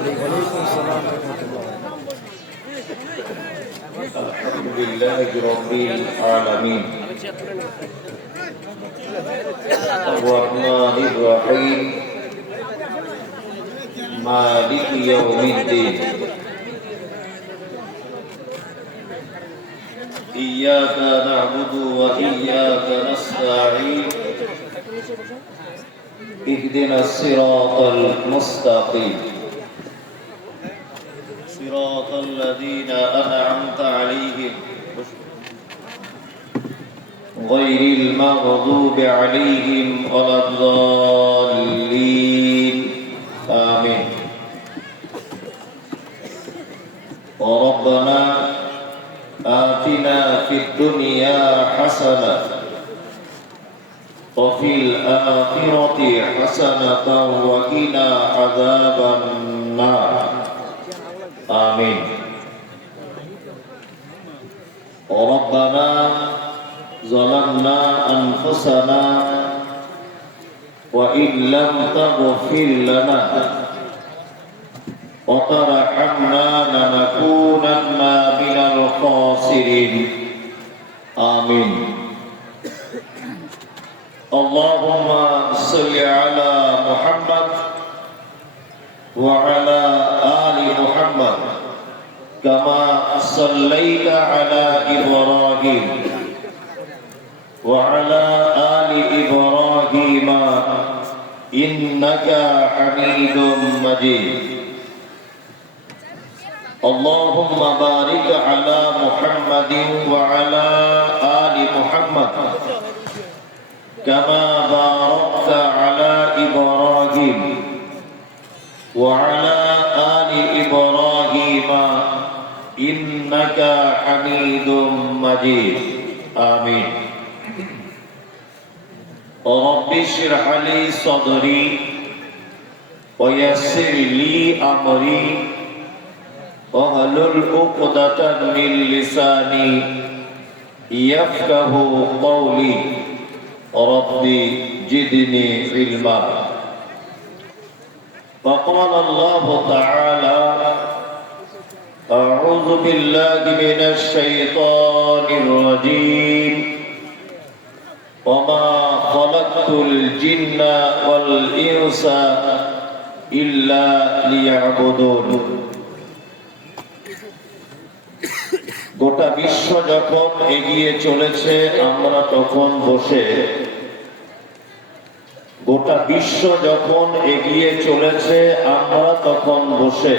Alhamdulillahi Rabbil Alamin Ar-Rahmanir Rahim Maliki Yawmiddin Iyyaka na'budu wa iyyaka nasta'in Ihdinas siratal mustaqim Siratal ladzina an'amta 'alaihim ghairil maghdubi 'alaihim waladdallin Amin Rabbana atina fid dunya hasanah wa fil akhirati hasanatan wa qina adzaban nar Amin Rabbana zalamna anfusana wa in lam taghfir lana wa tarhamna lanakunanna minal khasirin Amin Allahumma salli ala Muhammad wa ala ali Muhammad kama sallaita ala Ibrahim wa ala ali Ibrahim innaka Hamidum Majid Allahumma barik ala Muhammadin wa ala ali Muhammad kama barakta ala Ibrahim wa ala ali Ibrahim innaka Hamidum Majid Amin Rabbi shrah li sadri wa yassir li amri wahlul 'uqdatan min lisani yafqahu qawli Rabbi zidni ilma Faqala Allah Ta'ala A'udzu billahi minasy syaithanir rajim Wa ma khalaqtul jinna wal insa illa liya'budun গোটা বিশ্ব যখন এগিয়ে চলেছে আমরা তখন বসে গোটা বিশ্ব যখন এগিয়ে চলেছে আমরা তখন বসে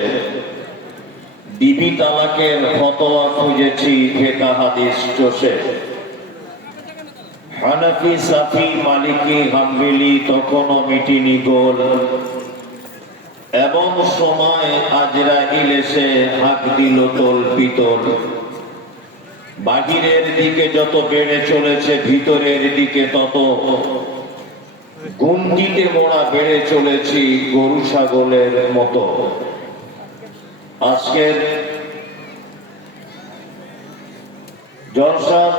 বিবি তালাকের ফতোয়া খুঁজেছি ফিকহ হাদিস চষে হানাফি সাফি মালিকি হাম্বলি তখনও মিটিনি গোল এমন সময় আজরাইল এসে হাঁক দিল তোল পিতল বাহিরের দিকে যত বেড়ে চলেছে ভিতরের দিকে তত গুন্ডিতে মোড়া বেড়ে চলেছি গরু ছাগলের মতো আজকের জলসার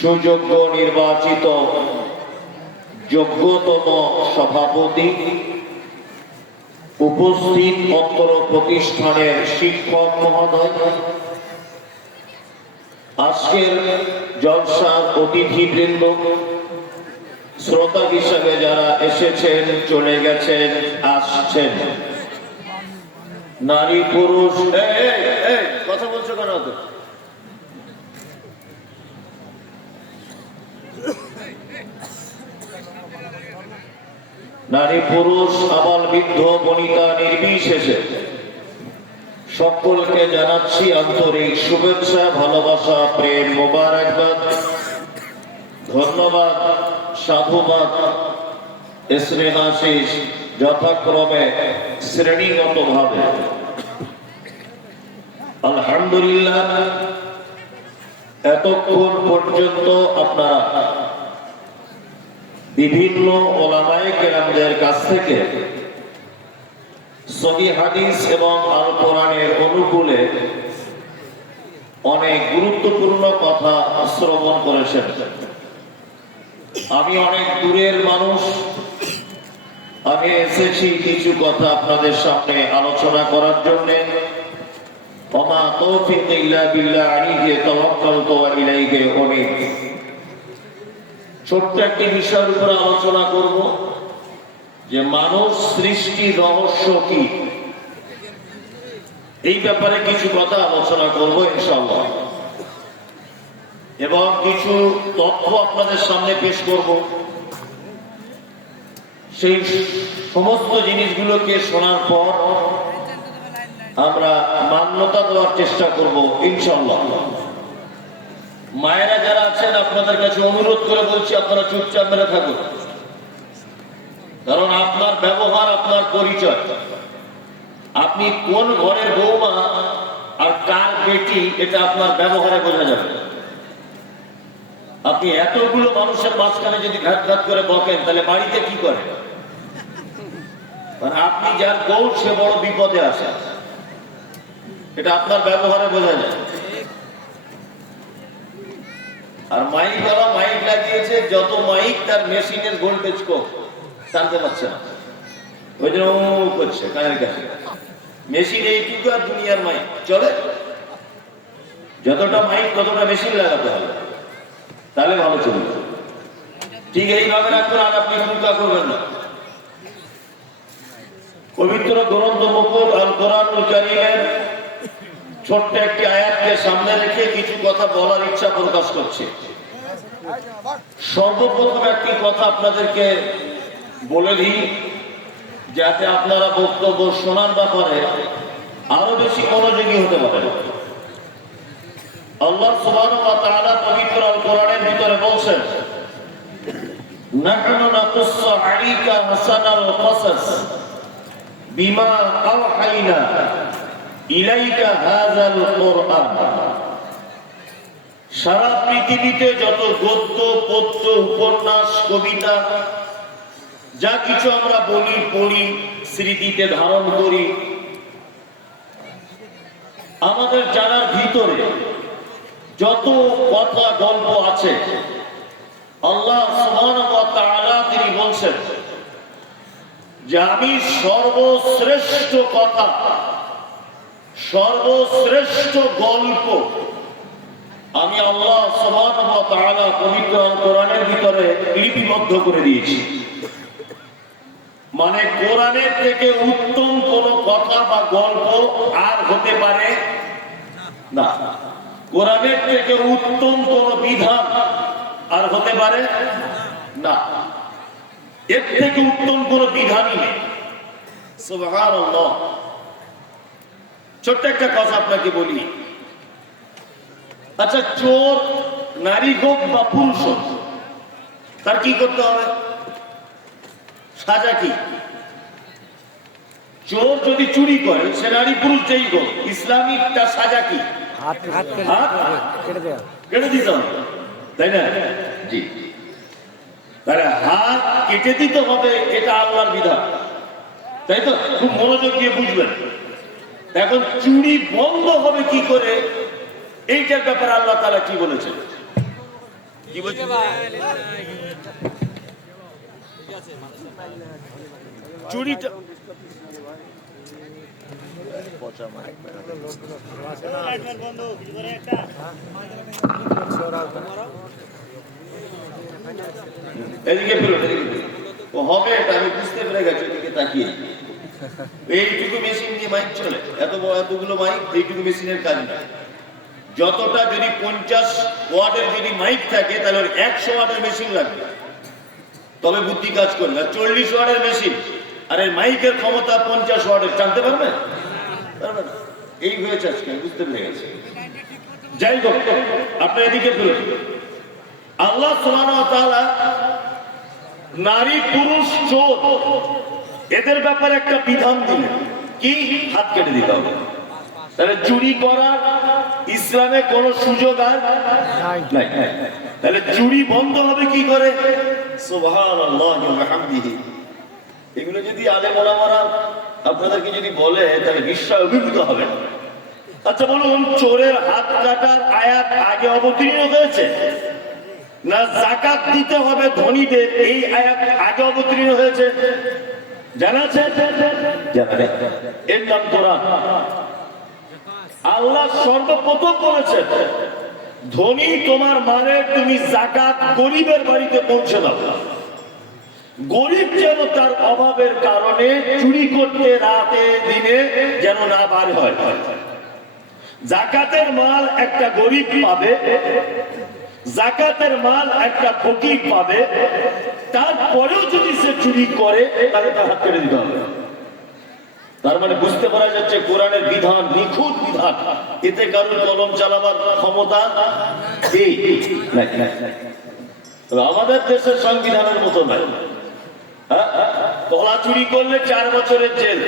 সুযোগ্য নির্বাচিত যোগ্যতম সভাপতি উপস্থিত অত্র প্রতিষ্ঠানের শিক্ষক মহোদয় আজকের জলসার অতিথিবৃন্দ শ্রোতা হিসেবে যারা এসেছেন চলে গেছেন আসছেন নারী পুরুষ কথা বলছো কেন তো নারী পুরুষ আবাল বৃদ্ধ বনিতা নির্বিশেষে সকলকে জানাচ্ছি আন্তরিক শুভেচ্ছা ভালোবাসা প্রেম মোবারকবাদ ধন্যবাদ সাধুবাদ স্নেহাশিস যথাক্রমে শ্রেণীগতভাবে আলহামদুলিল্লাহ এতক্ষণ পর্যন্ত আপনারা বিভিন্ন ওলামায়ে কেরামদের কাছ থেকে সহিহ হাদিস এবং আল কোরআনের অনুকূলে অনেক গুরুত্বপূর্ণ কথা শ্রবণ করেছেন। আমি অনেক দূরের মানুষ, আমি এসেছি কিছু কথা আপনাদের সামনে আলোচনা করার জন্য। ওমা তৌফিক ইল্লা বিল্লাহ আলাইহি তাওয়াক্কালতু ওয়া ইলাইহি উনীব। ছোট্ট একটি বিষয়ের উপর আলোচনা করব যে মানুষ সৃষ্টি রহস্য কি, এই ব্যাপারে কিছু কথা আলোচনা করব ইনশাআল্লাহ, এবং কিছু তথ্য আপনাদের সামনে পেশ করব। সেই সমস্ত জিনিসগুলোকে শোনার পর আমরা মান্যতা দেওয়ার চেষ্টা করব ইনশাআল্লাহ। মায়েরা যারা আছেন আপনাদের কাছে অনুরোধ করে বলছি, আপনারা চুপচাপ মেরে থাকুন, কারণ আপনার ব্যবহার আপনার পরিচয়। আপনি কোন ঘরের বৌমা আর কার বেটি এটা আপনার ব্যবহারে বোঝা যাবে। আপনি এতগুলো মানুষের মাঝখানে যদি ঘাট ঘাট করে বকেন তাহলে বাড়িতে কি করেন? মানে আপনি যার বউ সে বড় বিপদে আসে, এটা আপনার ব্যবহারে বোঝা যায়। আর মাইক দ্বারা মাইক লাগিয়েছে, যত মাইক তার মেশিনের ভোল্টেজ কম, জানতে পারছে না, ওই জন্য করছে কানের কাছে। মেশিন এইটুকু আর দুনিয়ার মাইক চলে। যতটা মাইক ততটা মেশিন লাগাতে হবে, তাহলে ভালো চলবে। ঠিক এইভাবে রাখুন, আর আপনি চিন্তা করবেন না। পবিত্র গ্রন্থ মুকুল আল কোরআনুল কারীমের ছোট্ট একটি আয়াতকে সামনে রেখে কিছু কথা বলার ইচ্ছা প্রকাশ করছে। সর্বপ্রথম একটি কথা আপনাদেরকে বলে দিই, যাতে আপনারা বক্তব্য শোনার ব্যাপারে আরো বেশি মনোযোগী হতে পারেন। আল্লাহ সুবহানাহু ওয়া তাআলা পবিত্র আল কোরআনের ভিতরে বলছেন, নাহনু নাকুসসু আলাইকা হাসানাল কসাস বিমা আওহাইনা ইলাইকা হাযাল কোরআন। সারা পৃথিবীতে যত গদ্য, পদ্য, উপন্যাস, কবিতা যা কিছু আমরা বলি, পড়ি, স্মৃতিতে ধারণ করি, আমাদের জানার ভিতরে যত কথা গল্প আছে, আল্লাহ সুবহানাহু ওয়া তাআলা তিনি বলছেন যে আমি সর্বশ্রেষ্ঠ কথা, সর্বশ্রেষ্ঠ গল্প আমি আল্লাহ সুবহানাহু ওয়া তাআলা পবিত্র কোরআনের ভিতরে লিপিবদ্ধ করে দিয়েছি। মানে কোরআনের থেকে উত্তম কোন কথা বা গল্প আর হতে পারে না। কোরআনের থেকে উত্তম কোন বিধান আর হতে পারে না। এর থেকে উত্তম কোন বিধানই নেই। সুবহানাল্লাহ। ছোট্ট একটা কথা আপনাকে বলি। আচ্ছা, চোর নারী হোক বা পুরুষ হোক, তার কি করতে হবে? সাজা কি? চোর যদি চুরি করে, সে নারী পুরুষ যেই হোক, ইসলামিক তার সাজা কি? কেটে দিতে হবে, তাই না? জি, তাহলে হাত কেটে দিতে হবে, এটা আল্লাহর বিধান, তাই তো? খুব মনোযোগ দিয়ে বুঝবেন। এখন চুরি বন্ধ হবে কি করে, এইটার ব্যাপারে আল্লাহ তাআলা কি বলেছেন? কি বলছেন? চুরিটা এদিকে হবে, এটা আমি বুঝতে পেরে গেছি। এদিকে তাকিয়ে এইটুকু মেশিন নিয়ে মাইক চলে, এতগুলো মাইক এইটুকু মেশিনের কাজ না। যতটা যদি 50 ওয়াটের যদি মাইক থাকে, তাহলে 100 ওয়াটের মেশিন লাগবে, তবে বুদ্ধি কাজ করবে। আর 40 ওয়াটের মেশিন, আর এই মাইকের ক্ষমতা 50 ওয়াটের, জানতে পারবে? এই হয়েছে আজকে, বুঝতে পেরে গেছে। যাই হোক, আপনার এদিকে ফিরুন। আল্লাহ সুবহানাহু ওয়া তাআলা নারী, পুরুষ, চোর এদের ব্যাপারে একটা বিধান দিলেন, কি? হাত কেটে দিতে হবে। তাহলে চুরি করার ইসলামে কোন সুযোগ আর নাই। তাহলে চুরি বন্ধ হবে কি করে? সুবহানাল্লাহি ওয়া বিহামদিহি। এগুলো যদি আলেম ওলামারা আপনাদেরকে যদি বলে, তাহলে বিস্ময়ে অভিভূত হবে। আচ্ছা বলুন, চোরের হাত কাটার আয়াত আগে অবতীর্ণ হয়েছে না যাকাত দিতে হবে ধনীদের, এই আয়াত আগে অবতীর্ণ হয়েছে? জানা আছে? এর নাম কোরআন। আল্লাহ সর্বপ্রথম বলেছেন, ধনী তোমার মানে তুমি যাকাত গরিবের বাড়িতে পৌঁছে দাও। গরিব যেন তার অভাবের কারণে চুরি করতে রাতে দিনে যেন না বার হয়। জাকাতের মাল একটা গরিব পাবে, জাকাতের মাল একটা ফকির পাবে, তারপরেও যদি সে চুরি করে তাহলে তার হাত কেটে দিতে হবে। তার মানে বুঝতে পারা যাচ্ছে কোরআনের বিধান নিখুঁত বিধান, এতে কারোর কলম চালাবার ক্ষমতা নেই। আমাদের দেশের সংবিধানের মতো নয়। কলা চুরি করলে 4 বছরের জেল,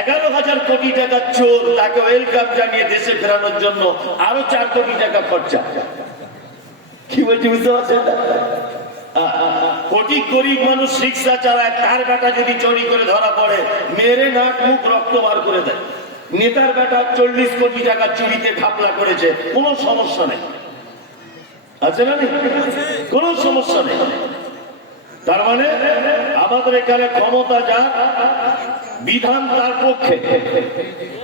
11,000 কোটি টাকা চোর তাকে ওয়েলকাম জানিয়ে দেশে ফেরানোর জন্য আরো 4 কোটি টাকা খরচা। কি বলছি বুঝতে পারছেন? কোটি গরিব মানুষ রিক্সা চালায়, তার বেটা যদি চুরি করে ধরা পড়ে মেরে নাক মুখ রক্ত বার করে দেয়। নেতার বেটা 40 কোটি টাকা চুরিতে ঘাপলা করেছে, কোনো সমস্যা নেই, আছে না? কোনো সমস্যা নেই। তার মানে আমাদের এখানে ক্ষমতা যার, বিধান তার পক্ষে,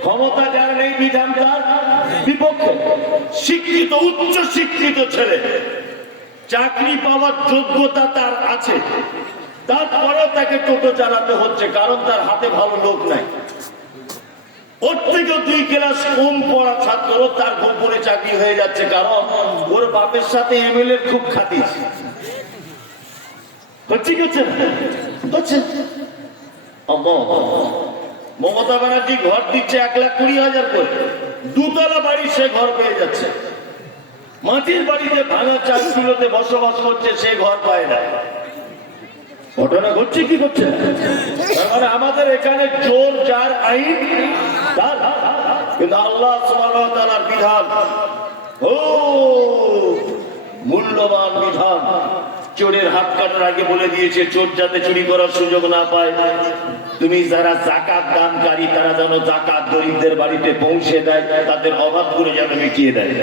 ক্ষমতা যার নেই বিধান তার বিপক্ষে। শিক্ষিত উচ্চ শিক্ষিত ছেলে, চাকরি পাওয়ার যোগ্যতা তার আছে, তারপরেও তাকে টোটো চালাতে হচ্ছে, কারণ তার হাতে ভালো লোক নাই। ওর থেকে 2 ক্লাস কম পড়া ছাত্র তার গোপনে চাকরি হয়ে যাচ্ছে, কারণ ওর বাপের সাথে এমএলএ খুব খাতির হচ্ছে। মমতা ব্যানার্জি ঘর দিচ্ছে 1,20,000 করে, 2 তলা বাড়ি সে ঘর পেয়ে যাচ্ছে। মাটির বাড়িতে ভাঙা চালগুলোতে বসবাস করছে, সে ঘর পায় না। ঘটনা ঘটছে কি ঘটছে? তার মানে আমাদের এখানে চোর যার আইন তার, কিন্তু আল্লাহ সুবহানাহু ওয়া তাআলার বিধান ও মূল্যবান বিধান। চোরের হাত কাটার আগে বলে দিয়েছে, চোর যাতে চুরি করার সুযোগ না পায়। তুমি যারা যাকাত দানকারী তারা যেন যাকাত গরিবদের বাড়িতে পৌঁছে দেয়, তাদের অভাব করে যেন মিটিয়ে দেয়,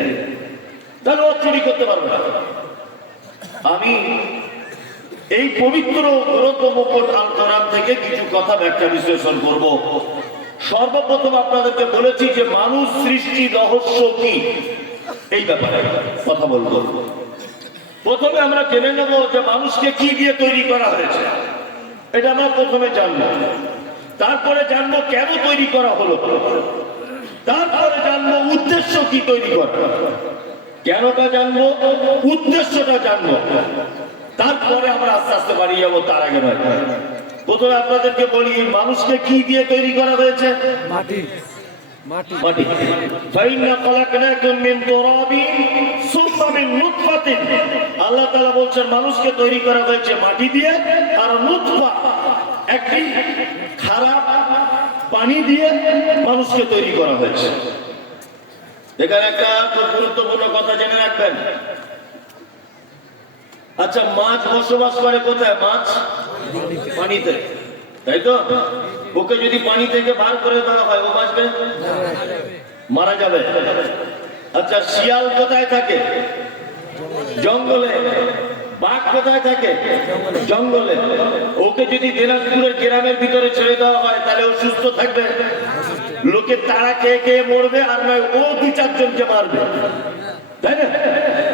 তাহলে ও চুরি করতে পারবে না। আমি এই পবিত্র গ্রন্থ মুকুট আল কোরআন থেকে কিছু কথা ব্যাখ্যা বিশ্লেষণ করব। সর্বপ্রথম আপনাদেরকে বলেছি যে মানুষ সৃষ্টি রহস্য কি, এই ব্যাপারে কথা বলবো। প্রথমে আমরা জেনে নেব যে মানুষকে কি দিয়ে তৈরি করা হয়েছে, এটা আমরা প্রথমে জানবো। তারপরে জানবো কেন তৈরি করা হলো, তারপরে জানবো উদ্দেশ্য কি তৈরি করা, কেনটা জানবো, উদ্দেশ্যটা জানবো, তারপরে আমরা আস্তে আস্তে বাড়িয়ে যাবো। তার আগে নয়, প্রথমে আপনাদেরকে বলি মানুষকে কি দিয়ে তৈরি করা হয়েছে? মাটি। মাটি। ফাইন্না খালাকনাকুম মিন তুরাবিন সুম্মা মিন নুতফাতিন। আল্লাহ তাআলা বলেন মানুষকে তৈরি করা হয়েছে মাটি দিয়ে, আর নুতফা একটি খারাপ পানি দিয়ে মানুষকে তৈরি করা হয়েছে। এখানে একটা খুব গুরুত্বপূর্ণ কথা জেনে রাখবেন। আচ্ছা, মাছ বসবাস করে কোথায়? মাছ পানিতে, তাই তো? ওকে যদি পানি থেকে বার করে দেওয়া হয় ও বাঁচবে? মারা যাবে। আচ্ছা, শিয়াল কোথায় থাকে? জঙ্গলে। বাঘ কোথায় থাকে? জঙ্গলে। ওকে যদি দিনাজপুরের গ্রামের ভিতরে ছেড়ে দেওয়া হয় তাহলে ও সুস্থ থাকবে? লোকে তারা খেয়ে খেয়ে মরবে, আর নয় ও 2-4 জনকে মারবে, তাই না?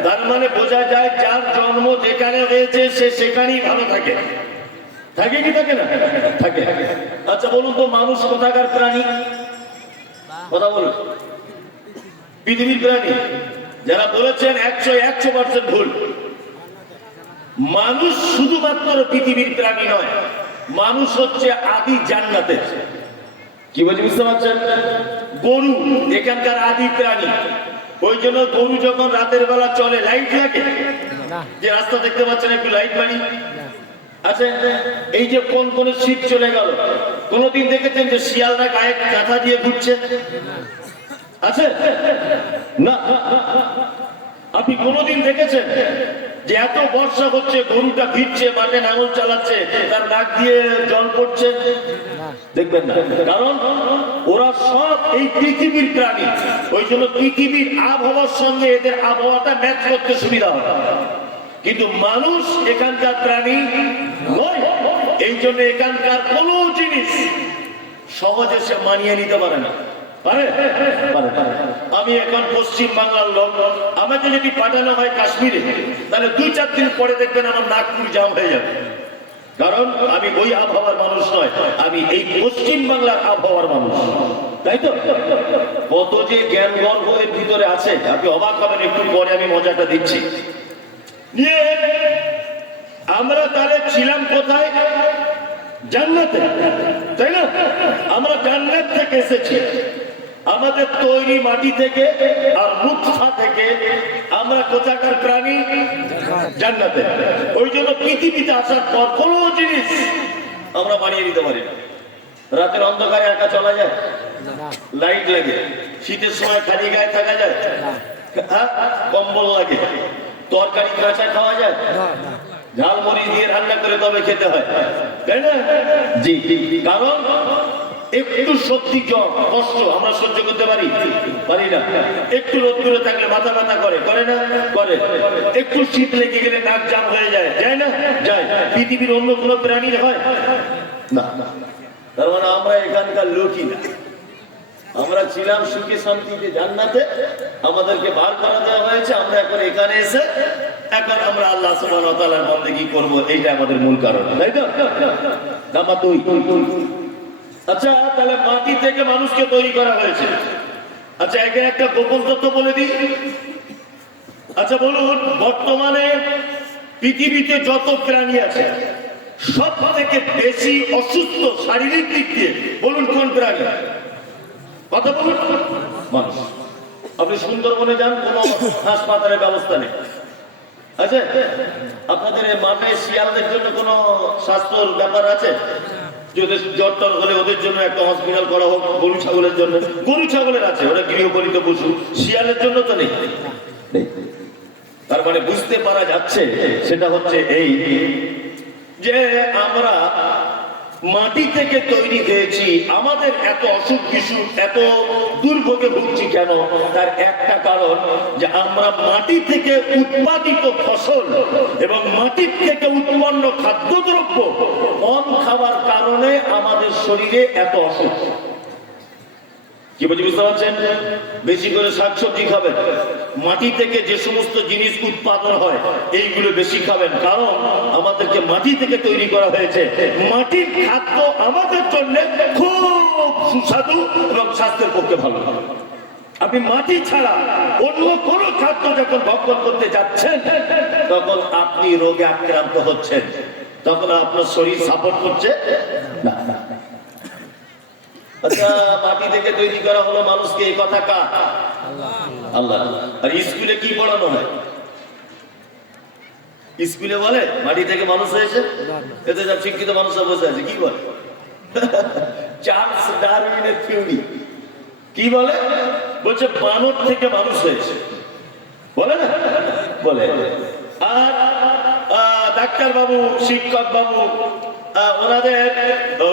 তার মানে বোঝা যায় যার জন্ম যেখানে হয়েছে সে সেখানেই ভালো থাকে। থাকে কি থাকে না? থাকে। আচ্ছা বলুন তো, মানুষ কোথাকার প্রাণী? কথা বলুন। পৃথিবীর প্রাণী। যারা বলেছেন 100% ভুল। মানুষ শুধুমাত্র পৃথিবীর প্রাণী নয়, মানুষ হচ্ছে আদি জান্নাতের। কি বলছি বুঝতে পারছেন? গরু এখানকার আদি প্রাণী। ওই জন্য গরু যখন রাতের বেলা চলে লাইট লাগে, যে রাস্তা দেখতে পাচ্ছেন একটু লাইট মারি। আচ্ছা, এই যে কোন শীত চলে গেল, কোনদিন দেখেছেন যে শিয়ালরা গায়ে কাঁথা দিয়ে ঘুরছে? আছে না? আপনি কোনদিন দেখেছেন যে এত বর্ষা হচ্ছে গরুটা ভিজছে, মাঠে নাঙল চালাচ্ছে, তার নাক দিয়ে জল পড়ছে? দেখবেন না, কারণ ওরা সব এই পৃথিবীর প্রাণী। ওই জন্য পৃথিবীর আবহাওয়ার সঙ্গে এদের আবহাওয়াটা ম্যাচ করতে সুবিধা হয়। কিন্তু মানুষ এখানকার প্রাণী নয়। এই জন্য এখানকার কোনো জিনিস সহজে সে মানিয়ে নিতে পারে না। পারে? পারে। আমি এখন পশ্চিম বাংলার লোক, আমাকে যদি পাঠানো হয় কাশ্মীরে, তাহলে 2-4 দিন পরে দেখবেন আমার নাগপুর জাম হয়ে যাবে। কারণ আমি ওই আবহাওয়ার মানুষ নয়, আমি এই পশ্চিম বাংলার আবহাওয়ার মানুষ। তাই তো? কত যে জ্ঞান গর্ব এর ভিতরে আছে, আপনি অবাক হবেন। একটু পরে আমি মজাটা দিচ্ছি। নিয়ে আমরা তাহলে ছিলাম কোথায়? জান্নাতে, তাই না? আমরা জান্নাত থেকে এসেছি, আমাদের তৈরি মাটি থেকে আর মুৎফা থেকে। আমরা কোথাকার প্রাণী? জান্নাতে। ওই জন্য পৃথিবীতে আসার পর কোন জিনিস আমরা বানিয়ে নিতে পারি না। রাতের অন্ধকারে একা চলা যায়? লাইট লাগে। শীতের সময় খালি গায়ে থাকা যায়? কম্বল লাগে। তরকারি কাঁচা খাওয়া যায়? ঝাল মরিচ দিয়ে রান্না করে তবে খেতে হয়, তাই না? জি। কারণ একটু সত্যি জ্বর কষ্ট আমরা সহ্য করতে পারি না। একটু রোদ্দুরে থাকলে মাথা ব্যথা করে না? করে। একটু শীত লেগে গেলে নাক জাম হয়ে যায় না? যায়। পৃথিবীর অন্য কোনো প্রাণীর হয় না। তার মানে আমরা এখানকার লোকই না। আমরা ছিলাম সুখে শান্তিতে জান্নাতে, আমাদেরকে বার করা দেওয়া হয়েছে। আমরা এখন এখানে এসে এখন আমরা আল্লাহ সুবহানাহু ওয়া তাআলার বন্দেগী করব, এইটা আমাদের মূল কারণ, তাই তো? নাম্বার 2। আচ্ছা, তাহলে মাটি থেকে মানুষকে তৈরি করা হয়েছে। আচ্ছা, একে একটা গোপন তথ্য বলে দিই। আচ্ছা বলুন, বর্তমানে পৃথিবীতে যত প্রাণী আছে সব থেকে বেশি অসুস্থ শারীরিক দিক দিয়ে বলুন কোন প্রাণী? কথা বলুন। মানুষ। আপনি সুন্দরবনে যান, কোনো হাসপাতালের ব্যবস্থা নেই। আচ্ছা, আপনাদের মাঠে শিয়ালদের জন্য কোনো স্বাস্থ্যর ব্যাপার আছে? যদি জ্বর টর হলে ওদের জন্য একটা হসপিটাল করা হোক। গরু ছাগলের জন্য, গরু ছাগলের আছে, ওরা গৃহপালিত পশু। শিয়ালের জন্য তো নেই। তার মানে বুঝতে পারা যাচ্ছে সেটা হচ্ছে এই যে আমরা মাটি থেকে তৈরি হয়েছি। আমাদের এত অসুখ বিসুখ, এত দুর্ভোগে ভুগছি কেন? তার একটা কারণ যে আমরা মাটি থেকে উৎপাদিত ফসল এবং মাটির থেকে উৎপন্ন খাদ্যদ্রব্য কম খাওয়ার কারণে আমাদের শরীরে এত অসুখ। কি বুঝতে পারছেন? বেশি করে শাকসবজি খাবেন, মাটি থেকে যে সমস্ত জিনিস উৎপাদন হয় এইগুলো বেশি খাবেন। কারণ আমাদেরকে মাটি থেকে তৈরি করা হয়েছে। মাটির খাদ্য আমাদের জন্য খুব সুস্বাদু এবং স্বাস্থ্যের পক্ষে ভালো। আপনি মাটি ছাড়া অন্য কোন খাদ্য যখন ভক্ষণ করতে যাচ্ছেন, তখন আপনি রোগে আক্রান্ত হচ্ছেন, তখন আপনার শরীর সাপোর্ট করছে না। আচ্ছা, মাটি থেকে তৈরি করা হলো মানুষকে, এই কথা কার? আল্লাহ। আর স্কুলে কি পড়ানো হয়? স্কুলে বলে মাটি থেকে মানুষ হয়েছে? এতে সব শিক্ষিত মানুষরা বসে আছে, কি বলে? চার্লস ডারউইনের থিওরি কি বলে? বলছে বানর থেকে মানুষ হয়েছে, বলে না? বলে। আর ডাক্তার বাবু, শিক্ষক বাবু, ওনাদের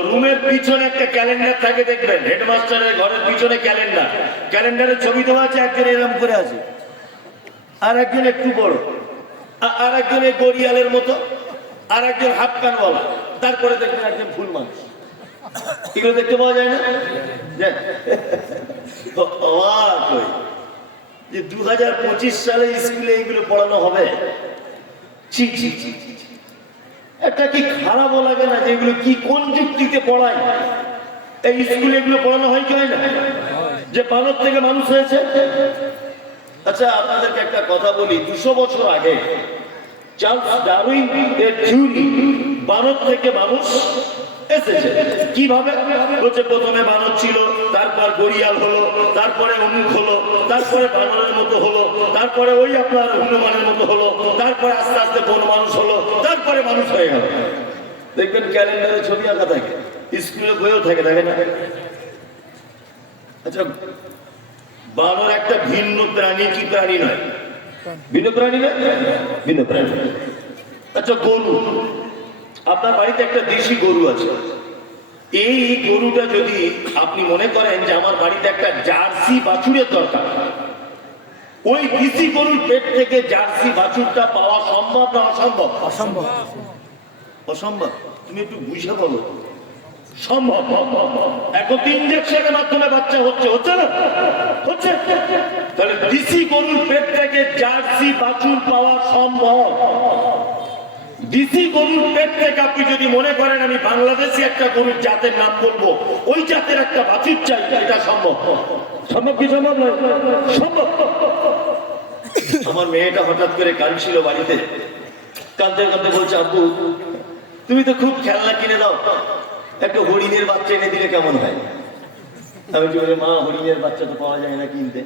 রুমের পিছনে একটা ক্যালেন্ডার থাকে, দেখবেন হেডমাস্টারের ঘরের পিছনে ক্যালেন্ডার। ক্যালেন্ডারের ছবি দেওয়া আছে, একজন এরকম করে আছে, আর একজন একটু বড়, আর একজন গড়িয়ালের মতো, আর একজন হাফ কান বলা, তারপরে দেখবেন একজন ফুল মানুষ। এগুলো দেখতে পাওয়া যায় না? যে 2025 সালে স্কুলে এইগুলো পড়ানো হবে? একটা কি খারাপ লাগে না? যে এগুলো কি কোন যুক্তিতে পড়ায়? এই স্কুলে এগুলো পড়ানো হয় কি হয় না? যে বানর থেকে মানুষ হয়েছে। আচ্ছা, আপনাদেরকে একটা কথা বলি। 200 বছর আগে চার্লস ডারউইন এর থিওরি, বানর থেকে মানুষ এসেছে। কিভাবে? বলছে প্রথমে বানর ছিল, তারপর গড়িয়াল হলো, তারপরে অমুক হলো, তারপরে বানরের মতো হলো, তারপরে ওই আপনার হনুমানের মতো হলো, তারপরে আস্তে আস্তে বন মানুষ হলো, তারপরে মানুষ হয়ে গেল। দেখবেন ক্যালেন্ডারে ছবি আঁকা থাকে, স্কুলে বইও থাকে, দেখে না? আচ্ছা, বানর একটা ভিন্ন প্রাণী কি প্রাণী নয়? ভিন্ন প্রাণী নয়? ভিন্ন প্রাণী। আচ্ছা, গরু, আপনার বাড়িতে একটা দেশি গরু আছে। এই গরুটা যদি আপনি মনে করেন যে আমার বাড়িতে একটা জার্সি বাছুরের দরকার, ওই দেশি গরুর পেট থেকে জার্সি বাছুরটা পাওয়া সম্ভব না অসম্ভব? অসম্ভব। অসম্ভব। তুমি একটু বুঝে বলো। সম্ভব। এখন তো ইঞ্জেকশনের মাধ্যমে বাচ্চা হচ্ছে, হচ্ছে না? হচ্ছে। তাহলে দেশি গরুর পেট থেকে জার্সি বাছুর পাওয়া সম্ভব। দেশি গরুর পেট থেকে আপনি যদি মনে করেন আমি বাংলাদেশি একটা গরুর জাতের নাম বলবো, ওই জাতের একটা বাছুর চাই, এটা সম্ভব। সম্ভব কি সম্ভব নয়? সম্ভব। আমার মেয়েটা হঠাৎ করে কাঁদছিল বাড়িতে, কাঁদতে কাঁদতে বলছে, আব্বু তুমি তো খুব খেলনা কিনে দাও, একটা হরিণের বাচ্চা এনে দিলে কেমন হয়? আমি কি বলি, মা হরিণের বাচ্চা তো পাওয়া যায় না কিনতে,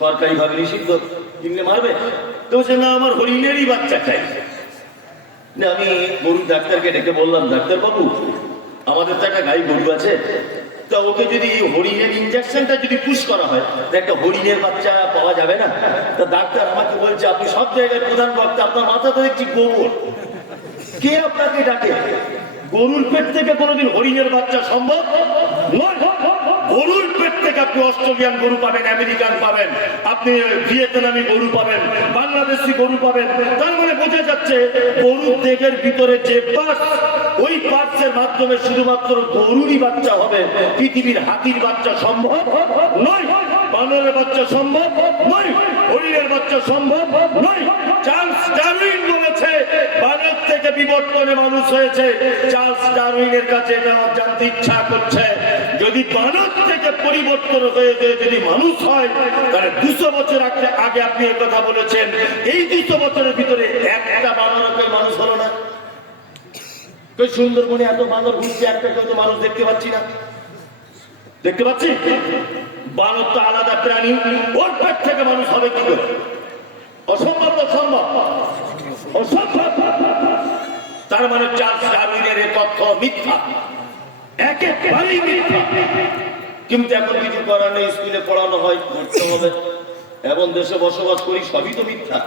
সরকারি ভাবে নিষিদ্ধ, কিনলে মারবে। তো বলছে না, আমার হরিণেরই বাচ্চা চাই। না, আমি গরুর ডাক্তারকে ডেকে বললাম, ডাক্তার বাবু আমাদের তো একটা গাই গরু আছে, তা ওকে যদি হরিণের ইঞ্জেকশনটা যদি পুশ করা হয়, একটা হরিণের বাচ্চা পাওয়া যাবে না? তা ডাক্তার আমাকে বলছে, আপনি সব জায়গায় প্রধান বক্তা, আপনার মাথা তো দেখছি গোবর, কে আপনাকে ডাকে? গরুর পেট থেকে কোনোদিন হরিণের বাচ্চা সম্ভব নয়। গরুর পেট থেকে আপনি অস্ট্রেলিয়ান গরু পাবেন, আমেরিকান পাবেন, আপনি ভিয়েতনামি গরু পাবেন, বাংলাদেশি গরু পাবেন। তার মানে বোঝা যাচ্ছে গরুর দেহের ভিতরে যে পার্টস, ওই পার্টসের মাধ্যমে শুধুমাত্র গরুরই বাচ্চা হবে। পৃথিবীর হাতির বাচ্চা সম্ভব নয়, বানরের বাচ্চা সম্ভব নয়, হরিণের বাচ্চা সম্ভব নয়। চার্লস ডারউইন বলেছে বানর থেকে বিবর্তনে মানুষ হয়েছে। চার্লস ডারউইনের কাছে এটা জানতে ইচ্ছা করছে, যদি বানর থেকে পরিবর্তন হয়ে যদি মানুষ হয়, তাহলে 200 বছর আগে আপনি এই কথা বলেছেন, এই 200 বছরের ভিতরে একটা বানরকে মানুষ হলো না। সুন্দরবনে এত বানর ঘুরছে, একটা কেউ তো মানুষ দেখতে পাচ্ছি না। দেখতে পাচ্ছি? বানর তো আলাদা প্রাণী, ওর পেট থেকে মানুষ হবে কি করে? অসম্ভব। অসম্ভব, অসম্ভব। তার মানে চার্লস ডারউইনের এই তথ্য মিথ্যা, একেবারেই মিথ্যা। কিন্তু এখন কিছু করার নেই, স্কুলে পড়ানো হয়, করতে হবে। এমন দেশে বসবাস করি, সবই তো মিথ্যা।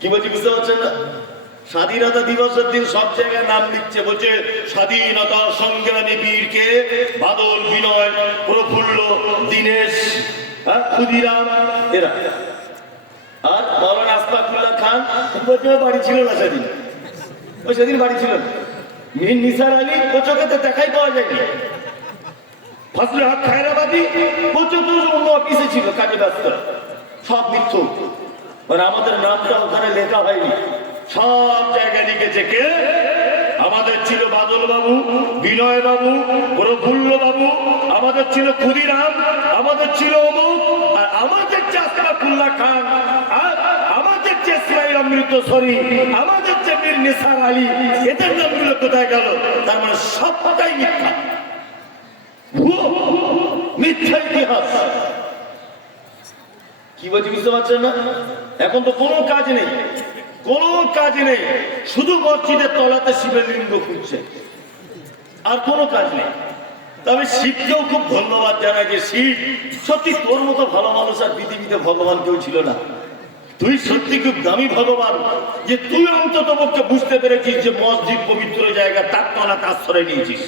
কি বলছি বুঝতে পারছেন না? স্বাধীনতা দিবসের দিন সব জায়গায় নাম লিখছে, বলছে স্বাধীনতা সংগ্রামী বীরকে বাদল, বিনয়, প্রফুল্ল, দীনেশ, ক্ষুদিরাম, এরা। আর মৌলানা আশফাকুল্লাহ খান বলছে বাড়ি ছিল না সেদিন, ওই সেদিন বাড়ি ছিল না। মীর নিসার আলী ও চোখে তো দেখাই পাওয়া যায়নি। ফজলে হক খায়রাবাদী প্রচুর অন্য অফিসে ছিল, কাজে ব্যস্ত। সব মিথ্যু। মানে আমাদের নামটা ওখানে লেখা হয়নি, সব জায়গায় লিখেছে কে? আমাদের ছিল বাদল বাবু, বিনয় বাবু, প্রফুল্ল বাবু, আমাদের ছিল ক্ষুদিরাম, আমাদের ছিল অমুক, আর আমাদের যে আশফাকুল্লাহ খান, আর আমাদের যে ইসমাইল অমৃতসরী, আমাদের যে মীর নিসার আলী, এদের নামগুলো কোথায় গেল? তার মানে সবটাই মিথ্যা, মিথ্যা ইতিহাস। কি বলছি বুঝতে পারছেন না? এখন তো কোনো কাজ নেই, কোনো কাজ নেই, শুধু মসজিদের তলাতে শিবের লিঙ্গ খুঁজছে, আর কোনো কাজ নেই। তবে শিবকেও খুব ধন্যবাদ জানাই যে শিব, সত্যি তোর মতো ভালো মানুষ আর পৃথিবীতে ভগবান কেউ ছিল না। তুই সত্যি খুব দামি ভগবান, যে তুই অন্তত পক্ষে বুঝতে পেরেছিস যে মসজিদ পবিত্র জায়গা, তার তলাতে আশ্রয় নিয়েছিস।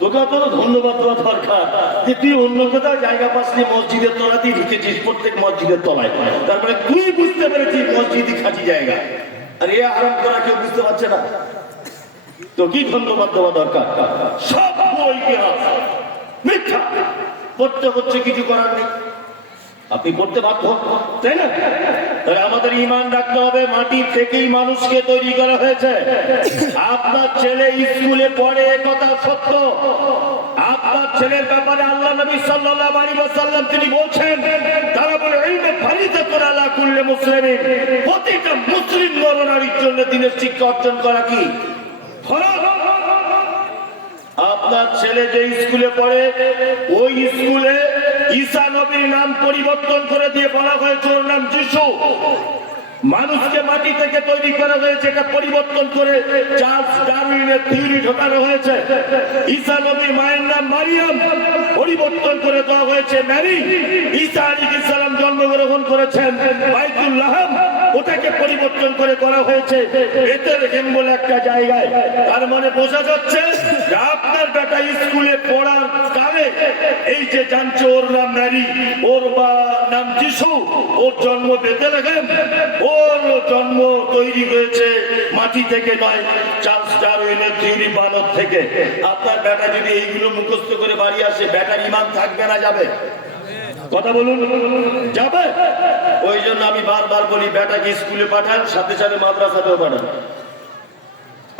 তোকে তো ধন্যবাদ দেওয়া দরকার যে তুই অন্য কোথাও জায়গা পাসনি, মসজিদের তলাতেই ঢুকেছিস, প্রত্যেক মসজিদের তলায়। তারপরে তুই বুঝতে পেরেছিস মসজিদই খাঁটি জায়গা, আর এ আরাম করা কেউ বুঝতে পারছে না। তো কি ধন্যবাদ দেওয়া দরকার? সব ইতিহাস মিথ্যা, পড়তে হচ্ছে, কিছু করার নেই, আপনি করতে বাধ্য, তাই না? তাহলে আমাদের ঈমান রাখতে হবে, মাটি থেকেই মানুষকে তৈরি করা হয়েছে। আপনার ছেলে স্কুলে পড়ে, কথা সত্য। আপনার ছেলের ব্যাপারে আল্লাহ নবী সাল্লাল্লাহু আলাইহি ওয়াসাল্লাম তিনি বলছেন, তারাবুল ইলমে ফারিদাতুন আলা কুল্লি মুসলিমিন, প্রতিটা মুসলিম নর-নারীর জন্য দ্বীনের শিক্ষা অর্জন করা কি ফরজ। আপনার ছেলে যে স্কুলে পড়ে, ওই স্কুলে ঈসা নবীর নাম পরিবর্তন করে দিয়ে বলা হয়েছে ওর নাম যিশু। মানুষকে মাটি থেকে তৈরি করা হয়েছে, এটা পরিবর্তন করে চার্লস ডারউইনের থিওরি ঢোকানো হয়েছে। ঈসা নবীর মায়ের নাম মারিয়াম, পরিবর্তন করে দেওয়া হয়েছে ম্যারি। ঈসা আলাইহিস সালাম জন্মগ্রহণ করেছেন বাইতুল লাহম, ওটাকে পরিবর্তন করে করা হয়েছে বেথলেহেম বলে একটা জায়গায়। তার মানে বোঝা যাচ্ছে যে আপনার বেটা স্কুলে পড়ার কালে এই যে জানছে ওর নাম ম্যারি, ওর বা নাম যিশু, ওর জন্ম বেথলেহেম, ওর জন্ম তৈরি হয়েছে মাটি থেকে নয়, চার্লস ডারউইনের থিওরি বানর থেকে। আপনার বেটা যদি এইগুলো মুখস্থ করে বাড়ি আসে, বেটার ইমান থাকবে না যাবে? কথা বলুন, যাবে? ওই জন্য আমি বারবার বলি বেটাকে স্কুলে পাঠান, সাথে সাথে মাদ্রাসাতেও পাঠান।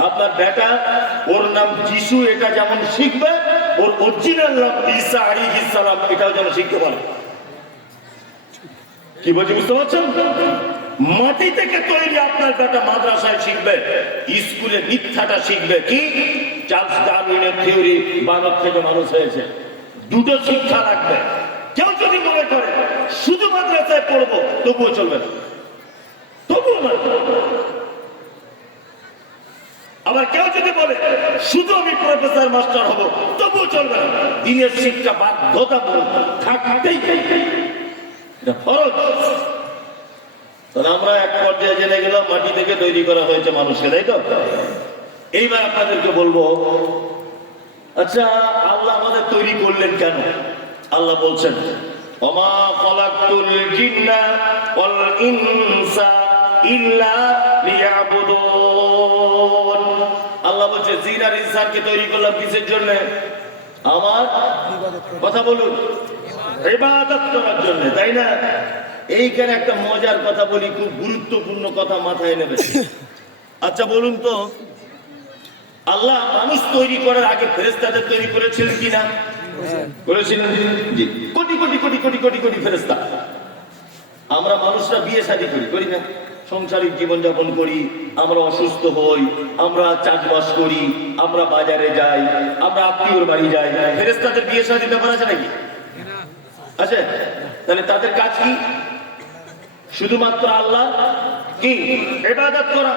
আপনার বেটা ওর নাম যিশু এটা যেমন শিখবে, ওর অরিজিনাল নাম ঈসা আলাইহিস সালাম এটাও যেন শিখতে পারে। কি বলছি বুঝতে পারছেন? মাটি থেকে তৈরি আপনার বেটা মাদ্রাসায় শিখবে, স্কুলে মিথ্যাটা শিখবে। কি? চার্লস ডারউইনের থিওরি বানর থেকে মানুষ হয়েছে। দুটো শিক্ষা রাখবে। কেউ যদি মনে করে শুধু মাদ্রাসায় পড়বো, তবুও চলবে না, তবুও না। আবার কেউ যদি বলে শুধু আমি প্রফেসর মাস্টার হব, তবুও চলবে না। দিনের শিক্ষা বাধ্যতামূলক থাকতেই, এটা ফরজ। তাহলে আমরা এক পর্যায়ে জেনে গেলাম মাটি থেকে তৈরি করা হয়েছে মানুষকে, তাই তো? এইবার আপনাদেরকে বলবো, আচ্ছা আল্লাহ আমাদের তৈরি করলেন কেন? আল্লাহ বলছেন ওমা খালাকতুল জিন্না ওয়াল ইনসা ইল্লা লিয়াবুদুন। আল্লাহ বলছে জিন আর ইনসানকে তৈরি করলাম কিসের জন্য? আমার কথা বলুন, ইবাদত করার জন্য, তাই না? এইখানে একটা মজার কথা বলি, খুব গুরুত্বপূর্ণ কথা মাথায় নেবে। আচ্ছা বলুন তো, আল্লাহ মানুষ তৈরি করার আগে ফেরেশতাদের তৈরি করেছিলেন কিনা? করেছিলেন। জি। কোটি কোটি কোটি কোটি কোটি কোটি ফেরেশতা। আমরা মানুষরা বিয়ে শাদী করি না? সংসারিক জীবনযাপন করি, আমরা অসুস্থ হই, আমরা চাষবাস করি, আমরা বাজারে যাই, আমরা আত্মীয়র বাড়ি যাই। ফেরেশতাদের বিয়ে শাদীর ব্যাপার আছে নাকি? আছে। তাহলে তাদের কাজ কি? শুধুমাত্র আল্লাহ কি ইবাদত করা,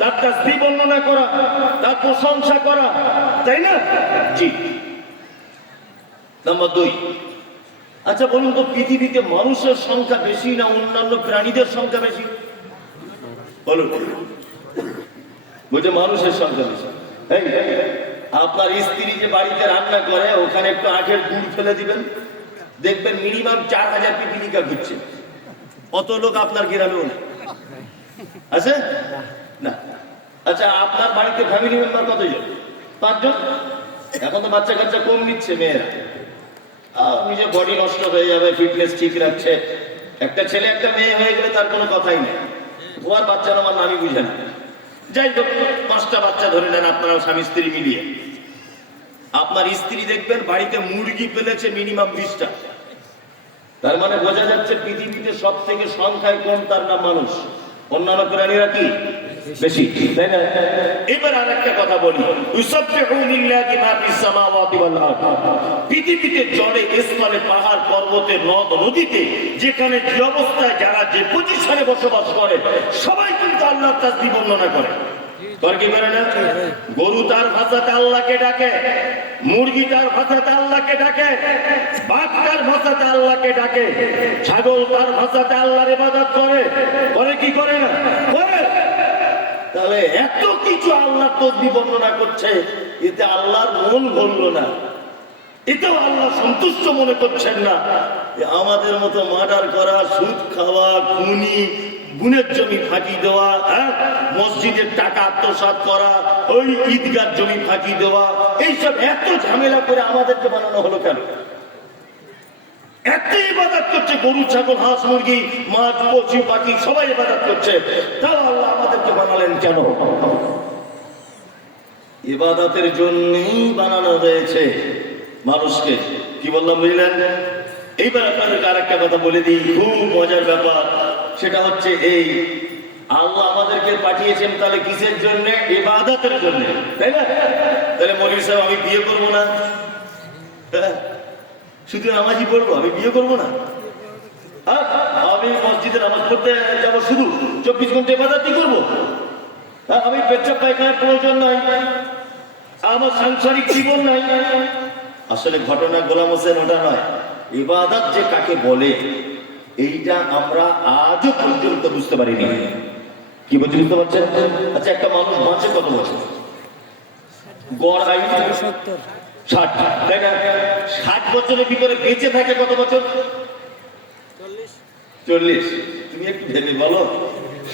তার তাসবিহ বর্ণনা করা, তার প্রশংসা করা, তাই না? জি। নাম্বার 2, আচ্ছা বলুন তো, পৃথিবীতে মানুষের সংখ্যা বেশি না অন্যান্য প্রাণীদের সংখ্যা বেশি? বলুন। বলছে মানুষের সংখ্যা বেশি। আপনার স্ত্রী যে বাড়িতে রান্না করে, ওখানে একটু আখের গুড় ফেলে দিবেন, দেখবেন মিনিমাম 4000 পিপিলিকা ঘুরছে। অত লোক আপনার গ্রামেও নেই, আছে না? আচ্ছা আপনার বাড়িতে ফ্যামিলি মেম্বার কতজন? 5 জন। এখন তো বাচ্চা কাচ্চা কম নিচ্ছে মেয়েরা, নিজের বডি নষ্ট হয়ে যাবে, ফিটনেস ঠিক রাখছে। একটা ছেলে একটা মেয়ে হয়ে গেলে তার কোনো কথাই নেই, ও আর বাচ্চা আমার নামই বুঝে না। যাই হোক, 5টা বাচ্চা ধরে নেন আপনারা স্বামী স্ত্রী মিলিয়ে। আপনার স্ত্রী দেখবেন বাড়িতে মুরগি ফেলেছে মিনিমাম 20টা। তার মানে বোঝা যাচ্ছে পৃথিবীতে সব থেকে সংখ্যায় কম তার নাম মানুষ, অন্যান্য প্রাণীরা কি বেশি, তাই না? এবার আর একটা কথা বলি, ইউসাব্বিহু লিল্লাহি মা ফিস সামাওয়াতি ওয়াল আরদ। পৃথিবীতে জলে স্থলে পাহাড় পর্বতে নদ নদীতে যেখানে যে অবস্থায় যারা যে পজিশনে বসবাস করে, সবাই কিন্তু আল্লাহর তাসবিহ বর্ণনা করে। কি করে না? গরু তার ভাষাতে আল্লাহকে ডাকে, মুরগি তার ভাষাতে আল্লাহকে ডাকে, বাঘ তার ভাষাতে আল্লাহকে ডাকে, ছাগল তার ভাষাতে আল্লাহর ইবাদত করে কি করে না? করে। তাহলে এত কিছু আল্লাহর তাসবিহ বর্ণনা করছে, এতে আল্লাহর মন ভরল না, এতেও আল্লাহ সন্তুষ্ট মনে করছেন না। আমাদের মতো মার্ডার করা, সুদ খাওয়া, খুনি, গুণের জমি ফাঁকি দেওয়া, মসজিদের টাকা আত্মসাৎ করা, ওই ঈদগার জমি ফাঁকি দেওয়া, এইসব এত ঝামেলা করে আমাদেরকে বানানো হলো কেন? এত ইবাদত করছে, গরু ছাগল হাঁস মুরগি মাছ পশু পাখি সবাই ইবাদত করছে, তাও আল্লাহ আমাদেরকে বানালেন কেন? ইবাদতের জন্যই বানানো হয়েছে মানুষকে। কি বললাম বুঝলেন? এইবার আপনাদেরকে আরেকটা কথা বলে দিই, খুব মজার ব্যাপার। সেটা হচ্ছে এই, আল্লাহ আমাদেরকে পাঠিয়েছেন তাহলে কিসের জন্য? ইবাদতের জন্য, তাই না? তাহলে মৌলভী সাহেব আমি বিয়ে করবো না, শুধু নামাজই পড়বো, আমি বিয়ে করবো না, আমি মসজিদে নামাজ পড়তে যাবো, শুধু 24 ঘন্টা ইবাদতই করবো, আমি পেচ্ছাপ পায়খানার প্রয়োজন নাই, আমার সাংসারিক জীবন নাই। আসলে ঘটনা গোলাম হোসেন ওটা নয়। ইবাদত যে কাকে বলে এইটা আমরা আজও পর্যন্ত বুঝতে পারিনি। কি বলছি বুঝতে পারছেন? আচ্ছা, একটা মানুষ বাঁচে কত বছর? গড় আয়ু 60, তাই না? 60 বছরের ভিতরে বেঁচে থাকে কত বছর? 40। তুমি একটু ভেবে বলো,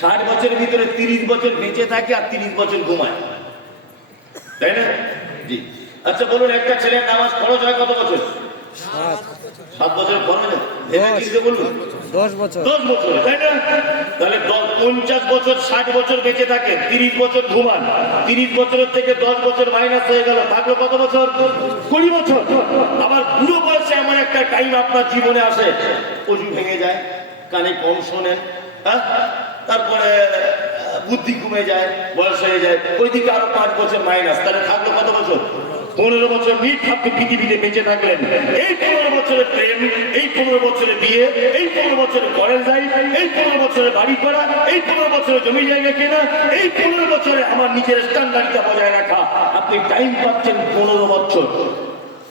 60 বছরের ভিতরে 30 বছর বেঁচে থাকে আর 30 বছর ঘুমায়, তাই না? জি। আচ্ছা বলুন, একটা ছেলের নামাজ খরচ হয় কত বছর? 7 বছর খরচ হয় না? ভেবে চিন্তে বলুন। 10 বছর, 10 বছর, তাই না? তাহলে 50 বছর, 60 বছর বেঁচে থাকে, 30 বছর ঘুমান, 30 বছরের থেকে 10 বছর মাইনাস হয়ে গেল, থাকলো কত বছর? 20 বছর। আবার বুড়ো বয়সে এমন একটা টাইম আপনার জীবনে আসে, অজু ভেঙে যায়, কানে কম শোনেন, হ্যাঁ, তারপরে বুদ্ধি কমে যায়, বয়স হয়ে যায়, ওইদিকে আরো 5 বছর মাইনাস, তাহলে থাকলো কত বছর? 15 বছর নিট আপনি পৃথিবীতে বেঁচে থাকলেন। এই 15 বছরের প্রেম, এই 15 বছরের বিয়ে, এই 15 বছরের কলেজ যাই, এই 15 বছরের বাড়ি করা, এই 15 বছরের জমি জায়গা কেনা, এই 15 বছরে আমার নিজের স্ট্যান্ডার্ডটা বজায় রাখা, আপনি টাইম পাচ্ছেন 15 বছর।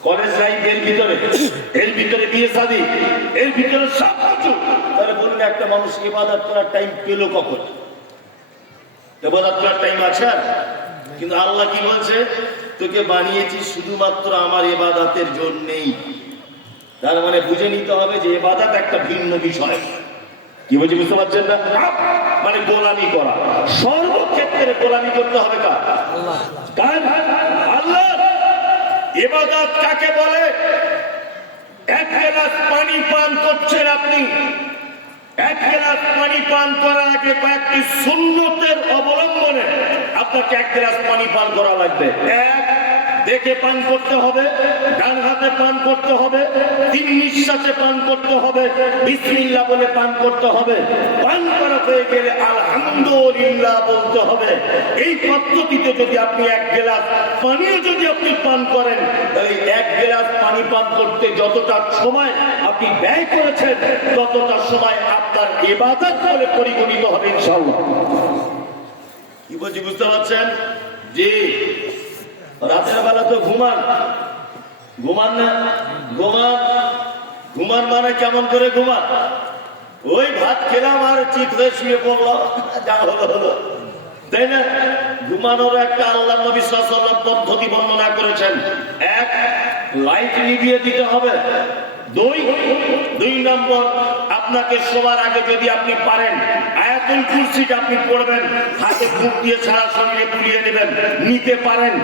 কলেজ লাইফ এর ভিতরে বিয়ে শাদী, এর ভিতরে সব কিছু। তাহলে বলুন, একটা মানুষ ইবাদত করার টাইম পেল কখন? ইবাদত করার টাইম আছে? কিন্তু আল্লাহ কি বলছে? তোকে বানিয়েছি শুধুমাত্র আমার ইবাদতের জন্যই। তার মানে বুঝে নিতে হবে যে ইবাদত একটা ভিন্ন বিষয়। কি বলছি বুঝতে পারছেন না? মানে গোলামি করা, সর্বক্ষেত্রে গোলামি করতে হবে কার? আল্লাহ। ইবাদত কাকে বলে? এক গ্লাস পানি পান করছেন আপনি, এক গ্লাস পানি পান করার আগে কয়েকটি সুন্নতের অবলম্বনে আপনাকে এক গ্লাস পানি পান করা লাগবে। এক, দেখে পান করতে হবে, ডান হাতে পান করতে হবে, 3 নিঃশ্বাসে পান করতে হবে, বিসমিল্লাহ বলে পান করতে হবে, পান করা হয়ে গেলে আলহামদুলিল্লাহ বলতে হবে। এই পদ্ধতিতে যদি আপনি এক গ্লাস পানিও যদি আপনি পান করেন, তাহলে এক গ্লাস পানি পান করতে যতটা সময় আপনি ব্যয় করেছেন, ততটা সময় আপনার ইবাদত বলে পরিগণিত হবে ইনশাআল্লাহ। কি বলছি বুঝতে পারছেন? জি। রাতের বেলা তো ঘুমান না? ঘুমান মানে কেমন করে ঘুমান? ওই ভাত খেলাম আর চিত হয়ে শুয়ে পড়লো, যা হলো, তাই না? ঘুমানোর একটা আল্লাহ নবী সাল্লাল্লাহু আলাইহি ওয়াসাল্লাম পদ্ধতি বর্ণনা করেছেন। এক, লাইট নিভিয়ে দিতে হবে। দুই নম্বর, আপনাকে শোবার আগে যদি আপনি পারেন আয়াতুল কুরসিটা আপনি পড়বেন, হাতে বুক দিয়ে সারা শরীরে বুলিয়ে নেবেন, নিতে পারেন।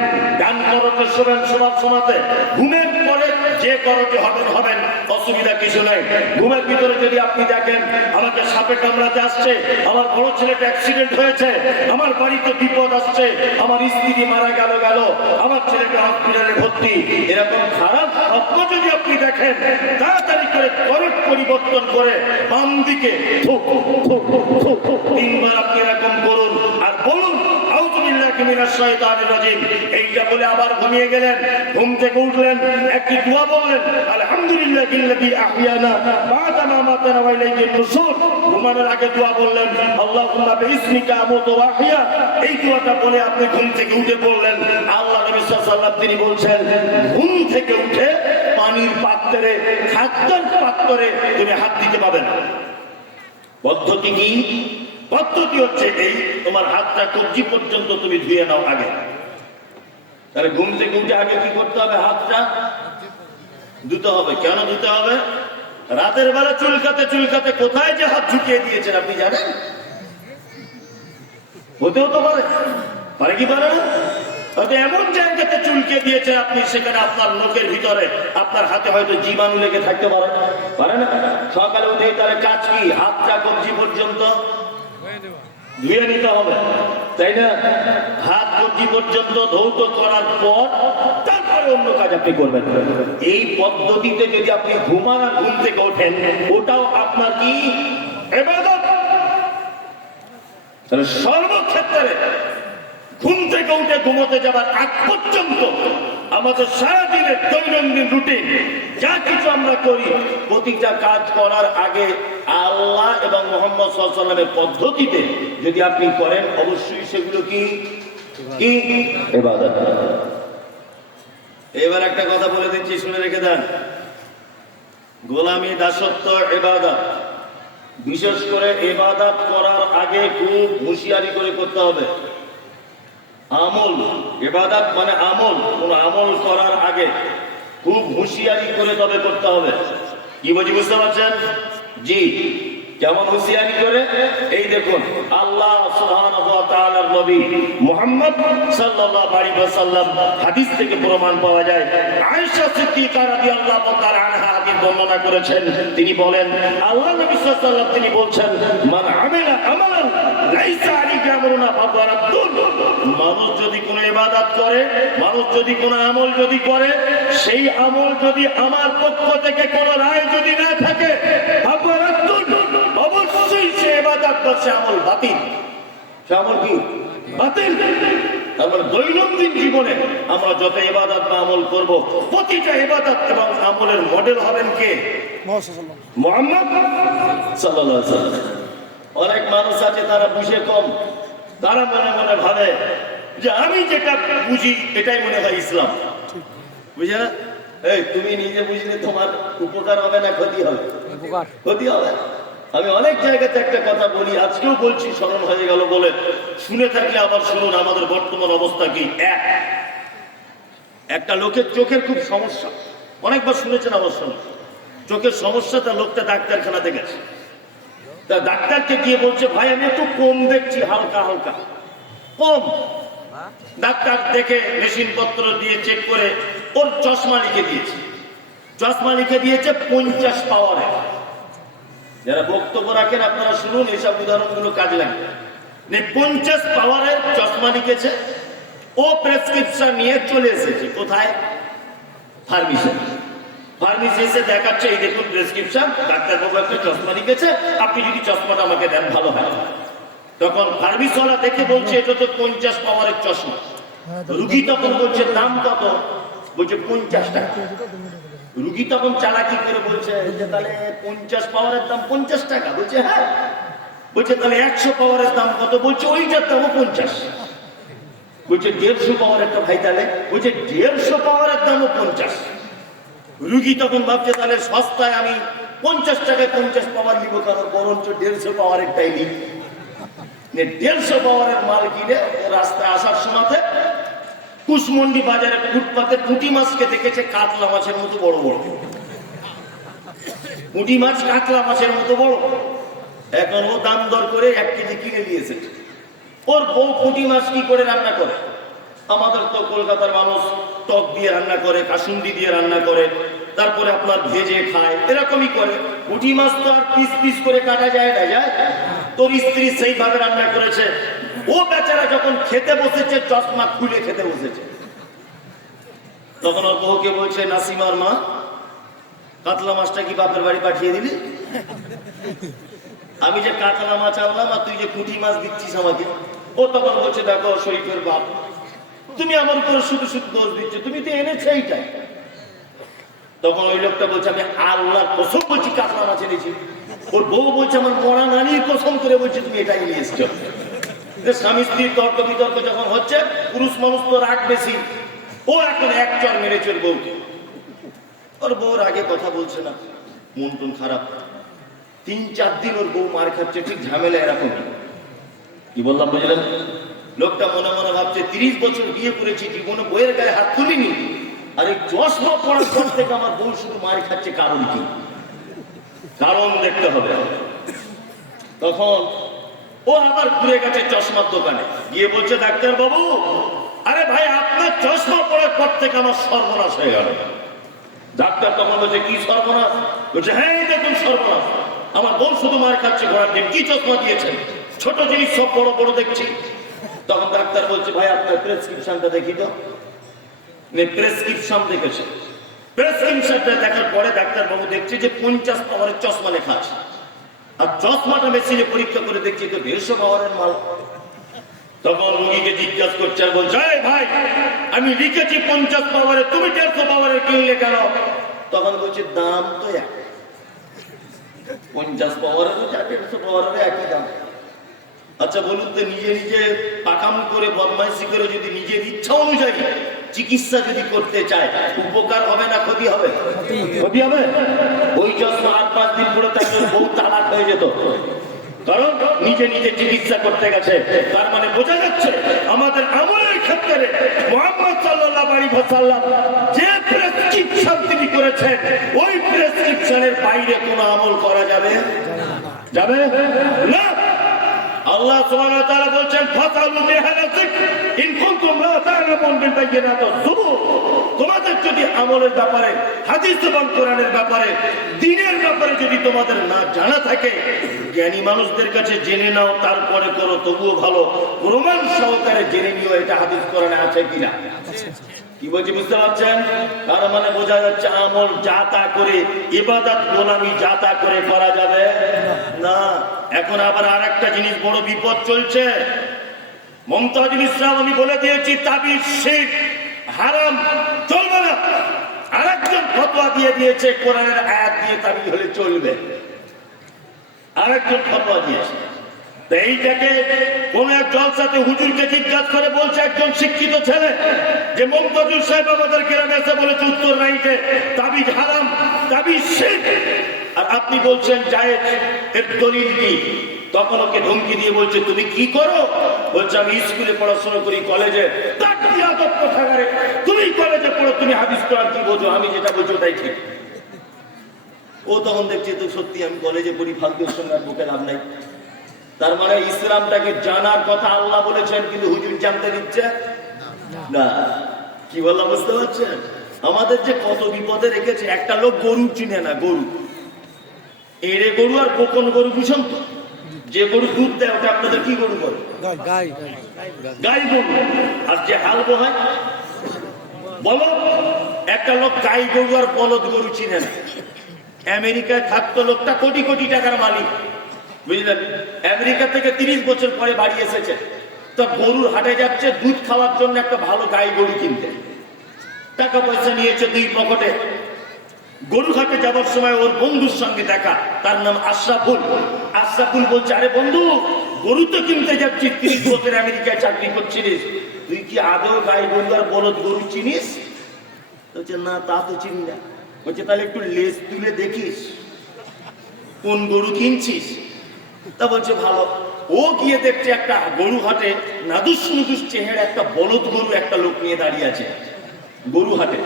ডান করতে শোবেন শোবার সময়তে, ঘুমের পরে যে করতে হবেন, অসুবিধা কিছু নাই। ঘুমের ভিতরে যদি আপনি দেখেন আমাকে সাপে কামড়াতে আসছে, আমার বড় ছেলেটা অ্যাক্সিডেন্ট হয়েছে, আমার বাড়িতে বিপদ আসছে, আমার স্ত্রী মারা গেল, আমার ছেলেটা হসপিটালে ভর্তি, এরকম খারাপ স্বপ্ন যদি আপনি দেখেন, তাড়াতাড়ি করে করট পরিবর্তন করে বাম দিকে 3বার আপনি এরকম করুন আর বলুন আউযু বিল্লাহি মিনাশ শাইতানির রাজিম। এইটা বলে আবার ঘুমিয়ে গেলেন। ঘুম থেকে উঠলেন, একটি দোয়া বললেন, আলহামদুলিল্লাহিল্লাযী আহইয়ানা বা'দা মা মাতানা ওয়া ইলাইহিন নুশুর। ঘুমানোর আগে দোয়া বললেন, আল্লাহুম্মা বিইসমিকা আমুতু ওয়া আহইয়া। এই দোয়াটা বলে আপনি ঘুম থেকে উঠে পড়লেন। আল্লাহ নবী সাল্লাল্লাহু আলাইহি ওয়াসাল্লাম তিনি বলছেন, ঘুম থেকে উঠে পানির পাত্রে, খাদ্যের পাত্রে তুমি হাত দিতে পাবে না। পদ্ধতি কি? পদ্ধতি হচ্ছে এই, তোমার হাতটা কবজি পর্যন্ত তুমি ধুয়ে নাও আগে। তাহলে ঘুম থেকে উঠে আগে কি করতে হবে? হাতটা ধুতে হবে। কেন ধুতে হবে? রাতের বেলা চুলকাতে কোথায় যে হাত ঝুঁকিয়ে দিয়েছেন আপনি জানেন? হতেও তো পারে কি পারে না? হয়তো এমন জায়গাতে চুলকে দিয়েছে আপনি, সেখানে আপনার নখের ভিতরে আপনার হাতে হয়তো জীবাণু লেগে থাকতে পারে না? সকালে উঠে তাহলে কাজ কি? হাতটা কবজি পর্যন্ত ধুয়ে নিতে হবে, তাই না? হাত কবজি পর্যন্ত ধৌত করার পর তারপরে অন্য কাজ আপনি করবেন। এই পদ্ধতিতে যদি আপনি ঘুমান আর ঘুম থেকে ওঠেন, ওটাও আপনার কি? ইবাদত। তাহলে সর্বক্ষেত্রে ঘুম থেকে উঠে ঘুমোতে যাবার আগ পর্যন্ত আমাদের সারাদিনের দৈনন্দিন রুটিন যা কিছু আমরা করি, প্রতিটা কাজ করার আগে আল্লাহ এবং মুহাম্মদ সাল্লাল্লাহু আলাইহি ওয়াসাল্লামের পদ্ধতিতে যদি আপনি করেন, অবশ্যই সেগুলো কি? ইবাদত। এবার একটা কথা বলে দিচ্ছি, শুনে রেখে দেন। গোলামি, দাসত্ব, ইবাদত বিশেষ করে ইবাদত করার আগে খুব হুঁশিয়ারি করে করতে হবে। আমল, ইবাদত মানে আমল, কোন আমল করার আগে খুব হুঁশিয়ারি করে তবে করতে হবে। কি বুঝতে পারছেন? জি, কেমন হুঁশিয়ারি করে? এই দেখুন, আল্লাহ সুবহানাহু ওয়া তাআলার নবী মুহাম্মদ সাল্লাল্লাহু আলাইহি ওয়াসাল্লাম হাদিস থেকে প্রমাণ পাওয়া যায়। আয়েশা সিদ্দিকা রাদিয়াল্লাহু তাআলা আনহা হাদিস বর্ণনা করেছেন। তিনি বলেন, আল্লাহ নবী সাল্লাল্লাহু আলাইহি ওয়াসাল্লাম তিনি বলছেন, মান আমিলা আমালান লাইসা আলাইহি আমরুনা ফাহুয়া রাদ্দুন। মানুষ যদি কোনো ইবাদত করে, মানুষ যদি কোনো আমল যদি করে, সেই আমল যদি আমার পক্ষ থেকে কোনো রায় যদি না থাকে, ফাহুয়া রাদ্দুন, অবশ্যই সে ইবাদত করছে আমল বাতিল। সে আমল কি? বাতিল। তারপর দৈনন্দিন জীবনে আমরা যত ইবাদত বা আমল করব, প্রতিটা ইবাদত এবং আমলের মডেল হবেন কে? মুহাম্মদ সাল্লাল্লাহু আলাইহি ওয়াসাল্লাম। অনেক মানুষ আছে তারা বুঝে কম, তারা মনে মনে ভাবে যে আমি যেটা বুঝি এটাই মনে হয় ইসলাম। বুঝে না? এই তুমি নিজে বুঝলে তোমার উপকার হবে না ক্ষতি হবে? ক্ষতি হবে। আমি অনেক জায়গাতে একটা কথা বলি, আজকেও বলছি, স্মরণ হয়ে গেল বলে, শুনে থাকলে আবার শুনুন। আমাদের বর্তমান অবস্থা কি? একটা লোকের চোখের খুব সমস্যা, অনেকবার শুনেছেন আবার শুনুন। চোখের সমস্যা, তার লোকটা ডাক্তারখানাতে গেছে। তা ডাক্তারকে গিয়ে বলছে, ভাই আমি একটু কম দেখছি, হালকা হালকা কম। ডাক্তার দেখে মেশিন পত্র দিয়ে চেক করে ওর চশমা লিখে দিয়েছে। চশমা লিখে দিয়েছে 50 পাওয়ারে। যারা বক্তব্য রাখেন আপনারা শুনুন, এসব উদাহরণগুলো কাজে লাগবে। 50 পাওয়ারের চশমা লিখেছে। ও প্রেসক্রিপশন নিয়ে চলে এসেছে কোথায়? ফার্মেসি। ফার্মেসি এসে দেখাচ্ছে, এই দেখুন প্রেসক্রিপশন, ডাক্তারবাবু একটা চশমা লিখেছে, আপনি যদি চশমাটা আমাকে দেন ভালো হয়। তখন ফার্মেসিওয়ালা দেখে বলছে, এটা তো 50 পাওয়ারের চশমা। রুগী তখন বলছে, দাম কত? বলছে 50 টাকা। রুগী তখন চালাকি করে বলছে, তাহলে 50 পাওয়ারের দাম 50 টাকা? বলছে হ্যাঁ। বলছে তাহলে 100 পাওয়ারের দাম কত? বলছে ওইটার দামও 50। বলছে 150 পাওয়ারেরটা ভাই তাহলে? বলছে 150 পাওয়ারের দামও 50। রুগী তখন ভাবছে, তাহলে সস্তায় আমি 50 টাকায় 50 পাওয়ার নিব, কারণ বরঞ্চ 150 পাওয়ারেরটাই নিব। 150 পাওয়ারের মাল কিনে রাস্তায় আসার সময়তে কুশমন্ডি বাজারে ফুটপাতে পুঁটি মাছকে দেখেছে কাতলা মাছের মতো বড় বড়। পুঁটি মাছ কাতলা মাছের মতো বড়। এখন ও দাম দর করে 1 কেজি কিনে নিয়েছে। ওর বউ পুঁটি মাছ কি করে রান্না করে? আমাদের তো কলকাতার মানুষ টক দিয়ে রান্না করে, কাসুন্দি দিয়ে রান্না করে, তারপরে আপনার ভেজে খায়, এরকমই করে। পুঁটি মাছ তো আর পিস পিস করে কাটা যায় না, যায়? তোর স্ত্রী সেইভাবে রান্না করেছে। ও বেচারা যখন খেতে বসেছে, চশমা খুলে খেতে বসেছে। তখন ওর বউকে বলছে, নাসিমার মা, কাতলা মাছটা কি বাপের বাড়ি পাঠিয়ে দিলি? আমি যে কাতলা মাছ আনলাম আর তুই যে পুঁটি মাছ দিচ্ছিস আমাকে। ও তখন বলছে, দেখো শরীফের বাপ, তুমি আমার উপর শুধু শুধু দোষ দিচ্ছ, তুমি তো এনেছো এইটাই। তখন ওই লোকটা বলছে, আমি আল্লাহর কসম বলছি কাতলা মাছ এনেছি। ওর বউ বলছে, আমার মরা নানির কসম করে বলছে তুমি এটাই নিয়ে এসছো। স্বামী স্ত্রীর তর্ক বিতর্ক যখন হচ্ছে, পুরুষ মানুষ তো রাগ বেশি, ও এখন 1 চড় মেরেছে ওর বউকে। ওর বউর আগে কথা বলছে না, মন টন খারাপ। 3-4 দিন ওর বউ মার খাচ্ছে, ঠিক ঝামেলা এরকম। কি বললাম বুঝলেন? লোকটা মনে মনে ভাবছে, 30 বছর বিয়ে করেছি, জীবনে বইয়ের গায়ে হাত তুলিনি, আর এই চশমা পড়ার পর থেকে আমার বউ শুধু মার খাচ্ছে, কারণ কি? কারণ দেখতে হবে। তখন ও আবার ঘুরে গেছে চশমার দোকানে, গিয়ে বলছে, ডাক্তার বাবু, আরে ভাই আপনার চশমা পড়ার পর থেকে আমার সর্বনাশ হয়ে গেল। ডাক্তার তখন বলছে, কি সর্বনাশ? বলছে, হ্যাঁ এই দেখুন সর্বনাশ, আমার বউ শুধু মার খাচ্ছে ঘোড়ার ডিম। কি চশমা দিয়েছেন? ছোট জিনিস সব বড় বড় দেখছি। তখন ডাক্তার বলছে, ভাই আপনার প্রেসক্রিপশনটা দেখি তো। প্রেসক্রিপশন দেখেছে। প্রেসক্রিপশনটা দেখার পরে ডাক্তার বাবু দেখছে যে 50 পাওয়ারের চশমা লেখা আছে, আর চশমাটা মেশিনে পরীক্ষা করে দেখছে তো 150 পাওয়ারের মাল। তখন রোগীকে জিজ্ঞাসা করছে আর বলছে, ভাই আমি লিখেছি 50 পাওয়ারে, তুমি 150 পাওয়ারের কিনলে কেন? তখন বলছে, দাম তো এক, 50 পাওয়ারের 150 পাওয়ারের একই দাম। আচ্ছা বলুন তো, নিজে নিজে পাকামি করে বদমাইশি করে যদি নিজের ইচ্ছা অনুযায়ী চিকিৎসা যদি করতে চায়, উপকার হবে না ক্ষতি হবে? ক্ষতি হবে। ওই চশমা 8-5 দিন পরে তাকে বউ তালাক হয়ে যেত, কারণ নিজে নিজে চিকিৎসা করতে গেছে। তার মানে বোঝা যাচ্ছে আমাদের আমলের ক্ষেত্রে মুহাম্মদ সাল্লাল্লাহু আলাইহি ওয়াসাল্লাম যে প্রেসক্রিপশন তিনি করেছেন, ওই প্রেসক্রিপশনের বাইরে কোনো আমল করা যাবে না। আল্লাহ সুবহানাহু ওয়া তাআলা বলেন ফাতালু বিহালাতিক ইন কুনতুম লা তা'লামুন বিল বাইয়িনাতি যুবুর। তোমাদের যদি আমলের ব্যাপারে, হাদিস এবং কোরআনের ব্যাপারে, দ্বীনের ব্যাপারে যদি তোমাদের না জানা থাকে, জ্ঞানী মানুষদের কাছে জেনে নাও, তারপরে করো, তবুও ভালো। প্রমাণ সহকারে জেনে নিও এটা হাদিস কোরআনে আছে কিনা। কি বলছি বুঝতে পারছেন? তার মানে বোঝা যাচ্ছে আমল যা তা করে, ইবাদত গোলামি যা তা করে করা যাবে না। এখন আবার আরেকটা জিনিস বড় বিপদ চলছে। মুমতাজুল ইসলাম আমি বলে দিয়েছি তাবিজ শিরক হারাম, চলবে না। আরেকজন ফতোয়া দিয়ে দিয়েছে কোরআনের আয়াত দিয়ে তাবিজ হলে চলবে, আরেকজন ফতোয়া দিয়েছে। তো এইটাকে কোন এক জলসাতে হুজুরকে জিজ্ঞাসা করে বলছে একজন শিক্ষিত ছেলে যে মুমতাজুল সাহেব আমাদের গ্রামে এসে বলেছে উত্তর রাইটে তাবিজ হারাম, তাবিজ শিরক, আর আপনি বলছেন জায়েজ, এর দলিল কি? তখন ওকে ধমকি দিয়ে বলছে তুমি কি করো? বলছে আমি স্কুলে পড়াশোনা করি, কলেজে। তুমি কলেজে পড়ো, তুমি হাদিস কোরআন কি বোঝো? আমি যেটা বুঝো তাই ঠিক। ও তখন দেখছে তো সত্যি আমি কলেজে পড়ি, ফালতুর সঙ্গে বুকে লাভ নাই। তার মানে ইসলামটাকে জানার কথা আল্লাহ বলেছেন, কিন্তু হুজুর জানতে দিচ্ছে না। কি বললাম বুঝতে পারছেন? আমাদের যে কত বিপদে রেখেছে। একটা লোক গরু চিনে না, গরু, এড়ে গরু আর কোকন গরু বুঝুন তো? যে গরু দুধ দেয় ওটা আপনাদের কি গরু বলে? গাই গরু। আর যে হাল বোহায় বলো, একটা লোক গাই গরু আর বলদ গরু চিনে না। আমেরিকায় থাকতো লোকটা, কোটি কোটি টাকার মালিক, বুঝলেন? আমেরিকা থেকে 30 বছর পরে বাড়ি এসেছে। তো গরুর হাটে যাচ্ছে দুধ খাওয়ার জন্য একটা ভালো গাই গরু কিনতে। টাকা পয়সা নিয়েছে 2 পকেটে। গরু হাটে যাবার সময় ওর বন্ধুর সঙ্গে দেখা, তার নাম আশরাফুল। আশরাফুল বলছে আরে বন্ধু, গরু তো কিনতে যাচ্ছি, 30 বছর আমেরিকায় চাকরি করছিলিস, তুই কি আদৌ গাই গরু আর বলদ গরু চিনিস? বলছে না, তা তো চিনি না। বলছে তাহলে একটু লেজ তুলে দেখিস কোন গরু কিনছিস। তা বলছে ভালো। ও গিয়ে দেখছে একটা গরু হাটে নাদুস নুদুস চেহারা একটা বলদ গরু একটা লোক নিয়ে দাঁড়িয়ে আছে গরু হাটে।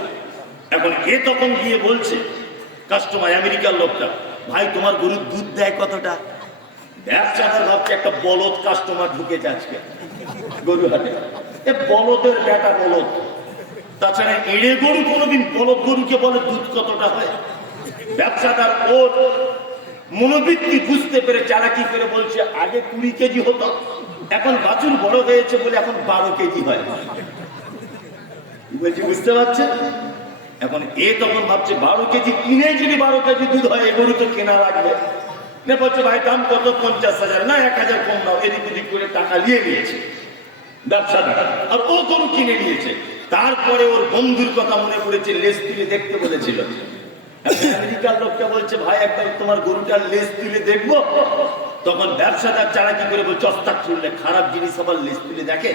এখন এ তখন গিয়ে বলছে কাস্টমার, আমেরিকার লোকটা, ভাই তোমার গরুর দুধ দেয় কতটা? ব্যবসাদার ভাবছে একটা বলদ কাস্টমার ঢুকেছে আজকে গরু হাটে। এ বলদের বেটা বলদ। তাছাড়া এড়ে গরু কোনোদিন বলদ গরুকে বলে দুধ কতটা হয়? ব্যবসাদার ওর মনোবৃত্তি বুঝতে পেরে চালাকি করে বলছে আগে 20 কেজি হতো, এখন বাছুর বড় হয়েছে বলে এখন 12 কেজি হয়। বলছি বুঝতে পারছেন? এখন এ তখন ভাবছে 12 কেজি কিনে যদি 12 কেজি দুধ হয়, এ গরু তো কেনা লাগবে। বলছে ভাই দাম কত? 50,000। না 1,000 কম দাও। এদিক ওদিক করে টাকা নিয়ে নিয়েছে ব্যবসাদার, আর ও গরু কিনে নিয়েছে। তারপরে ওর বন্ধুর কথা মনে পড়েছে, লেজ তুলে দেখতে বলেছিল। আমেরিকার লোকটা বলছে ভাই একবার তোমার গরুটার লেজ তুলে দেখবো। তখন ব্যবসাদার চালাকি করে বলছে অস্তাক চুললে, খারাপ জিনিস আবার লেজ তুলে দেখে,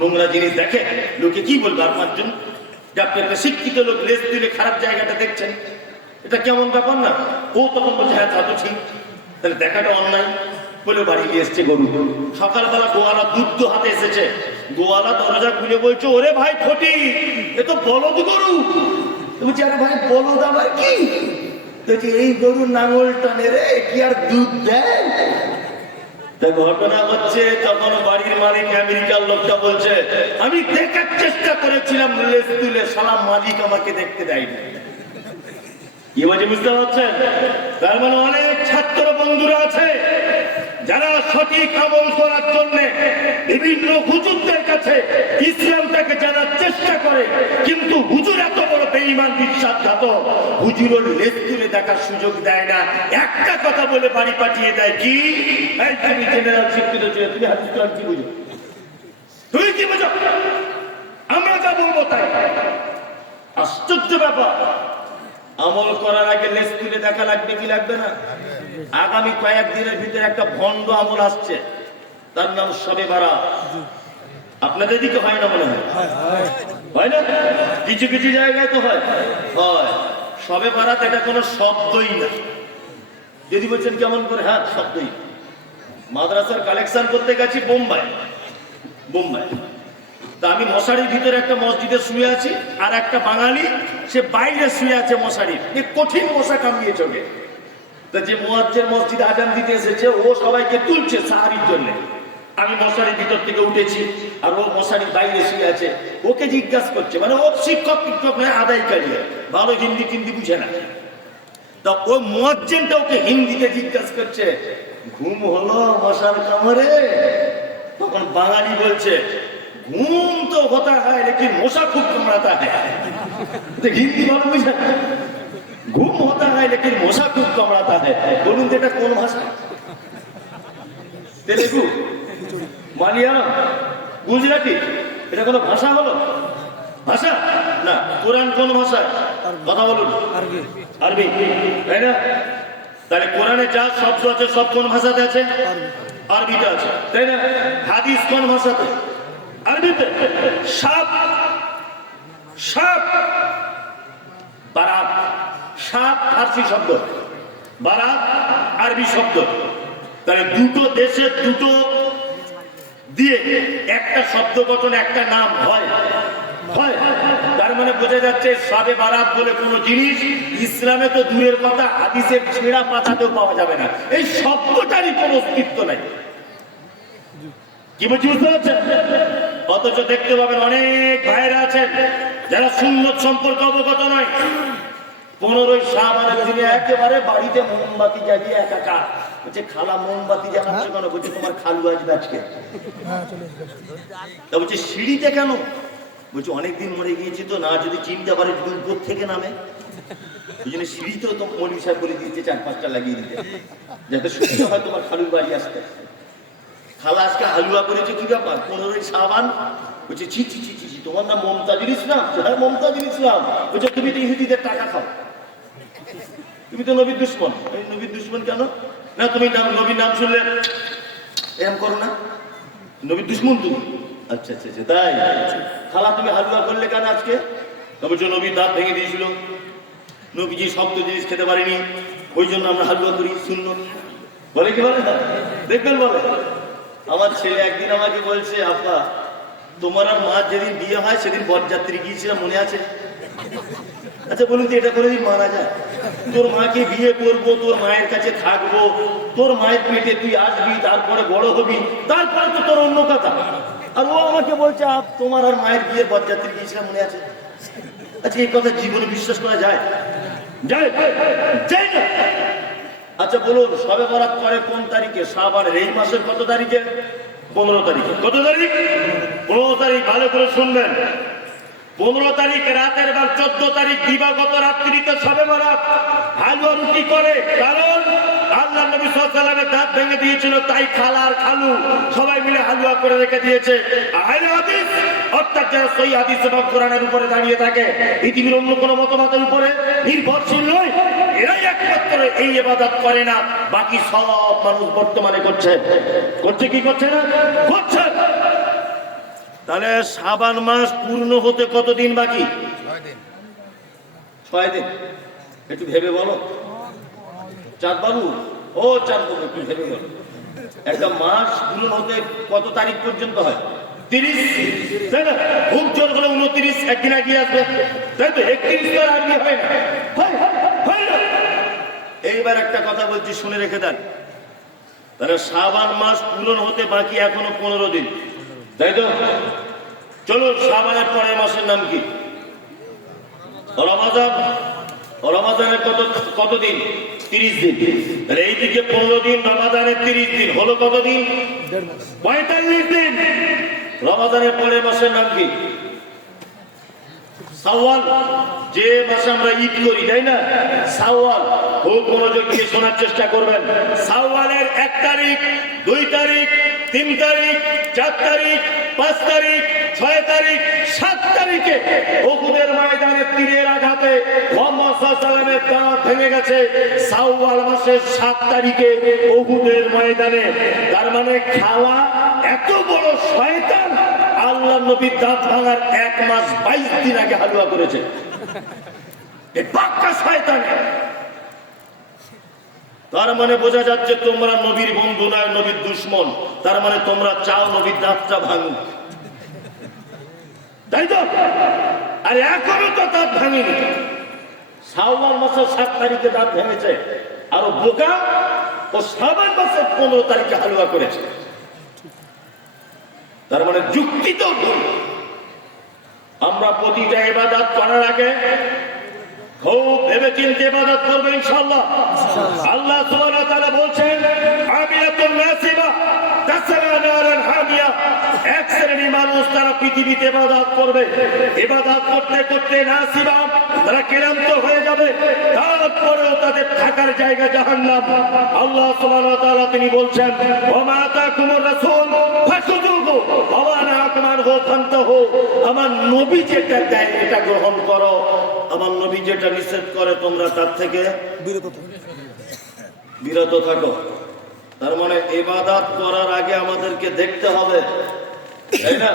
নোংরা জিনিস দেখে, লোকে কি বলবে? আর 5 জন যে আপনি একটা শিক্ষিত লোক লেজ তুলে খারাপ জায়গাটা দেখছেন, এটা কেমন ব্যাপার না? ও তখন বলছে হ্যাঁ তা তো ঠিক, তাহলে দেখাটা অন্যায় বলে বাড়ি নিয়ে এসছে গরু। সকালবেলা গোয়ালা দুধ হাতে এসেছে। গোয়ালা দরজা খুলে বলছে ওরে ভাই ফটি, এ তো বলদ গরু। বলছি আরে ভাই বলদ আবার কি? এই গরু নাঙল টানে রে, কি আর দুধ দেয়? তা ঘটনা হচ্ছে তখন বাড়ির মালিক আমেরিকার লোকটা বলছে আমি দেখার চেষ্টা করেছিলাম লেজ তুলে, সালাম মালিক আমাকে দেখতে দেয়নি। কি বলছে বুঝতে পারছেন? তার মানে অনেক ছাত্র বন্ধুরা আছে যারা সঠিক আমল করার জন্য বিভিন্ন হুজুরদের কাছে ইসলামটাকে জানার চেষ্টা করে, কিন্তু হুজুর এত বড় বেঈমান বিশ্বাসঘাতক, হুজুরের লেজ তুলে দেখার সুযোগ দেয় না। একটা কথা বলে বাড়ি পাঠিয়ে দেয়, কি তুমি জেনারেল শিক্ষিত ছিল, তুমি হাদিস কোরআন কি বুঝো? তুমি কি বুঝো? আমরা যা বলবো তাই। আশ্চর্য ব্যাপার। আমল করার আগে লেজ তুলে দেখা লাগবে কি লাগবে না? আগামী কয়েকদিনের ভিতরে একটা ভণ্ড আমল আসছে, তার নাম শবে বারাত। আপনাদের দিকে হয় না মনে হয়? হয় না? কিছু কিছু জায়গায় তো হয়। হয় সবে বারাত, এটা কোনো শব্দই না। যদি বলছেন কেমন করে, হ্যাঁ শব্দই। মাদ্রাসার কালেকশন করতে গেছি বোম্বাই, তা আমি মশারির ভিতরে একটা মসজিদে শুয়ে আছি, আর একটা বাঙালি সে বাইরে শুয়ে আছে মশারির, এ কঠিন মশা কামড়িয়ে চোখে। তা যে মুয়াজ্জিন মসজিদে আজান দিতে এসেছে, ও সবাইকে তুলছে সাহারির জন্য। আমি মশারির ভিতর থেকে উঠেছি, আর ও মশারির বাইরে শুয়ে আছে। ওকে জিজ্ঞাসা করছে, মানে ও শিক্ষক নয়, আদায়কারী, ভালো হিন্দি টিন্দি বুঝে না। তা ওই মুয়াজ্জিনটা ওকে হিন্দিতে জিজ্ঞাসা করছে, ঘুম হলো মশার কামড়ে? তখন বাঙালি বলছে, ঘুম তো হতা হয় লেকিন মশা খুব কামড়াতা है। হিন্দি ভালো বুঝে, ঘুম হতা হয় লেকিন মশা খুব কামড়াতা है। বলুন তো এটা কোন ভাষা? তেলেগু, মালিয়ালাম, গুজরাটি? এটা কোনো ভাষা হলো? ভাষা না। কোরআন কোন ভাষা? কথা বলুন। আরবি, তাই না? তাহলে কোরআনে যা শব্দ আছে সব কোন ভাষাতে আছে? আরবিতে আছে, তাই না? হাদিস কোন ভাষাতে? আরবিতে। সাপ, সাপ, বারাত, সাপ ফার্সি শব্দ, বারাত আরবি শব্দ। তাহলে দুটো দেশের দুটো দিয়ে একটা শব্দ গঠন, একটা নাম হয়। তার মানে বোঝা যাচ্ছে শবে বারাত বলে কোন জিনিস ইসলামে তো দূরের কথা, হাদিসের ছেঁড়া পাতাতেও পাওয়া যাবে না। এই শব্দটারই কোনো অস্তিত্ব নাই। কি বলছি বুঝতে পারছেন? অথচ দেখতে পাবেন অনেক ভাইরা আছেন যারা সুন্নত সম্পর্কে অবগত নয়। 15ই শাবানের দিনে একেবারে বাড়িতে মোমবাতি জ্বালিয়ে একাকার। বলছে, খালা মোমবাতি জ্বালাচ্ছ কেন? বলছে, তোমার খালু আসবে আজকে। তা বলছে, সিঁড়িতে কেন? বলছে, অনেকদিন মরে গিয়েছি তো, না যদি চিনতে পারে যদি উপর থেকে নামে। ওই জন্য সিঁড়িতেও তো মৌলী সাহেব বলে দিয়েছে 4-5টা লাগিয়ে দিতে, যাতে সুবিধা হয় তোমার খালুর বাড়ি আসতে। খালা আজকে হালুয়া করেছে, কি ব্যাপার? 15ই শাবান। বলছে, ছি ছি ছি ছি, তোমার নাম মমতাজুল ইসলাম? হ্যাঁ মমতাজুল ইসলাম। বলছে, তুমি তো ইহুদিদের টাকা খাও, তুমি তো নবীর দুশ্মন। নবীর দুশ্মন কেন? না তুমি নবীর নাম শুনলে এরম করো না, নবীর দুশ্মন তুমি। আচ্ছা আচ্ছা আচ্ছা, তাই? খালা তুমি হালুয়া করলে কেন আজকে? বলছো, নবীর দাঁত ভেঙে দিয়েছিল, নবীজি শব্দ জিনিস খেতে পারিনি, ওই জন্য আমরা হালুয়া করি। শূন্য বলে কি বলে? দেখবেন বলে। আমার ছেলে একদিন আমাকে বলছে, আব্বা তোমার আর মার যেদিন বিয়ে হয় সেদিন বরযাত্রী গিয়েছিলাম, মনে আছে? আচ্ছা বলুন তো, এটা কোনোদিন মানা যায়? তোর মাকে বিয়ে করবো, তোর মায়ের কাছে থাকবো, তোর মায়ের পেটে তুই আসবি, তারপরে বড় হবি, তারপরে তো তোর অন্য কথা। আর ও আমাকে বলছে, তোমার আর মায়ের বিয়ের বরযাত্রী গিয়েছিলাম, মনে আছে? আচ্ছা এই কথা জীবনে বিশ্বাস করা যায়? যায় না। আচ্ছা বলুন, শবে বরাত করে কোন তারিখে? শাবানের এই মাসের কত তারিখে? 15 তারিখে। কত তারিখ? 15 তারিখ। ভালো করে শুনবেন। 15 তারিখ রাতের বার 14 তারিখ দিবাগত রাত্রিতে শবে বরাত হালুয়া রুটি করে। কারণ আল্লাহ নবী সাল্লাল্লাহু আলাইহি ওয়াসাল্লামের দাঁত ভেঙে দিয়েছিল, তাই খালা আর খালু সবাই মিলে হালুয়া করে রেখে দিয়েছে। আহলে হাদিস অর্থাৎ যারা সহিহ হাদিস এবং কোরআনের উপরে দাঁড়িয়ে থাকে, পৃথিবীর অন্য কোনো মতবাদের উপরে নির্ভরশীল নয়, এরাই একমাত্র এই ইবাদত করে না। বাকি সব মানুষ বর্তমানে করছে কি করছে না? করছে। তাহলে শাবান মাস পূর্ণ হতে কতদিন বাকি? 6 দিন। একটু ভেবে বলো। চাঁদ বাবু, ও চাঁদ বাবু, একটু ভেবে বলো, একটা মাস পূর্ণ হতে কত তারিখ পর্যন্ত হয়? 30, তাই না? খুব জোর হলে 29, একদিন এগিয়ে আসবে, তাই তো? 31 তো আর আগে হয় না। এইবার একটা কথা বলছি, শুনে রেখে দেন। তাহলে শাবান মাস পূরণ হতে বাকি এখনো 15 দিন, তাই তো? চলুন, শাবানের পরের মাসের নাম কি? রমাদান। রমাদানের কতদিন? 30 দিন। তাহলে এইদিকে 15 দিন, রমাদানের 30 দিন, হলো কতদিন? 45 দিন। রমাদানের পরের মাসের নাম কি? শাওয়াল। যে মাসে আমরা ঈদ করি, তাই না? শাওয়াল। খুব মনোযোগ দিয়ে শোনার চেষ্টা করবেন। শাওয়ালের 1 তারিখ, 2 তারিখ, 3 তারিখ, 4 তারিখ, 5 তারিখ, 6 তারিখ, 7 তারিখে উহুদের ময়দানে তীরের আঘাতে মুহাম্মদ সাল্লাল্লাহু আলাইহি ওয়াসাল্লামের দাঁত ভেঙে গেছে। শাওয়াল মাসের 7 তারিখে উহুদের ময়দানে। তার মানে খালা এত বড় শয়তান, আল্লাহ নবীর দাঁত ভাঙার 1 মাস 22 দিন আগে হালুয়া করেছে। এ পাক্কা শয়তান। তার মানে বোঝা যাচ্ছে তোমরা নবীর বন্ধু নয়, নবীর দুশ্মন। তার মানে তোমরা চাও নবীর দাঁতটা ভাঙুক, তাই তো? আর এখনো তো দাঁত ভাঙেনি। শাওয়াল মাসের 7 তারিখে দাঁত ভেঙেছে, আর বোকা ও শাবান মাসের 15 তারিখে হালুয়া করেছে। তার মানে যুক্তি তো ভুল। আমরা প্রতিটা ইবাদত করার আগে খুব ভেবে চিন্তে ইবাদত করবো ইনশাআল্লাহ। আল্লাহ সুবহানাহু ওয়া তাআলা বলছেন, হামিয়াতুন নাসিবা তাসলা নারান হামিয়া। এক শ্রেণীর মানুষ তারা পৃথিবীতে ইবাদত করবে, ইবাদত করতে করতে নাসিবা, তারা ক্লান্ত হয়ে যাবে, তারপরেও তাদের থাকার জায়গা জাহান্নাম। আল্লাহ সুবহানাহু ওয়া তাআলা তিনি বলছেন, ওয়া মা আতাকুমুর রাসূল ফাখুযুহু ওয়া মা নাহাকুম আনহু ফান্তাহু। আমার নবী যেটা দেয় এটা গ্রহণ করো, আমার নবী যেটা নিষেধ করে তোমরা তার থেকে বিরত থাকো। তার মানে ইবাদত করার আগে আমাদেরকে দেখতে হবে, তাই না,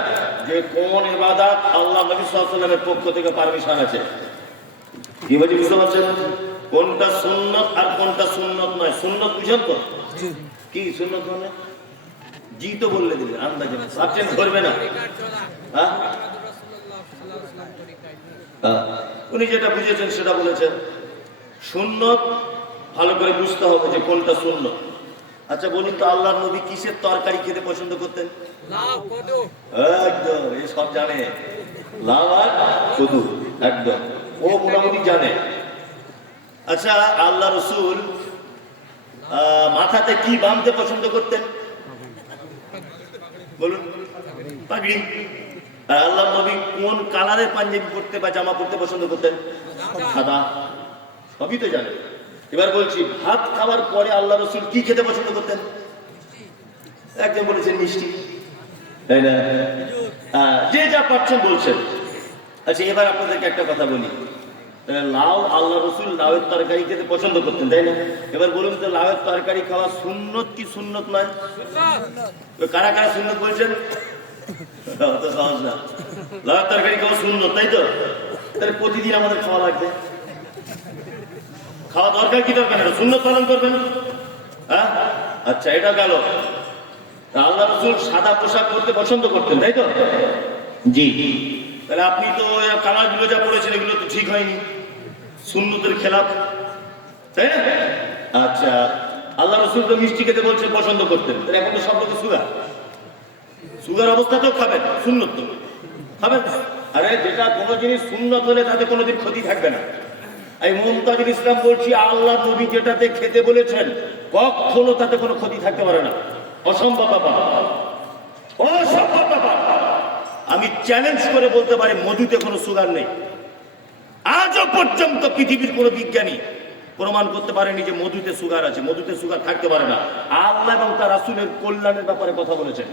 যে কোন ইবাদত আল্লাহ নবী সাল্লাল্লাহু আলাইহি ওয়াসাল্লামের পক্ষ থেকে পারমিশন আছে। কি বলছি বুঝতে পারছেন? কোনটা সুন্নত আর কোনটা সুন্নত নয়। সুন্নত বুঝেন তো? কি সুন্নত মানে? জি তো বললে দিলে আন্দাজে ভাবছেন ধরবে না। হ্যাঁ, উনি যেটা বুঝেছেন সেটা বলেছেন। সুন্নত ভালো করে বুঝতে হবে যে কোনটা সুন্নত। আচ্ছা বলুন তো, আল্লাহর নবী কিসের তরকারি খেতে পছন্দ করতেন? একদম, এই সব জানে, লাউ আর কদু, একদম ও মোটামুটি জানে। আচ্ছা, আল্লাহ রসুল মাথাতে কি বাঁধতে পছন্দ করতেন বলুন? পাগড়ি। আর আল্লাহ নবী কোন কালারের পাঞ্জাবি পরতে বা জামা পরতে পছন্দ করতেন? সাদা। সবই তো জানেন। এবার বলছি, ভাত খাওয়ার পরে আল্লাহ রসুল কি খেতে পছন্দ করতেন? একজন বলেছেন মিষ্টি, তাই না? যে যা পাচ্ছেন বলছেন। আচ্ছা, এবার আপনাদেরকে একটা কথা বলি। লাউ, আল্লাহ রসুল লাউয়ের তরকারি খেতে পছন্দ করতেন, তাই না? এবার বলুন তো, লাউয়ের তরকারি খাওয়া সুন্নত কি সুন্নত নয়? কারা কারা সুন্নত বলছেন? সহজ না। লাউয়ের তরকারি খাওয়া সুন্নত, তাই তো? তাহলে প্রতিদিন আমাদের খাওয়া লাগবে। খাওয়া দরকার কি দরকার না? সুন্নত পালন করবেন। হ্যাঁ, আচ্ছা, এটা গেল। আল্লাহ রসুল সাদা পোশাক পরতে পছন্দ করতেন, তাই তো? জি। তাহলে আপনি তো কালার গুলো যা পড়েছেন এগুলো তো ঠিক হয়নি, সুন্নতের খেলাফ, তাই না? আচ্ছা, আল্লাহ রসুল তো মিষ্টি খেতে বলছেন পছন্দ করতেন, তাহলে এখন তো সব লোকে সুগার, সুগার অবস্থাতেও খাবেন, সুন্নত তো খাবেন। আরে যেটা কোনো জিনিস সুন্নত হলে তাতে কোনোদিন ক্ষতি থাকবে না। এই মুমতাজুল ইসলাম বলছি, আল্লাহ নবী যেটাতে খেতে বলেছেন কখনো তাতে কোনো ক্ষতি থাকতে পারে না। অসম্ভব ব্যাপার, অসম্ভব ব্যাপার। আমি চ্যালেঞ্জ করে বলতে পারি, মধুতে কোনো সুগার নেই। আজও পর্যন্ত পৃথিবীর কোনো বিজ্ঞানী প্রমাণ করতে পারেনি যে মধুতে সুগার আছে। মধুতে সুগার থাকতে পারে না। আল্লাহ এবং তার রাসূলের কল্যাণের ব্যাপারে কথা বলেছেন,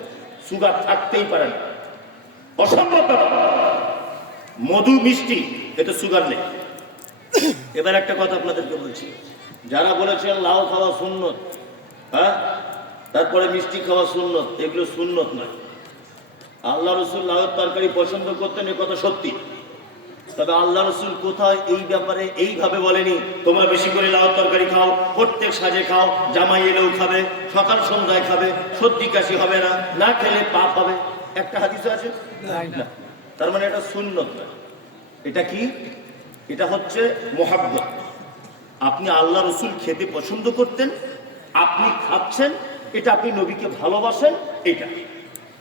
সুগার থাকতেই পারে না, অসম্ভব ব্যাপার। মধু মিষ্টি, এতে সুগার নেই। এবার একটা কথা আপনাদেরকে বলছি, যারা বলেছেন লাউ খাওয়া সুন্নত, হ্যাঁ, তারপরে মিষ্টি খাওয়া সুন্নত, এগুলো সুন্নত নয়। আল্লাহ রসুল লাউয়ের তরকারি পছন্দ করতেন, এ কথা সত্যি। তবে আল্লাহ রসুল কোথায় এই ব্যাপারে এইভাবে বলেনি, তোমরা বেশি করে লাউয়ের তরকারি খাও, প্রত্যেক সাজে খাও, জামাই এলেও খাবে, সকাল সন্ধ্যায় খাবে, সর্দি কাশি হবে না, না খেলে পাপ হবে। একটা হাদিস আছে না। তার মানে এটা সুন্নত নয়। এটা কি? এটা হচ্ছে মোহাব্বত। আপনি আল্লাহ রসুল খেতে পছন্দ করতেন, আপনি খাচ্ছেন, এটা আপনি নবীকে ভালোবাসেন, এটা।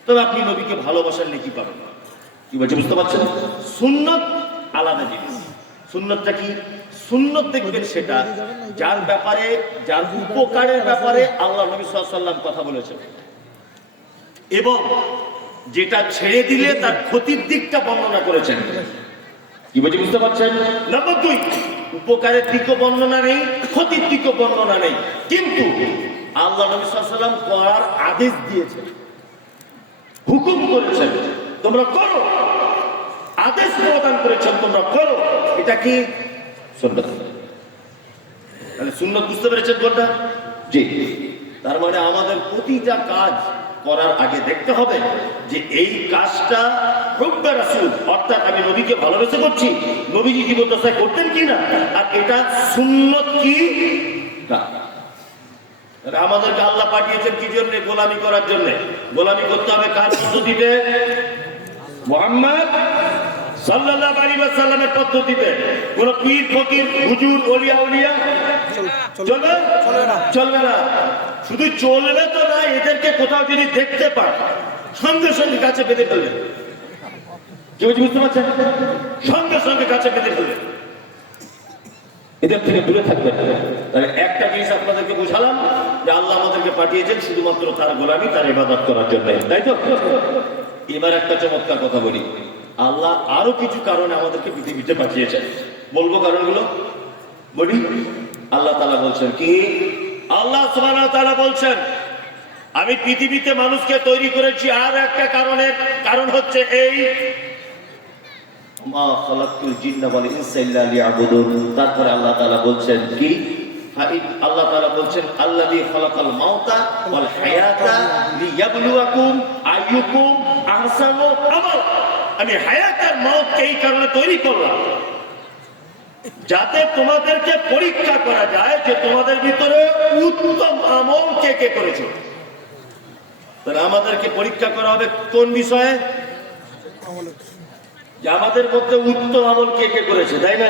তবে আপনি নবীকে ভালোবাসেন নাকি পাবেন না। কি বলছে বুঝতে পারছেন? সুন্নত আলাদা জিনিস। সুন্নতটা কি? সুন্নত দেখবেন সেটা যার ব্যাপারে, যার উপকারের ব্যাপারে আল্লাহ নবী সাল্লাল্লাহু আলাইহি ওয়াসাল্লাম কথা বলেছেন, এবং যেটা ছেড়ে দিলে তার ক্ষতির দিকটা বর্ণনা করেছেন। কি বলছি বুঝতে পারছেন? নম্বর 2, উপকারের দিকও বর্ণনা নেই, ক্ষতির দিকও বর্ণনা নেই, কিন্তু আল্লাহ নবী সাল্লাল্লাহু আলাইহি ওয়াসাল্লাম করার আদেশ দিয়েছেন, হুকুম করেছেন তোমরা করো, আদেশ প্রদান করেছেন তোমরা করো। এটা কি? সুন্নাত। তাহলে সুন্নাত বুঝতে পেরেছেন কোনটা? জি। তার মানে আমাদের প্রতিটা কাজ করার আগে দেখতে হবে যে এই কাজটা হুব্বে রাসূল, অর্থাৎ আমি নবীকে ভালোবেসে করছি, নবীজি জীবদ্দশায় করতেন কিনা, আর এটা সুন্নত কি না। আমাদেরকে আল্লাহ পাঠিয়েছেন কি জন্য? গোলামি করার জন্য। গোলামি করতে হবে কার পদ্ধতিতে? মুহাম্মদ সাল্লাল্লাহু আলাইহি ওয়াসাল্লামের পদ্ধতিতে। কোন পীর ফকির হুজুর ওলিয়া উলিয়া চলবে চলবে না। শুধু চলবে তো না, এদেরকে কোথাও যদি দেখতে পায় সঙ্গে সঙ্গে কাছে বেঁধে ফেলবে। কেউ বুঝতে পারছেন? সঙ্গে সঙ্গে কাছে বেঁধে ফেলবে, এদের থেকে দূরে থাকবেন। তাহলে একটা জিনিস আপনাদেরকে বুঝালাম যে আল্লাহ আমাদেরকে পাঠিয়েছেন শুধুমাত্র তার গোলামি, তার ইবাদত করার জন্য, তাই তো? এবার একটা চমৎকার কথা বলি, আল্লাহ আরো কিছু কারণে আমাদেরকে পৃথিবীতে পাঠিয়েছেন। বলবো কারণগুলো? বলি। আল্লাহ তাআলা বলছেন কি? আল্লাহ সুবহানাহু ওয়া তাআলা বলছেন আমি পৃথিবীতে মানুষকে তৈরি করেছি আর একটা কারণের, কারণ হচ্ছে এই মা খালাকতুল জিন্না ওয়াল ইনসা ইল্লা লিয়াবুদুন। তারপরে আল্লাহ তাআলা বলছেন কি? আল্লাহ তাআলা বলছেন আল্লাযী খালাকাল মাউতা ওয়াল হায়াতা লিয়াবলুয়াকুম আইয়ুকুম আহসানু আমালা। আমি হায়াত আর মাউতকে এই কারণে তৈরি করলাম যাতে তোমাদেরকে পরীক্ষা করা যায় যে তোমাদের ভিতরে উত্তম আমল কে কে করেছো। তাহলে আমাদেরকে পরীক্ষা করা হবে কোন বিষয়ে? যে আমাদের মধ্যে উত্তম আমল কে কে করেছে, তাই না?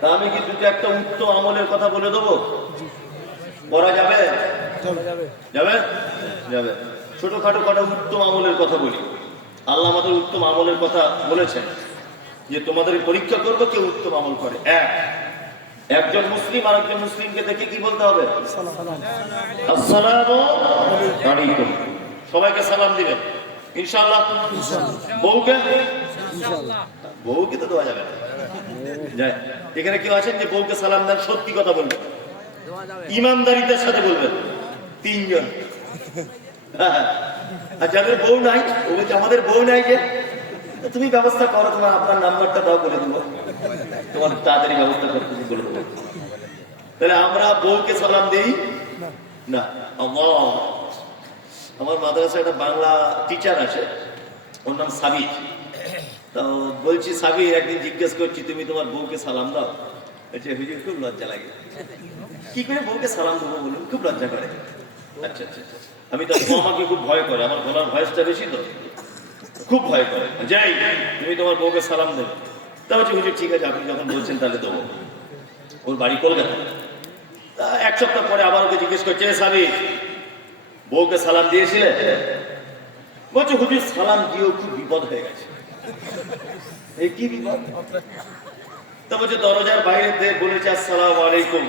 তা আমি কি দুটো একটা উত্তম আমলের কথা বলে দেবো? করা যাবে? যাবে যাবে। ছোটখাটো কটা উত্তম আমলের কথা বলি। আল্লাহ আমাদের উত্তম আমলের কথা বলেছেন যে তোমাদের পরীক্ষা করবো কে উত্তম আমল করে। একজন মুসলিম আর একজন মুসলিমকে দেখে কি বলতে হবে? আসসালামু আলাইকুম। সবাইকে সালাম দিবেন ইনশাআল্লাহ। বউকে? বউকে তো দেওয়া যাবে না। এখানে কেউ আছেন যে বউকে সালাম দেন? সত্যি কথা বলবেন, ইমানদারিতার সাথে বলবেন। 3 জন। আর যাদের বউ নাই, ও বলছে আমাদের বউ নাই, যে তুমি ব্যবস্থা করো, তোমার আপনার নাম্বারটা দাও, বলে দেবো, তোমার তাড়াতাড়ি ব্যবস্থা করতে বলে দেবো। তাহলে আমরা বউকে সালাম দিই না। আমার মাদ্রাসায় একটা বাংলা টিচার আছে, ওর নাম সাবির। তো বলছি সাবির, একদিন জিজ্ঞেস করছি তুমি তোমার বউকে সালাম দাও? হুজুর খুব লজ্জা লাগে। কি করে বউকে সালাম দেবো বলুন? খুব লজ্জা করে। আচ্ছা আচ্ছা, আমি তো আমাকে খুব ভয় করে, আমার গলার ভয়েসটা বেশি তো, খুব ভয় করে। যাই, তুমি তোমার বউকে সালাম দেবে? তা বলছি হুজুর ঠিক আছে, আপনি যখন বলছেন তাহলে দেবো। ওর বাড়ি কলকাতা। 1 সপ্তাহ পরে আবার ওকে জিজ্ঞেস করছে সাবির, বউকে সালাম দিয়েছিলে? বলছে হুজুর সালাম দিয়েও খুব বিপদ হয়ে গেছে। এই কি বিপদ? তা বলছে দরজার বাইরে বলেছে আসসালামু আলাইকুম।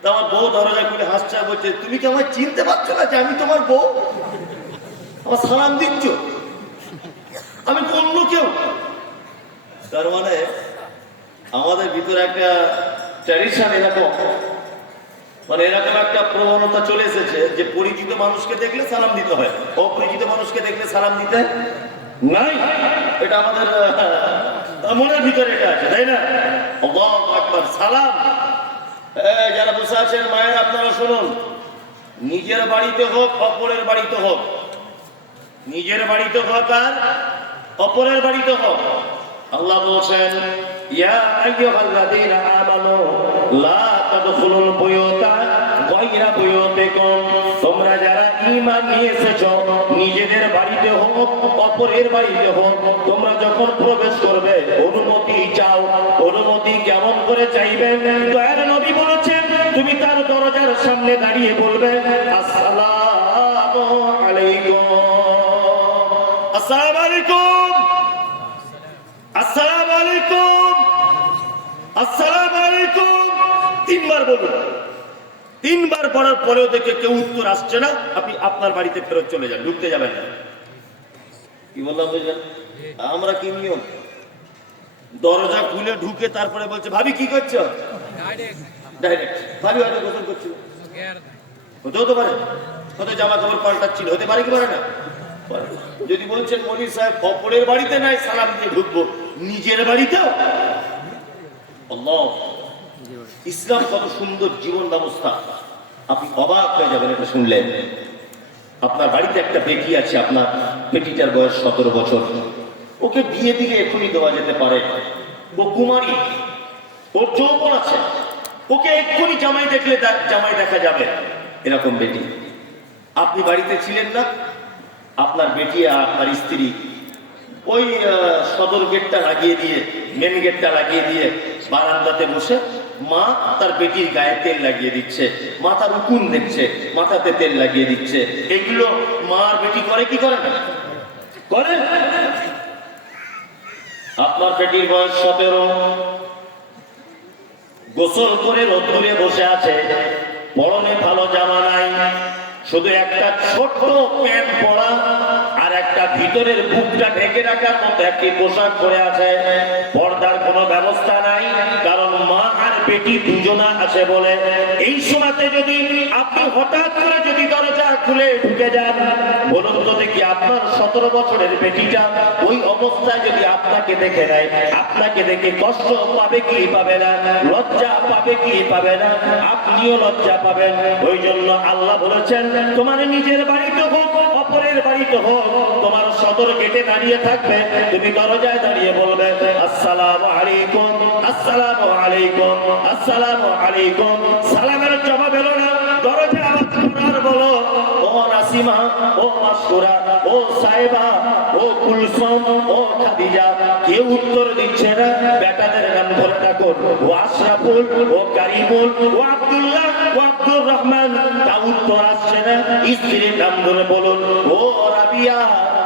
তা আমার বউ দরজা খুলে হাসছে, বলছে তুমি কি আমায় চিনতে পারছো না যে আমি তোমার বউ? আমার সালাম দিচ্ছ, আমি তো অন্য কেউ। তার মানে আমাদের ভিতরে একটা ট্র্যাডিশন, এরকম মানে এরকম একটা প্রবণতা চলে এসেছে যে পরিচিত মানুষকে দেখলে সালাম দিতে হয়, অপরিচিত মানুষকে দেখলে সালাম দিতে নাই। এটা আমাদের মনের ভিতরে এটা আছে, তাই না? আল্লাহু আকবার। সালাম, যারা বসে আছেন মায়ের, আপনারা শুনুন, নিজের বাড়িতে হোক অপরের বাড়িতে হোক, নিজের বাড়িতে হোক আর অপরের বাড়িতে হোক, আল্লাহ বলছেন ইয়া আইয়ুহাল্লাযীনা আমানু লা তাদখুলুল বুয়ুতা গায়রা বুয়ুতিকুম। তোমরা যারা ঈমান নিয়ে এসেছো, নিজেদের বাড়িতে হোক অপরের বাড়িতে হোক, তোমরা যখন প্রবেশ করবে অনুমতি চাও। অনুমতি কেমন করে চাইবেন? দয়ার নবী বলেছেন তুমি তার দরজার সামনে দাঁড়িয়ে বলবে আসসালামু আলাইকুম, আসসালামু আলাইকুম, আসসালামু আলাইকুম, আসসালামু আলাইকুম। 3 বার বলুন। 3 বার পড়ার পরেও দেখে কেউ উত্তর আসছে না, আপনি আপনার বাড়িতে ফেরত চলে যান, ঢুকতে যাবেন না। কি বললাম বুঝলেন? আমরা কি নিয়ম? দরজা খুলে ঢুকে তারপরে বলছে ভাবি কি করছো? ডাইরেক্ট। ভাবি হয়তো গোসল করছিল, হতে পারে, হয়তো জামা কাপড় পাল্টাচ্ছিল, হতে পারে কি পারে না? যদি বলছেন মনি সাহেব অপরের বাড়িতে নাই সালাম দিয়ে ঢুকবো, নিজের বাড়িতেও? আল্লাহ, ইসলাম কত সুন্দর জীবন ব্যবস্থা, আপনি অবাক হয়ে যাবেন এটা শুনলে। আপনার বাড়িতে একটা বেটি আছে, আপনার বেটিটার বয়স 17 বছর, ওকে বিয়ে দিলে এখনই দেওয়া যেতে পারে, ও কুমারী, ওর যৌবন আছে, ওকে এক্ষুনি জামাই দেখলে জামাই দেখা যাবে, এরকম বেটি। আপনি বাড়িতে ছিলেন না, আপনার বেটি আর আপনার স্ত্রী ওই সদর গেটটা লাগিয়ে দিয়ে, মেন গেটটা লাগিয়ে দিয়ে বারান্দাতে বসে মা তার বেটির গায়ে তেল লাগিয়ে দিচ্ছে, মাথার উকুন দেখছে, মাথাতে তেল লাগিয়ে দিচ্ছে। এগুলো মা আর বেটি করে কি করে না? করে। আপনার বেটির বয়স 17, গোসল করে রোদ্দুরে বসে আছে, পরনে ভালো জামা নাই, শুধু একটা ছোট্ট প্যান্ট পরা আর একটা ভিতরের বুকটা ঢেকে রাখার মতো একটি পোশাক পরে আছে। পর্দার কোনো ব্যবস্থা নাই, কারণ মা আর বেটি দুজনা আছে বলে। এই সময়তে যদি আপনি হঠাৎ করে যদি দরজা খুলে ঢুকে যান, বলুন তো দেখি আপনার 17 বছরের বেটিটা ওই অবস্থায় যদি আপনাকে দেখে নেয়, আপনাকে দেখে কষ্ট পাবে কি পাবে না, লজ্জা পাবে কি পাবে না? আপনিও লজ্জা পাবেন। ওই জন্য আল্লাহ বলেছেন, তোমার নিজের বাড়িতে হোক অপরের বাড়িতে হোক, তোমার সদর গেটে দাঁড়িয়ে থাকবে, তুমি দরজায় দাঁড়িয়ে বলবে আসসালামু আলাইকুম, আসসালামু আলাইকুম, আসসালামু আলাইকুম। সালামের জবাব এলো না, দরজা আওয়াজ করার বলো ও নাসিমা, ও মাসকুরা, ও সাহেবা, ও কুলসুম, ও খাদিজা। কেউ উত্তর দিচ্ছে না। বেটাদের নাম ধরে ডাকো, ও আশরাফুল, ও কারিমুল, ও আব্দুল্লাহ, ও আব্দুর রহমান। তা উত্তর আসছে না। স্ত্রীর নাম ধরে বলুন, ও রাবিয়া,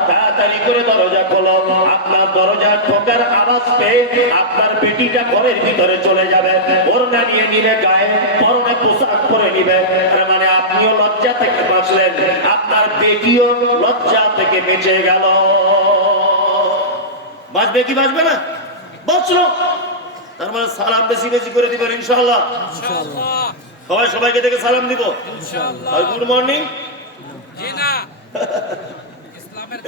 তাড়াতাড়ি করে দরজা খোলো। আপনার দরজা ঠোকার আওয়াজ পেয়ে আপনার বেটিটা ঘরের ভিতরে চলে যাবে, ওড়না নিয়ে নিবে, গায়ে পরনে পোশাক পরে নিবে। তার মানে আপনিও লজ্জা থেকে বাঁচলেন, আপনার বেটিও লজ্জা থেকে বেঁচে গেল। বাঁচবে কি বাঁচবে না? বাঁচলো। তার মানে সালাম বেশি বেশি করে দিবেন ইনশাআল্লাহ। সবাই সবাইকে দেখে সালাম দিব। আর গুড মর্নিং,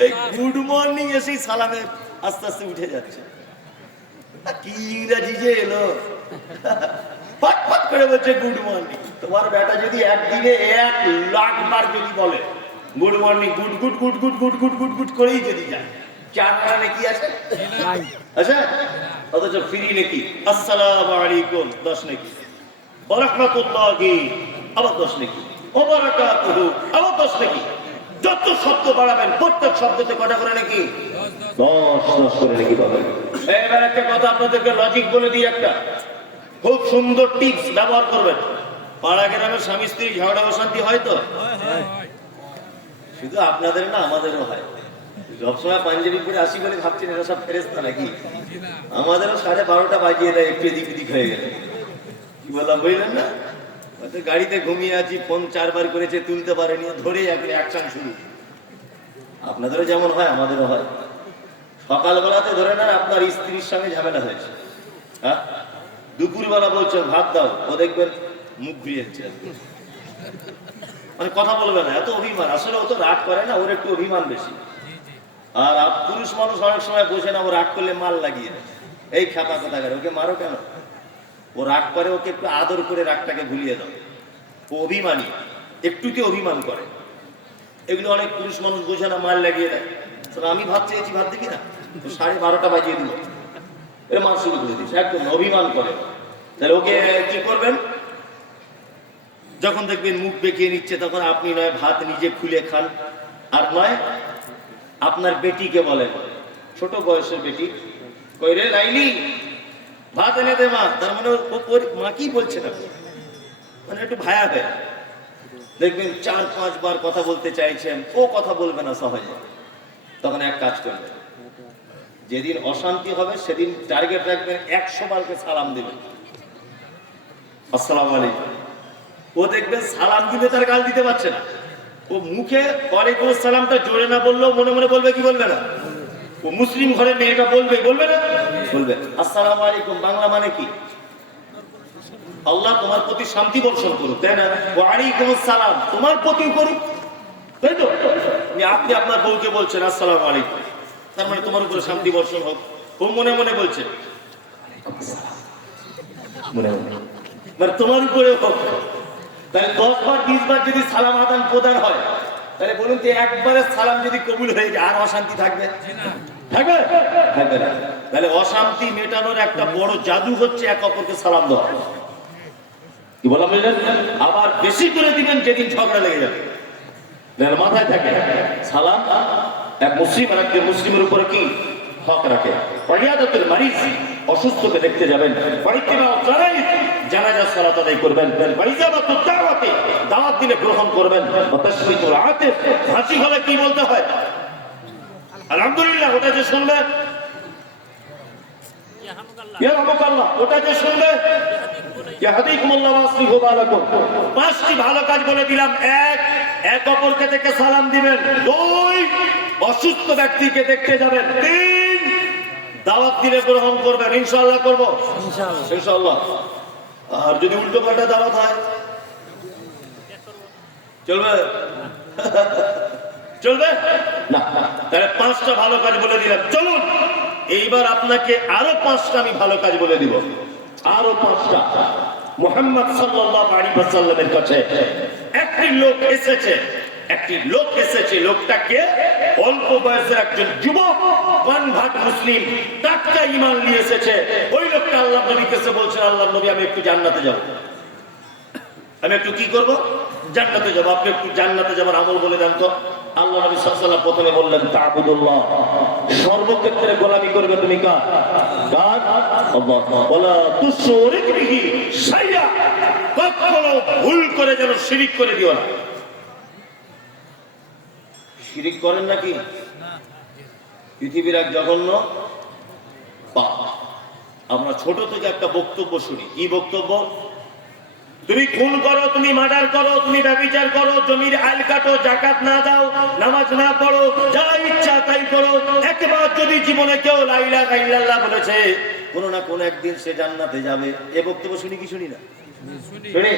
এই গুড মর্নিং এসেই সালামে আস্তে আস্তে উঠে যাচ্ছে। কি ইংরাজি যে এলো, ফট ফট করে বলছে গুড মর্নিং। তোমার বেটা যদি একদিনে 1,00,000 বার যদি বলে good morning, good good good good good good good good করেই যদি যায়, 4 টাকা কি আছে? আচ্ছা, অথচ ফ্রি নাকি আসসালামু আলাইকুম 10 নাকি, ওয়া রাহমাতুল্লাহি আবার 10 নাকি, ওয়া বারাকাতুহু আবার 10 নাকি। যত শব্দ বাড়াবেন প্রত্যেক শব্দতে কটা করে নাকি? 10 করে নাকি পাবেন। এবার একটা কথা আপনাদেরকে লজিক বলে দিই, একটা খুব সুন্দর টিপস ব্যবহার করবেন। পাড়া গ্রামের স্বামী স্ত্রী ঝগড়া অশান্তি হয় তো, শুধু আপনাদের না আমাদেরও হয়। সবসময় পাঞ্জাবি পরে আসি বলে ভাবছেন এরা সব ফেরেশতা নাকি? আমাদেরও 12:30 বাজিয়ে দেয় একটু এদিক ওদিক হয়ে গেলে। কি বললাম বুঝলেন না? হয়তো গাড়িতে ঘুমিয়ে আছি, ফোন 4 বার করেছে, তুলতে পারেনি, ধরে একবারে অ্যাকশন শুরু। আপনাদেরও যেমন হয় আমাদেরও হয়। সকালবেলাতে ধরে না আপনার স্ত্রীর সঙ্গে ঝামেলা হয়েছে, হ্যাঁ, দুপুরবেলা বলছে ভাত দাও, ও দেখবেন মুখ ঘুরিয়ে যাচ্ছে, মানে কথা বলবে না, এত অভিমান। আসলে ও তো রাগ করে না, ওর একটু অভিমান বেশি। আর পুরুষ মানুষ অনেক সময় বোঝে না, ও রাগ করলে মাল লাগিয়ে দেয়। এই খাপা কথা করে, ওকে মারো কেন? ও রাগ করে, ওকে একটু আদর করে রাগটাকে ভুলিয়ে দাও। ও অভিমানী, একটুতে অভিমান করে। এগুলো অনেক পুরুষ মানুষ বোঝে না, মাল লাগিয়ে দেয়। আমি ভাত চেয়েছি, ভাত দিবি না, 12:30 বাজিয়ে দিল, এর মাল শুরু করে দিচ্ছে, একদম অভিমান করে। তাহলে ওকে কি করবেন? যখন দেখবেন মুখ বেঁকিয়ে নিচ্ছে, তখন আপনি নয় ভাত নিজে খুলে খান, আর নয় আপনার বেটিকে বলেন, ছোট বয়সের বেটি, কই রে লাইলি ভাত এনে দে মা। তার মানে ওর মা কি বলছে না, মানে একটু ভায়া দেয়। দেখবেন 4-5 বার কথা বলতে চাইছেন, ও কথা বলবে না সহজে। তখন এক কাজ করবেন, যেদিন অশান্তি হবে সেদিন টার্গেট রাখবেন 100 বারকে সালাম দিবেন, আসসালামু আলাইকুম। ও দেখবেন সালাম দিলে তার গাল দিতে পারছে না, ও মুখে ওয়ালাইকুম আসসালামটা জোরে না বললেও মনে মনে বলবে, কি বলবে না? ও মুসলিম ঘরের মেয়েটা বলবে, বলবে না? বলবে। আসসালামু আলাইকুম বাংলা মানে কি? আল্লাহ তোমার প্রতি শান্তি বর্ষণ করুক, তাই না? ওয়া আলাইকুম আসসালাম তোমার প্রতি করুক, তাই তো? আপনি আপনার বউকে বলছেন আসসালামু আলাইকুম, তার মানে তোমার উপরে শান্তি বর্ষণ হোক। ও মনে মনে বলছে মনে মনে, মানে তোমার উপরে হোক। তাহলে 10 বার 20 বার যদি সালাম আদান প্রদান হয়, তাহলে বলুন তো একবারে সালাম যদি কবুল হয়ে যায় আর অশান্তি থাকবে? থাকবে? থাকবে না। তাহলে অশান্তি মেটানোর একটা বড় জাদু হচ্ছে এক অপরকে সালাম দেওয়া। কি বলা বুঝলেন? আবার বেশি করে দিবেন যেদিন ঝগড়া লেগে যাবে। মাথায় থাকে সালাম এক মুসলিম আর একজন মুসলিমের উপরে কি হক রাখে। পরিয়াদতের মারিজ অসুস্থকে দেখতে যাবেন, বাড়িতে জানাজা সালাত আদায় করবেন, দাওয়াত দিলে গ্রহণ করবেন। হাসি হলে কি বলতে হয়? আলহামদুলিল্লাহ। ওটা যে শুনবে, ওটা যে শুনবে, পাঁচটি ভালো কাজ বলে দিলাম। এক অপরকে থেকে সালাম দিবেন। 2 অসুস্থ ব্যক্তিকে দেখতে যাবেন। 3 দাওয়াত দিলে গ্রহণ করবেন। ইনশাআল্লাহ করব, ইনশাআল্লাহ। আর যদি উল্টো পাল্টা দাওয়াত হয় চলবে? চলবে না। তাহলে 5টা ভালো কাজ বলে দিলাম। চলুন এইবার আপনাকে আরো 5টা আমি ভালো কাজ বলে দিব। আরো 5টা। মুহাম্মদ সাল্লাল্লাহু আলাইহি ওয়াসাল্লামের কাছে একটি লোক এসেছে। লোকটাকে অল্প বয়সের একজন যুবক, কনভার্ট মুসলিম, টাটকা ঈমান নিয়ে এসেছে। ওই লোকটা আল্লাহর নবীর কাছে বলছেন, আল্লাহর নবী আমি একটু জান্নাতে যাব। আমি একটু কি করব? জান্নাতে যাব। আপনি একটু জান্নাতে যাবার আমল বলে দেন তো। আল্লাহ নবী সাল্লাল্লাহু আলাইহি ওয়াসাল্লাম প্রথমে বললেন তা'বুদুল্লাহ, সর্বক্ষেত্রে গোলামি করবে তুমি কার? আল্লাহ। ওয়ালা তুশরিক বিহি শাইআ, কখনো ভুল করে যেন শিরিক করে দিও না। শিরিক করেন নাকি? পৃথিবীর এক জঘন্য পাপ। আমরা ছোট থেকে একটা বক্তব্য শুনি। কি বক্তব্য? তুমি খুন করো, তুমি মার্ডার করো, তুমি ব্যভিচার করো, জমির আইল কাটো, যাকাত না দাও, নামাজ না পড়ো, যা ইচ্ছা তাই করো, একবার যদি জীবনে কেউ লা ইলাহা ইল্লাল্লাহ বলেছে, কোনো না কোনো একদিন সে জান্নাতে যাবে। এই বক্তব্য শুনি কি শুনি না? শুনি।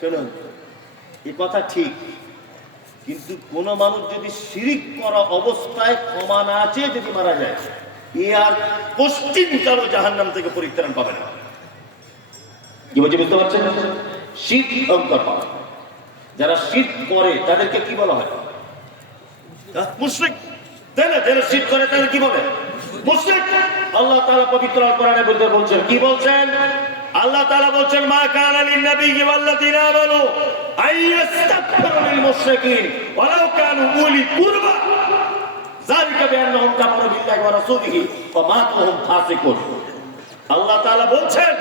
শুনুন, এই কথা ঠিক, কিন্তু কোন মানুষ যদি শিরিক করা অবস্থায় ক্ষমা না চেয়ে যদি মারা যায়, এ আর পশ্চিমকালও জাহান্নাম থেকে পরিত্রাণ পাবে না। কি বলছি বুঝতে পারছেন? শিরক অঙ্কর পাবে। যারা শিরক করে তাদেরকে কি বলা হয়? মুশরিক। যারা শিরক করে তাদের কি বলে? মুশরিক। আল্লাহ তাআলা পবিত্র আল কোরআনে বলছেন, কি বলছেন? আল্লাহ তাআলা বলছেন, মা কানা লিন নাবিয়্যি ওয়াল্লাযীনা আমানু আইয়াস্তাগফিরু লিল মুশরিকিন ওয়ালাউ কানু উলি কুরবা যালিকা বিআন্নাহুম কাফারু বিল্লাহি ওয়া রাসূলিহি ওয়া মাতু ওয়া হুম ফাসিকুন। আল্লাহ তাআলা বলছেন,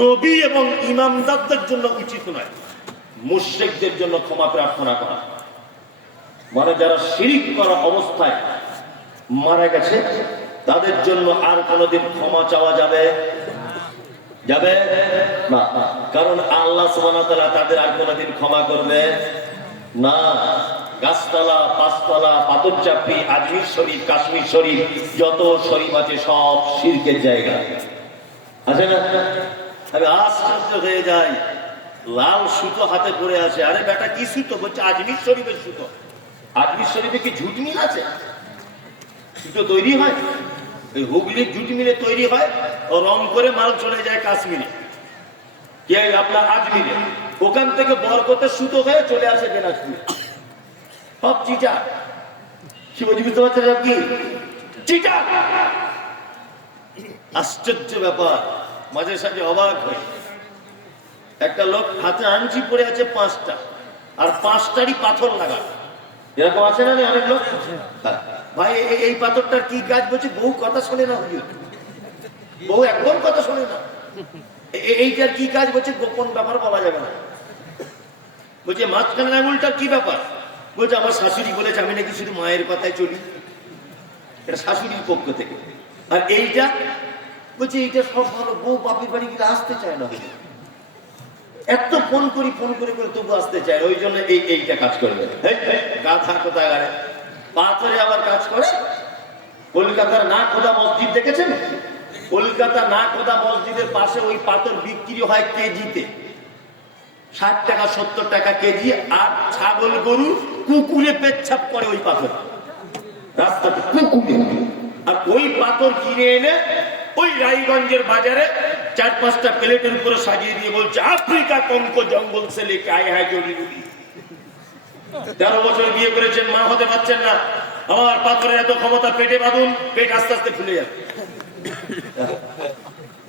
নবী এবং ইমামদারদের জন্য উচিত নয় মুশরিকদের জন্য ক্ষমা প্রার্থনা করা। মানে যারা শিরিক করা অবস্থায় মারা গেছে তাদের জন্য আর কোনোদিন ক্ষমা চাওয়া যাবে না। কারণ আল্লাহ সুবহানাহু ওয়া তাআলা তাদের আর কোনোদিন ক্ষমা করবে না। গাছতলা, পাঁচতলা, পাথর চাপড়ি, আজমির শরীফ, কাশ্মীর শরীফ, যত শরীফ আছে সব শিরকের জায়গা। আছে না? আমি আশ্চর্য হয়ে যাই, লাল সুতো হাতে পড়ে আছে। আরে বেটা কি সুতো? বলছে আজমির শরীফের সুতো। আজমির শরীফে কি ঝুট মিল আছে? সুতো তৈরি হয় ওই হুগলির জুট মিলে তৈরি হয়, ও রং করে মাল চলে যায় কাশ্মীরে, কে আপনার আজমিরে। ওখান থেকে বরকতের সুতো হয়ে চলে আসে দিনাজপুরে। সব চিটা। কি বলছি বুঝতে পারছেন কি? চিটা। আশ্চর্য ব্যাপার, মাঝে সাঝে অবাক হয়ে। একটা লোক হাতে আংটি পড়ে আছে 5টা, আর 5টারই পাথর লাগা। এরকম আছে না অনেক লোক? ভাই এই পাথরটার কি কাজ? বলছে বউ কথা শোনে না, বউ একদম কথা শোনে না। এইটার কি কাজ? বলছে গোপন ব্যাপার বলা যাবে না। বলছে মাঝখানে আঙুলটার কি ব্যাপার? বলছে আমার শাশুড়ি বলেছে আমি নাকি শুধু মায়ের কথায় চলি। এটা শাশুড়ির পক্ষ থেকে। আর এইটা বলছে এইটা সব ভালো, বউ বাপের বাড়ি গেলে আসতে চায় না। এত ফোন করি করে তবু আসতে চায়, ওই জন্য এইটা কাজ করবে। গাধা কোথায় গাড়ে পাথরে আবার কাজ করে। কলকাতার না খোদা মসজিদ দেখেছেন? কলকাতা না খোদা মসজিদের পাশে ওই পাথর বিক্রি হয় কেজিতে 60 টাকা 70 টাকা কেজি। আর ছাগল গরু কুকুরে পেচ্ছাপ করে ওই পাথর রাস্তাতে, কুকুরে। আর ওই পাথর কিনে এনে ওই রায়গঞ্জের বাজারে 4-5টা প্লেটের উপরে সাজিয়ে দিয়ে বলছে আফ্রিকা কঙ্কো জঙ্গল সে লেকে আয় হায় জড়ি বুড়ি। 13 বছর বিয়ে করেছেন, মা হতে পারছেন না। আমার পাথরের এত ক্ষমতা, পেটে বাঁধুন, পেট আস্তে আস্তে ফুলে যাবে।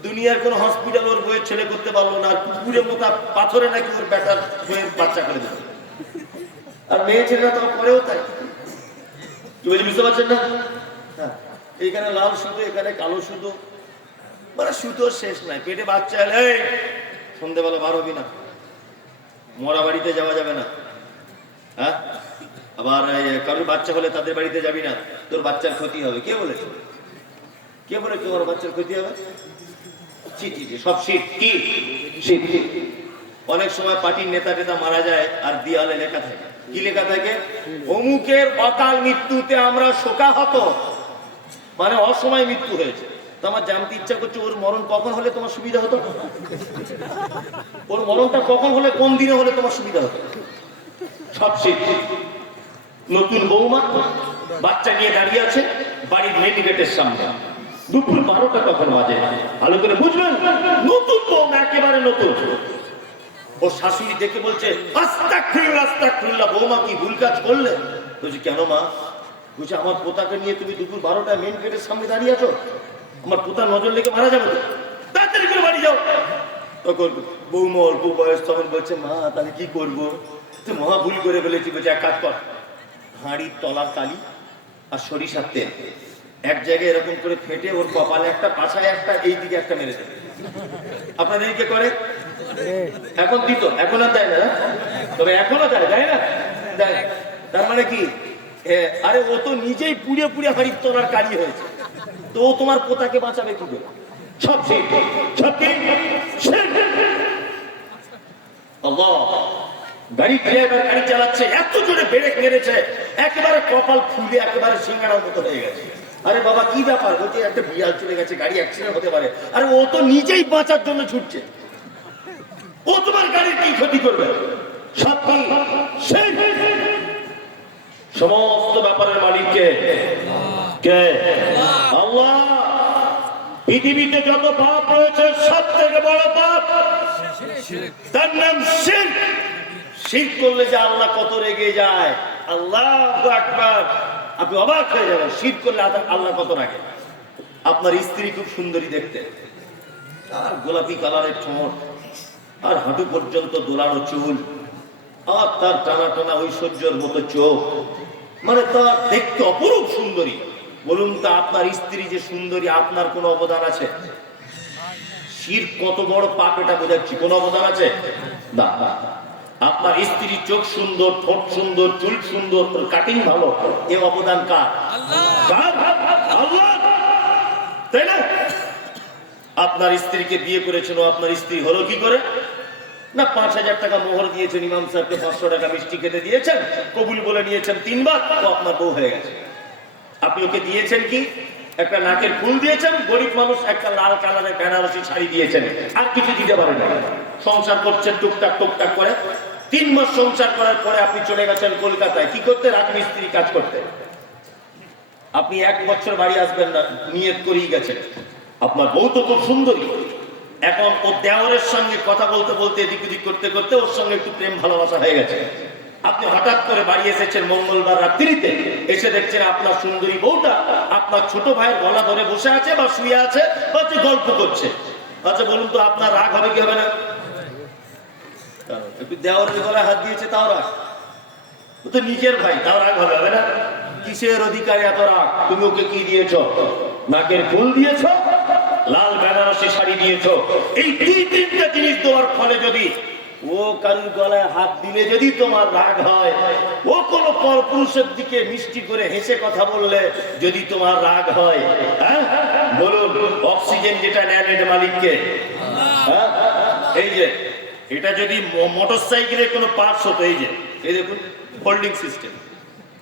দুনিয়ার কোন হসপিটাল ওর বইয়ের ছেলে করতে পারলো না, আর কুকুরের মতো পাথরে নাকি ওর বেটার বইয়ের বাচ্চা করে দেবে। আর মেয়ে ছেলেরা তো করেও তাই। কি বলছি বুঝতে পারছেন না? এখানে লাল সুতো, এখানে কালো সুতো, মানে সুতোর শেষ নাই। পেটে বাচ্চা এলে সন্ধ্যেবেলা বার হবি না, মরা বাড়িতে যাওয়া যাবে না। হ্যাঁ, আবার কারোর বাচ্চা হলে তাদের বাড়িতে যাবি না, তোর বাচ্চার ক্ষতি হবে। কে বলেছে? কে বলে তোমার বাচ্চার ক্ষতি হবে? সব শীত কি শীত। অনেক সময় পার্টির নেতা টেতা মারা যায় আর দেয়ালে লেখা থাকে, কি লেখা থাকে? অমুকের অকাল মৃত্যুতে আমরা শোকাহত, মানে অসময় মৃত্যু হয়েছে। তো আমার জানতে ইচ্ছা করছে ওর মরণ কখন হলে তোমার সুবিধা হতো, ওর মরণটা কখন হলে, কোন দিনে হলে তোমার সুবিধা হতো। সব শীত। নতুন বৌমা বাচ্চা নিয়ে দাঁড়িয়ে আছে বাড়ির মেন গেটের সামনে, দুপুর 12টা কখন বাজে ভালো করে বুঝবেন। নতুন বৌমা, একেবারে নতুন। ওর শাশুড়ি দেখে বলছে আস্তাগফিরুল্লাহ আস্তাগফিরুল্লাহ, বৌমা কি ভুল কাজ করলে? বলছি কেন মা? বলছে আমার পোতাকে নিয়ে তুমি দুপুর 12টায় মেন গেটের সামনে দাঁড়িয়ে আছো, আমার পোতা নজর লেগে মারা যাবে তো, তাড়াতাড়ি করে বাড়ি যাও। তখন বৌমা অল্প বয়স, তখন বলছে মা তাহলে কি করবো? তুই মহা ভুল করে ফেলেছি। বলছে এক কাজ কর, হাঁড়ির তলার কালি আর সরিষার তেল এক জায়গায় এরকম করে ফেটে ওর কপালে একটা, পাছায় একটা, এই দিকে একটা মেরে দেবে। আপনাদের দিকে করে? এখন দিত, এখন আর দেয় না, তবে এখনো দেয়, দেয় না? দেয়। তার মানে কি? আরে ও তো নিজেই পুড়ে পুড়ে হাঁড়ির তলার কালি হয়েছে, তো ও তোমার পোতাকে বাঁচাবে কি করে? সব ঠিক, সব ঠিক। আল্লাহ, গাড়ি ড্রাইভার গাড়ি চালাচ্ছে, এত জোরে ব্রেক মেরেছে একেবারে কপাল ফুলে একেবারে সিঙ্গারার মতো হয়ে গেছে। আরে বাবা কি ব্যাপার? বলছে একটা বিড়াল চলে গেছে, গাড়ি অ্যাক্সিডেন্ট হতে পারে। আরে ও তো নিজেই বাঁচার জন্য ছুটছে, ও তোমার গাড়ির কি ক্ষতি করবে? সব কি সমস্ত ব্যাপারের মালিক কে? কে? আল্লাহ। পৃথিবীতে যত পাপ রয়েছে সব থেকে বড় পাপ তার নাম শিরক। শিরক করলে যে আল্লাহ কত রেগে যায়, আল্লাহু আকবার, আপনি অবাক হয়ে যাবেন। শিরক করলে আল্লাহ কত রাগে। আপনার স্ত্রী খুব সুন্দরী দেখতে, আর গোলাপি কালারের ঠোঁট, আর হাঁটু পর্যন্ত দোলানো চুল, আর তার টানা টানা ঐশ্বর্যের মতো চোখ, মানে তার দেখতে অপরূপ সুন্দরী। বলুন তো আপনার স্ত্রী যে সুন্দরী, আপনার কোনো অবদান আছে? শিরক কত বড় পাপ এটা বোঝাচ্ছি, কোন অবদান আছে? না। আপনার স্ত্রীর চোখ সুন্দর, ঠোঁট সুন্দর, চুল সুন্দর, কাটিং ভালো, এ অবদান কার? আল্লাহ, তাই না? আপনার স্ত্রীকে বিয়ে করেছেন, আপনার স্ত্রী হলো কি করে? না 5,000 টাকা মোহর দিয়েছেন, ইমাম সাহেবকে 500 টাকা মিষ্টি খেতে দিয়েছেন, কবুল বলে নিয়েছেন 3 বার, তো আপনার বউ হয়ে গেছে। আপনি ওকে দিয়েছেন কি? একটা নাকের ফুল দিয়েছেন, গরিব মানুষ একটা লাল কালারের বেনারসি শাড়ি দিয়েছেন, আর কিছু দিতে পারেন না। সংসার করছেন টুকটাক টুকটাক করে। 3 মাস সংসার করার পরে আপনি চলে গেছেন কলকাতায়, কি করতে? রাজমিস্ত্রি কাজ করতে। আপনি 1 বছর বাড়ি আসবেন না, নিয়ত করেই গেছেন। আপনার বউ তো খুব সুন্দরী, এখন ও দেওরের সঙ্গে কথা বলতে বলতে এদিক ওদিক করতে করতে ওর সঙ্গে একটু প্রেম ভালোবাসা হয়ে গেছে। আপনি হঠাৎ করে বাড়ি এসেছেন মঙ্গলবার রাত্রিতে, এসে দেখছেন আপনার সুন্দরী বউটা আপনার ছোট ভাইয়ের গলা ধরে বসে আছে বা শুয়ে আছে বা গল্প করছে। আচ্ছা বলুন তো আপনার রাগ হবে কি হবে না? একটু দেওরের গলায় হাত দিয়েছে তাও রাগ, ও তো নিজের ভাই, তাও রাগ হবে না? কিসের অধিকারে এত রাগ? তুমি ওকে কি দিয়েছ? নাকের ফুল দিয়েছ, লাল বেনারসি শাড়ি দিয়েছ। এই 2-3টা জিনিস দেওয়ার ফলে যদি ও কারুর গলায় হাত দিলে যদি তোমার রাগ হয়, ও কোনো পরপুরুষের দিকে মিষ্টি করে হেসে কথা বললে যদি তোমার রাগ হয়, হ্যাঁ বলুন, অক্সিজেন যেটা নেন এটা মালিককে? হ্যাঁ, এই যে এটা যদি মোটর সাইকেলের কোনো পার্টস হতো, এই যে এই দেখুন ফোল্ডিং সিস্টেম,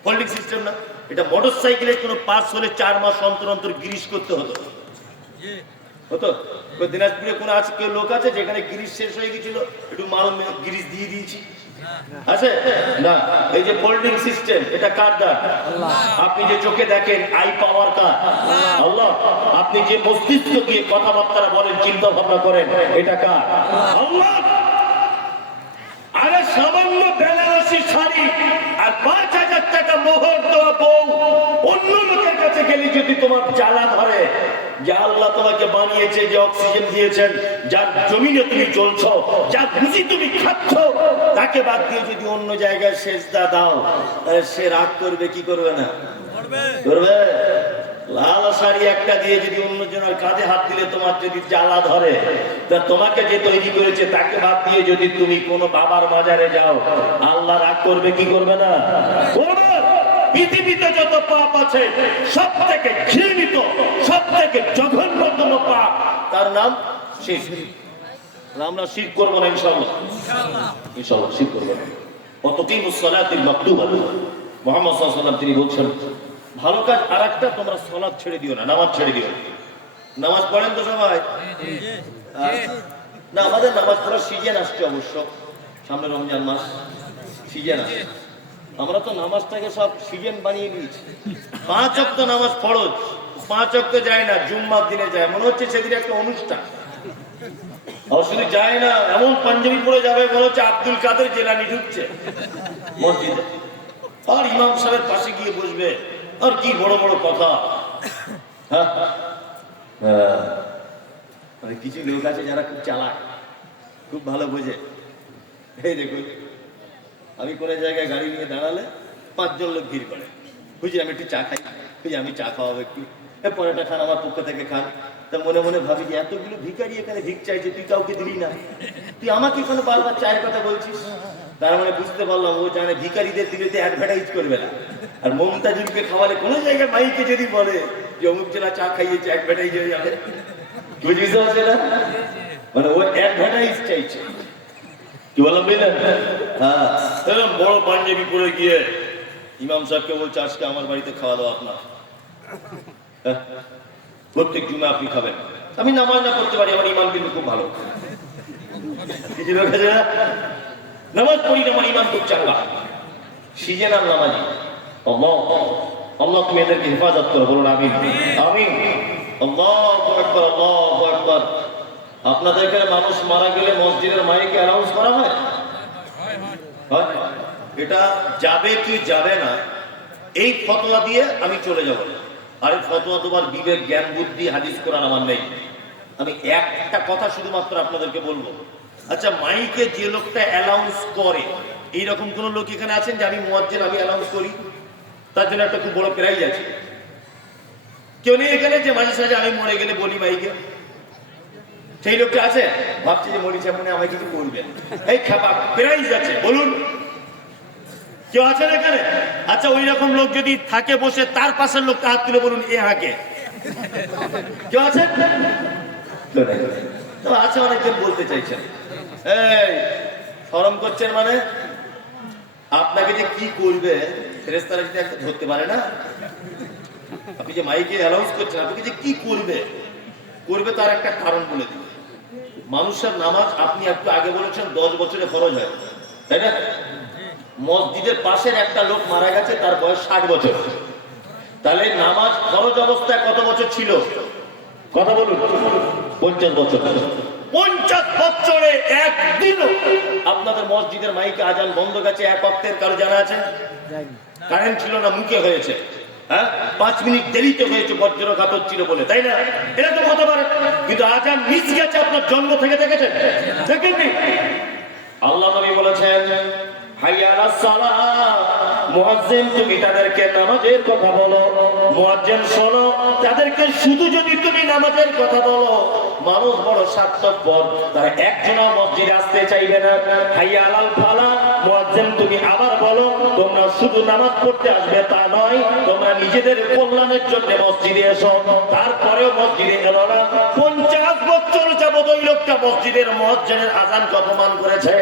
ফোল্ডিং সিস্টেম না, এটা মোটর সাইকেলের কোনো পার্টস হলে 4 মাস অন্তর অন্তর গ্রিস করতে হতো। হতো? দিনাজপুরে কোনো আছে কেউ লোক আছে যেখানে গ্রিস শেষ হয়ে গেছিল, একটু মাল গ্রিস দিয়ে দিয়েছি, আছে না? এই যে ফোল্ডিং সিস্টেম, এটা কার দান? আপনি যে চোখে দেখেন, আই পাওয়ার কার? আল্লাহ। আপনি যে মস্তিষ্ক দিয়ে কথাবার্তা বলেন, চিন্তা ভাবনা করেন, এটা কার? আল্লাহ। আরে সামান্য বেনারসি শাড়ি আর 5,000 টাকা মোহর দেওয়া বউ অন্য লোকের কাছে গেলে যদি তোমার জ্বালা ধরে, যে আল্লাহ তোমাকে বানিয়েছে, যে অক্সিজেন দিয়েছেন, যার জমিনে তুমি চলছো, যার রুজি তুমি খাচ্ছ, তাকে বাদ দিয়ে যদি অন্য জায়গায় সেজদা দাও, সে রাগ করবে কি করবে না? করবে। লাল শাড়ি একটা দিয়ে যদি অন্য জনের কাঁধে হাত দিলে তোমার যদি জ্বালা ধরে, তা তোমাকে যে তৈরি করেছে তাকে বাদ দিয়ে যদি তুমি কোনো বাবার বাজারে যাও, আল্লাহ রাগ করবে কি করবে না? করবে। পৃথিবীতে যত পাপ আছে সব থেকে ঘৃণিত, সব থেকে জঘন্যতম পাপ, তার নাম শিরক। আমরা শিরক করবো না ইনশাআল্লাহ। ইনশাআল্লাহ শিরক করবো না। ওয়াকিমুস সালাতিল মাকতুবা, মুহাম্মদ সাল্লাল্লাহু আলাইহি ওয়াসাল্লাম তিনি বলছেন, ভালো কাজ আরেকটা, তোমরা সালাত ছেড়ে দিও না, নামাজ ছেড়ে দিও না। নামাজ পড়েন তো সবাই? না, আমাদের নামাজ পড়ার সিজন আসছে, অবশ্য সামনে রমজান মাস, সিজন আসছে। আমরা তো নামাজটাকে সব সিজন বানিয়ে দিয়েছি। 5 ওয়াক্ত নামাজ ফরজ, 5 ওয়াক্ত যায় না, জুম্মার দিনে যায়, মনে হচ্ছে সেদিন একটা অনুষ্ঠান। শুধু যায় না, এমন পাঞ্জাবি পরে যাবে মনে হচ্ছে আব্দুল কাদের জেলানি ঢুকছে মসজিদে, আর ইমাম সাহেবের পাশে গিয়ে বসবে, আর কি বড় বড় কথা। কিছু লোক আছে যারা খুব চালাক, খুব ভালো বোঝে। এই দেখুন, আমি কোন জায়গায় গাড়ি নিয়ে দাঁড়ালে 5 জন লোক ভিড় করে, বুঝি আমি একটু চা খাই, বুঝি আমি চা খাওয়াবো একটু, পরেটা খান আমার পক্ষ থেকে খান। তা মনে মনে ভাবি যে এতগুলো ভিখারি এখানে ভিক চাইছে, তুই কাউকে দিলি না, তুই আমাকে এখানে বারবার চায়ের কথা বলছিস। তার মানে বুঝতে পারলাম ও জানে ভিখারিদের দিলে তো অ্যাডভার্টাইজ করবে না। আর মমতাজুলকে খাওয়ালে কোনো জায়গায় মাইকে যদি বলে যে অমুক জেলা চা খাইয়েছে, অ্যাডভার্টাইজ হয়ে যাবে। বুঝতে পারছে না? মানে ও অ্যাডভার্টাইজ চাইছে। কি বললাম বুঝলেন? হ্যাঁ, এরকম বড় পাঞ্জাবি পরে গিয়ে ইমাম সাহেবকে বলছে আজকে আমার বাড়িতে খাওয়া দাওয়া আপনার, প্রত্যেক জুমা আপনি খাবেন। আমি নামাজ না পড়তে পারি, আমার ইমান কিন্তু খুব ভালো। কিছু লোক আছে না, নামাজ পড়ি না, আমার ইমান খুব চাঙ্গা, সিজনাল নামাজি। আল্লাহ আল্লাহ তুমি এদেরকে হেফাজত করো, বলুন আমিন। আমিন। আল্লাহু আকবার, আল্লাহু আকবার। আপনাদের এখানে মানুষ মারা গেলে মসজিদের মাইকে অ্যানাউন্স করা হয়? এটা যাবে কি যাবে না, এই ফতোয়া দিয়ে আমি চলে যাব। আরে ফতোয়া তোমার বিবেক, জ্ঞান, বুদ্ধি, হাদিস কোরআন আমার নেই। আমি একটা কথা শুধুমাত্র আপনাদেরকে বলবো, আচ্ছা মাইকে যে লোকটা অ্যানাউন্স করে, এইরকম কোন লোক এখানে আছেন যে আমি মুয়াজ্জিন, আমি অ্যানাউন্স করি, তার জন্য একটা খুব বড় প্রাইজ আছে? কেউ নেই এখানে যে মাঝে সাঝে আমি মরে গেলে বলি মাইকে? সেই লোকটা আছে? ভাবছি যে মরিচা মনে আমায় কিছু করবে, এই খাপা প্রাইজ আছে, বলুন কেউ আছেন এখানে? আচ্ছা ওই রকম লোক যদি থাকে বসে, তার পাশের লোকটা হাত তুলে বলুন এ হাকে। কেউ আছেন? আছে, অনেকজন বলতে চাইছেন। এই শরম করছেন মানে? আপনাকে যে কি করবে ফেরেশতারা যদি একটা ধরতে পারে না? আপনি যে মাইকে অ্যানাউন্স করছেন, আপনাকে যে কি করবে করবে তার একটা কারণ বলে দিন। মানুষের নামাজ আপনি একটু আগে বলেছেন 10 বছরে ফরজ হয়, তাই না? মসজিদের পাশের একটা লোক মারা গেছে, তার বয়স 60 বছর, তাহলে নামাজ ফরজ অবস্থায় কত বছর ছিল? কথা বলুন। 50 বছর। 50 বছরে একদিনও আপনাদের মসজিদের মাইকে আজান বন্ধ গেছে এক ওয়াক্তের কারো জানা আছে? কারেন্ট ছিল না, মুখে হয়েছে, হ্যাঁ 5 মিনিট দেরিতে হয়েছে, বজ্রঘাত ছিল বলে, তাই না? এরকম হতে পারে, কিন্তু আজান মিস গেছে আপনার জন্ম থেকে দেখেছেন? দেখেননি? আল্লাহ নবী বলেছেন হাইয়া আলাস সালাহ, মুয়াজ্জিন তুমি তাদেরকে নামাজের কথা বলো। মুয়াজ্জিন শোনো, তাদেরকে শুধু যদি তুমি নামাজের কথা বলো, মানুষ বড় স্বার্থপর, তারা একজনও মসজিদে আসতে চাইবে না। হাইয়া আলাল ফালাহ, মুয়াজ্জিন তুমি আবার বলো, তোমরা শুধু নামাজ পড়তে আসবে তা নয়, তোমরা নিজেদের কল্যাণের জন্য মসজিদে এসো। তারপরেও মসজিদে এলো না। 50 বছর যাবত ওই লোকটা মসজিদের মুয়াজ্জিনের আযানকে অপমান করেছে,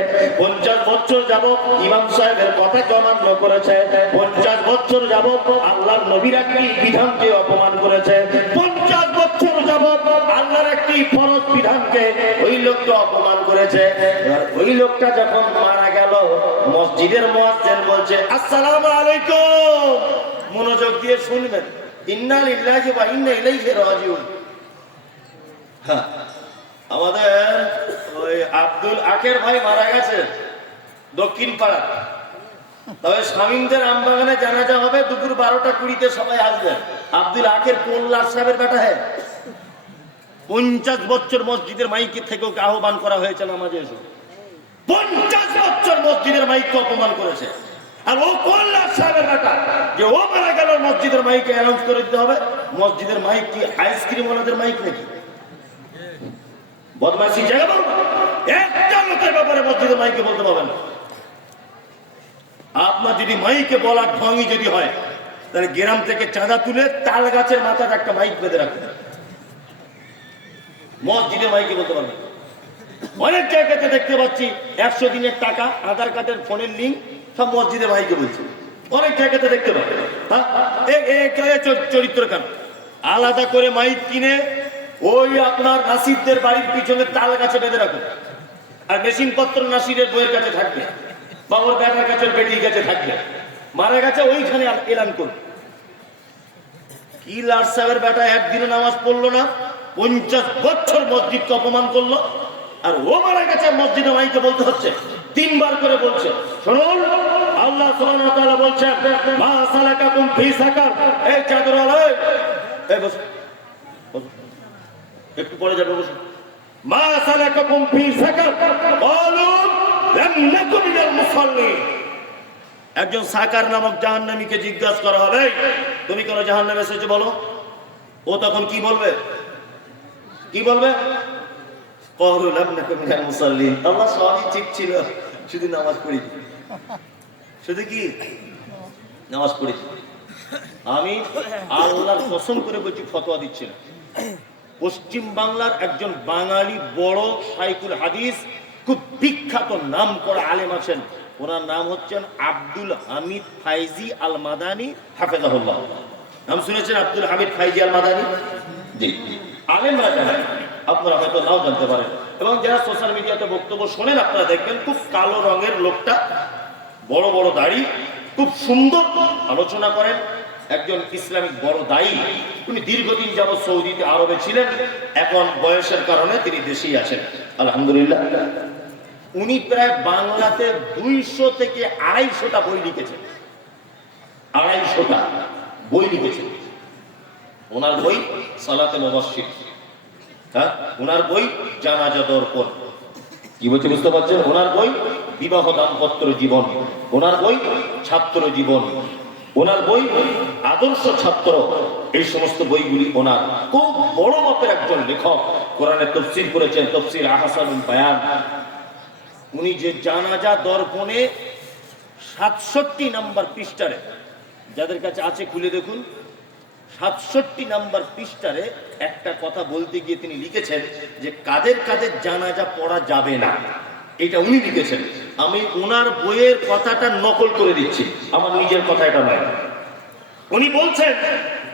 50 বছর যাবত ইমাম সাহেবের কথাকে অমান্য করেছে, 50 বছর যাবত আল্লাহর নবীর একটি বিধানকে অপমান করেছে, 50 বছর যাবত আল্লাহর একটি ফরজ বিধানকে ওই লোকটা অপমান করেছে। ওই লোকটা যখন মারা গেল, হলো মসজিদের মুয়াজ্জিন বলছে আসসালামু আলাইকুম, মনোযোগ দিয়ে শুনবেন, ইন্না লিল্লাহি ওয়া ইন্না ইলাইহি রাজিউন। হ্যাঁ, আমাদের ওই আব্দুল আকের ভাই মারা গেছে দক্ষিণ পাড়া, তবে স্বামীদের আমবাগানে জানাজা হবে দুপুর 12:20 সবাই আসবে। আব্দুল আকের কোন লাট সাহেবের বেটা হ্যাঁ, 50 বছর মসজিদের মাইকে থেকে ওকে আহ্বান করা হয়েছে নামাজে এসে, 50 বছর মসজিদের মাইককে অপমান করেছে। আর ও কোন লাট সাহেবের বেটা যে ও মারা গেল মসজিদের মাইকে অ্যানাউন্স করে দিতে হবে? মসজিদের মাইক কি আইসক্রিম ওনাদের মাইক নাকি? বদমাইশি জায়গা বলবো, একটা লোকের ব্যাপারে মসজিদের মাইকে বলতে পারবেন না। আপনার যদি মাইকে বলার ঢঙ্গই যদি হয়, তাহলে গ্রাম থেকে চাঁদা তুলে তাল গাছের মাথায় একটা মাইক বেঁধে রাখবেন, মসজিদে মাইকে বলতে পারবেন। অনেক জায়গাতে দেখতে পাচ্ছি 100 দিনের টাকা, আধার কার্ডের ফোনের লিঙ্ক সব মসজিদে মাইকে বলছে, অনেক জায়গাতে দেখতে পাবেন। হ্যাঁ, চরিত্র কেন আলাদা করে মাইক কিনে ওই আপনার নাসিরদের বাড়ির পিছনে তাল গাছে বেঁধে রাখুন, আর মেশিন পত্র নাসিরের বইয়ের কাছে থাকবে, বাবুর বেটার কাছে বেটির কাছে থাকবে, মারা গেছে ওইখানে এলান করুন। কি লাট সাহেবের বেটা একদিনও নামাজ পড়লো না, 50 বছর মসজিদকে অপমান করলো, আর ও মারা গেছে মসজিদে মাইকে বলতে হচ্ছে, 3 বার করে বলছে। শুনুন, আল্লাহ সুবহানাহু ওয়া তাআলা বলছেন মা সালাকাকুম ফি সাকার, এই চাদরওয়ালা এই বস, একটু পরে যাবে, বসুন। মা সালাকাকুম ফি সাকার ক্বালু লাম নাকু মিনাল মুসাল্লিন। একজন সাকার নামক জাহান্নামীকে জিজ্ঞাসা করা হবে, তুমি কেন জাহান্নামে এসেছো বলো? ও তখন কি বলবে? কি বলবে? ক্বালু লাম নাকু মিনাল মুসাল্লিন। আল্লাহ সবই ঠিক ছিল, শুধু নামাজ পড়ি, শুধু কি নামাজ পড়ি। আমি আল্লাহর কসম করে বলছি, ফতোয়া দিচ্ছি না। পশ্চিম বাংলার একজন বাঙালি বড় শাইখুল হাদিস, খুব বিখ্যাত নাম করা আলেম আছেন, ওনার নাম হচ্ছেন আব্দুল হামিদ ফাইজি আল মাদানী হাফেজাহুল্লাহ। নাম শুনেছেন আব্দুল হামিদ ফাইজি আল মাদানী? জি, আলেমরা জানেন, আপনারা হয়তো নাও জানতে পারেন, এবং যারা সোশ্যাল মিডিয়াতে বক্তব্য শোনেন আপনারা দেখবেন খুব কালো রঙের লোকটা, বড় বড় দাড়ি, খুব সুন্দর আলোচনা করেন, একজন ইসলামিক বড় দায়ী। উনি দীর্ঘদিন যাবৎ সৌদিতে আরবে ছিলেন, এখন বয়সের কারণে তিনি দেশেই আছেন আলহামদুলিল্লাহ। উনি প্রায় বাংলাতে 200 থেকে 250টা বই লিখেছেন, 250টা বই লিখেছেন। ওনার বই সালাতে মুবাশশির, হ্যাঁ, ওনার বই জানাজা দর্পণ, কি বলছে বুঝতে পারছেন? ওনার বই বিবাহ দাম্পত্য জীবন, ওনার বই ছাত্র জীবন, ওনার বই আদর্শ ছাত্র, এই সমস্ত বইগুলি ওনার। খুব বড় মাপের একজন লেখক, কোরআনের তাফসীর করেছেন, তাফসীর আহসানুল বায়ান। উনি যে জানাজা দর্পণে 67 নাম্বার পৃষ্ঠারে, যাদের কাছে আছে খুলে দেখুন, 67 নাম্বার পৃষ্ঠারে একটা কথা বলতে গিয়ে তিনি লিখেছেন যে কাদের কাদের জানাজা পড়া যাবে না, এটা উনি লিখেছেন। আমি ওনার বইয়ের কথাটা নকল করে দিচ্ছি, আমার নিজের কথা এটা নয়। উনি বলছেন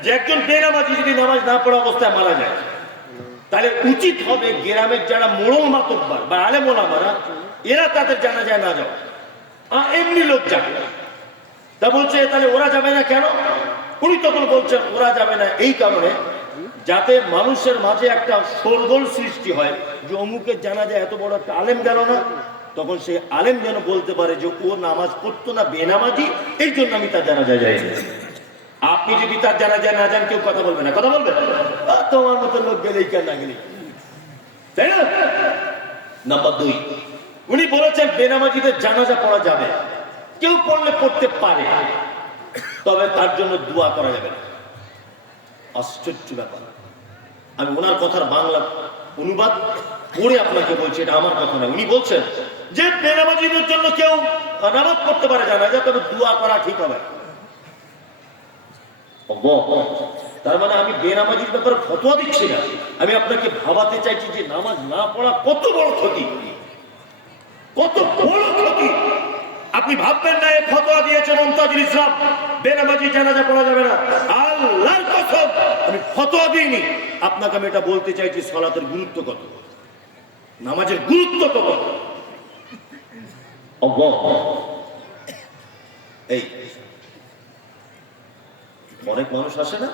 যে একজন বেনামাজি যদি নামাজ না পড়া অবস্থায় মারা যায়, তাহলে উচিত হবে গ্রামের যারা মোড়ল মাতব্বর বা আলেম ওলামারা, এরা তাদের জানাজায় না যাওয়া, এমনি লোক যাবে। তা বলছে তাহলে ওরা যাবে না কেন? উনি তখন বলছেন ওরা যাবে না এই কারণে, যাতে মানুষের মাঝে একটা শোরগোল সৃষ্টি হয় যে অমুকের জানাজায় এত বড় একটা আলেম গেল না, তখন সেই আলেম যেন বলতে পারে যে ও নামাজ পড়তো না, বেনামাজি, এই জন্য আমি তার জানাজায় যাই। আপনি যদি তার জানাজায় না যান, কেউ কথা বলবে না, কথা বলবে তোমার মতো লোক গেলেই কেন না গেলেই, তাই না? নাম্বার 2, উনি বলেছেন বেনামাজিদের জানাজা পড়া যাবে, কেউ পড়লে পড়তে পারে, তবে তার জন্য দোয়া করা যাবে না। আশ্চর্য ব্যাপার, আমি ওনার কথার বাংলা অনুবাদ পড়ে আপনাকে বলছি, এটা আমার কথা না। উনি বলছেন যে বেনামাজিদের জন্য কেউ নামাজ পড়তে পারে জানাজা, তবে দোয়া করা ঠিক হবে। তার মানে আমি বেনামাজির ব্যাপারে ফতোয়া দিচ্ছি না, আমি আপনাকে ভাবাতে চাইছি যে নামাজ না পড়া কত বড় ক্ষতি, কত বড় ক্ষতি। আপনি ভাববেন না এই ফতোয়া দিয়েছে মুমতাজুল ইসলাম, বেনামাজি জানাজা পড়া যাবে না। আল্লাহর কসম, আমি ফতোয়া দিইনি। আপনাকে আমি এটা বলতে চাইছি, সালাতের গুরুত্ব কত, নামাজের গুরুত্ব কত। আল্লাহ। এই অনেক মানুষ আসে না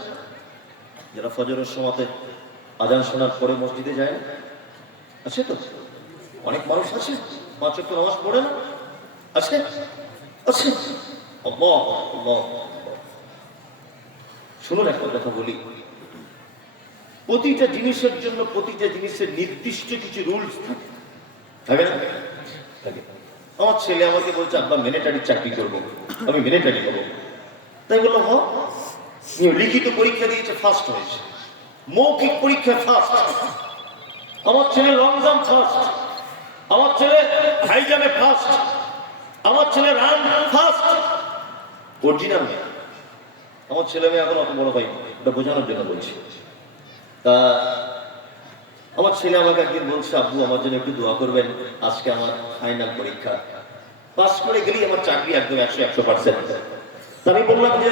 যারা ফজরের সময়তে আজান শোনার পরে মসজিদে যায় না, আছে তো অনেক মানুষ আছে, 5 ওয়াক্ত নামাজ পড়ে না, আছে আছে। আল্লাহ আল্লাহ। শুনুন একটা কথা বলি, প্রতিটা জিনিসের জন্য প্রতিটা জিনিসের নির্দিষ্ট কিছু রুলস থাকে, থাকে না? থাকে। আমার ছেলে আমাকে বলছে আব্বা মিলিটারির চাকরি করবো, আমি মিলিটারি করবো। তাই বললাম হ, লিখিত পরীক্ষা দিয়েছে ফার্স্ট হয়েছে, মৌখিক পরীক্ষা ফার্স্ট, আমার ছেলে লং জাম্প ফার্স্ট, আমার ছেলে হাই জাম্পে ফার্স্ট, আমার ছেলে রান ফার্স্ট। অরিজিনাল মেয়ে, আমার ছেলে মেয়ে এখন অত বড় হয়নি, এটা বোঝানোর জন্য বলছি। তা আমার ছেলে আমাকে একদিন বলছে আব্বু আমার জন্য একটু দোয়া করবেন, আজকে আমার ফাইনাল পরীক্ষা, পাস করে গেলেই আমার চাকরি একদম 100%। আমি বললাম যে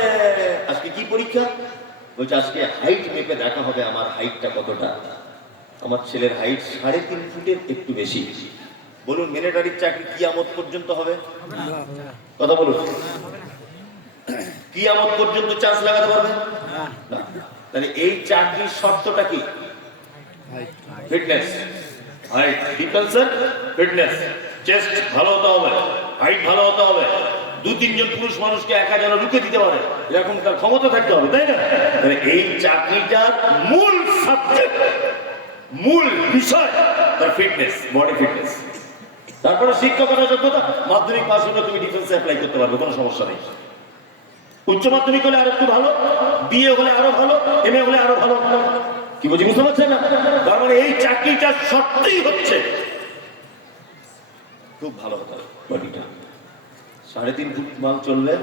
আজকে কি পরীক্ষা? বলছে আজকে হাইট মেপে দেখা হবে আমার হাইটটা কতটা। আমার ছেলের হাইট 3.5 ফুটের একটু বেশি। বলুন মিলিটারির চাকরি কিয়ামত পর্যন্ত হবে? কথা বলুন, কিয়ামত পর্যন্ত চান্স লাগাতে পারবে না। তাহলে এই চাকরির শর্তটা কি? ফিটনেস, হাইট, ডিফেন্সের ফিটনেস, চেস্ট ভালো হতে হবে, হাইট ভালো হতে হবে, 2-3 জন পুরুষ মানুষকে একা যেন রুখে দিতে পারে এরকম তার ক্ষমতা থাকতে হবে, তাই না? তাহলে এই চাকরিটার মূল সাবজেক্ট, মূল বিষয় তার ফিটনেস, বডি ফিটনেস। তারপরে শিক্ষকতা যোগ্যতা, মাধ্যমিক পাস হলে তুমি ডিফেন্সে অ্যাপ্লাই করতে পারবে, কোনো সমস্যা নেই। উচ্চ মাধ্যমিক হলে আরো একটু ভালো, বিএ হলে আরো ভালো, এমএ হলে আরো ভালো। কি বলছি বুঝতে পারছেন না? তার মানে এই চাকরিটা সত্যিই হচ্ছে খুব ভালো হতো, বডিটা 3.5 ফুট মাল চলবে।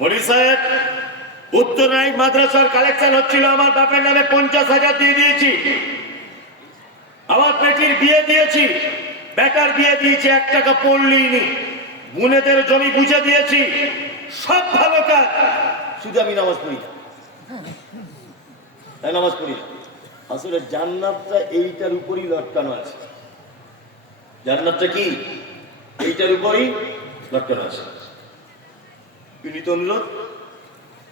মনি সাহেব, উত্তরনাই মাদ্রাসার কালেকশন হচ্ছিল, আমার বাপের নামে 50,000 দিয়ে দিয়েছি, আমার বেটির বিয়ে দিয়েছি, বেটার বিয়ে দিয়েছি, 1 টাকা পড়লিনি, বোনেদের জমি বুঝে দিয়েছি, সব ভালো কাজ, শুধু আমি নামাজ পড়ি না, নামাজ পড়ি না। আসলে জান্নাতটা এইটার উপরই লটকানো আছে, জান্নাতটা কি এইটার উপরই লটকানো আছে। বিনীত অনুরোধ,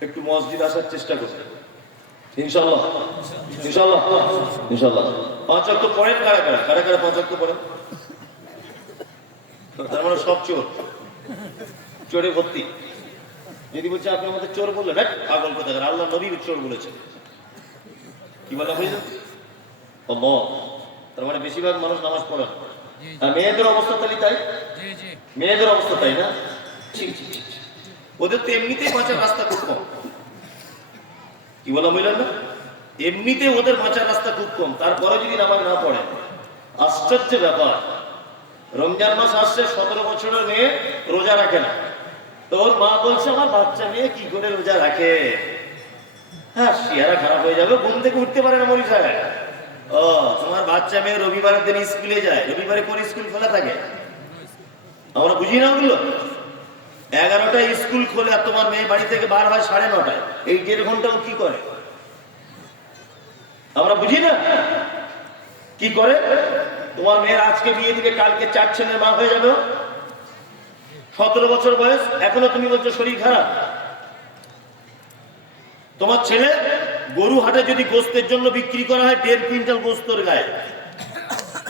একটু মসজিদ আসার চেষ্টা করতে, ইনশাল্লাহ ইনশাল্লাহ ইনশাল্লাহ। 5 ওয়াক্ত পড়েন কারা কারা? কারা কারা 5 ওয়াক্ত পড়েন? তার মানে সব চোর, চোরে ভর্তি। যদি বলছে আপনি আমাদের চোর বললেন, হ্যাঁ পাগল কথা, আল্লাহ নবী চোর বলেছে, কি বলা হয়েছে? তার মানে বেশিরভাগ মানুষ নামাজ পড়ে না। আর মেয়েদের অবস্থা তাই, তাই মেয়েদের অবস্থা তাই না? ওদের তো এমনিতেই বাঁচার রাস্তা খুব কম, কি বলা হইলেন না? এমনিতে ওদের বাঁচার রাস্তা খুব কম, তারপরে যদি নামাজ না পড়ে, আশ্চর্য ব্যাপার। রমজান মাস আসছে, 17 বছরের মেয়ে রোজা রাখে না, তো ওর মা বলছে আমার বাচ্চা মেয়ে কি করে রোজা রাখে, হ্যাঁ চেহারা খারাপ হয়ে যাবে, ঘুম থেকে উঠতে পারে না মরি সাহেব। ও তোমার বাচ্চা মেয়ে রবিবারের দিন স্কুলে যায়, রবিবারে কোন স্কুল খোলা থাকে? আমরা বুঝি না ওগুলো। 11টায় স্কুল খোলে আর তোমার মেয়ে বাড়ি থেকে বার হয় 9:30, এই 1.5 ঘন্টা ও কি করে আমরা বুঝি না। কি করে? তোমার মেয়ের আজকে বিয়ে দিবে, কালকে 4 ছেলের মা হয়ে যাবে, 17 বছর বয়স, এখনো তুমি বলছো শরীর খারাপ। তোমার ছেলে গরু হাটে যদি গোস্তের জন্য বিক্রি করা হয় 1.5 কুইন্টাল গোস্তর গায়ে,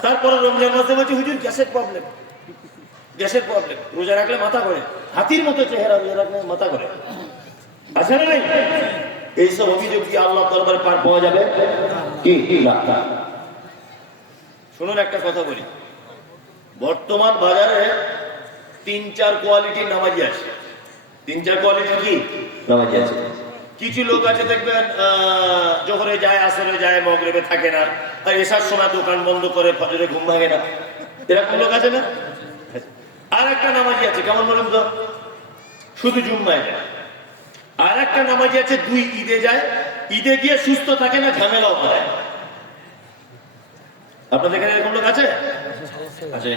তারপরে রমজান মাসে বলছে হুজুর গ্যাসের প্রবলেম, গ্যাসের প্রবলেম, রোজা রাখলে মাথা করে, হাতির মতো চেহারা, রোজা রাখলে মাথা করে, আছে না? এইসব অভিযোগ কি আল্লাহ দরবারে পার পাওয়া যাবে? কি না? শুনুন একটা কথা বলি, বর্তমান বাজারে 3-4 কোয়ালিটির নামাজি আছে। 3-4 কোয়ালিটি কি নামাজি আছে। কিছু লোক আছে দেখবেন জোহরে যায়, আসরে যায়, মাগরিবে থাকে না, আর এসার সময় দোকান বন্ধ করে, ফজরে ঘুম ভাঙে না, এরকম লোক আছে না? আর একটা নামাজি আছে, কেমন বলুন তো, শুধু জুম্মায় যায়। আর একটা নামাজি আছে 2 ঈদে যায়, ঈদে গিয়ে সুস্থ থাকে না, ঝামেলাও করে। আপনাদের এখানে এরকম লোক আছে? আছে।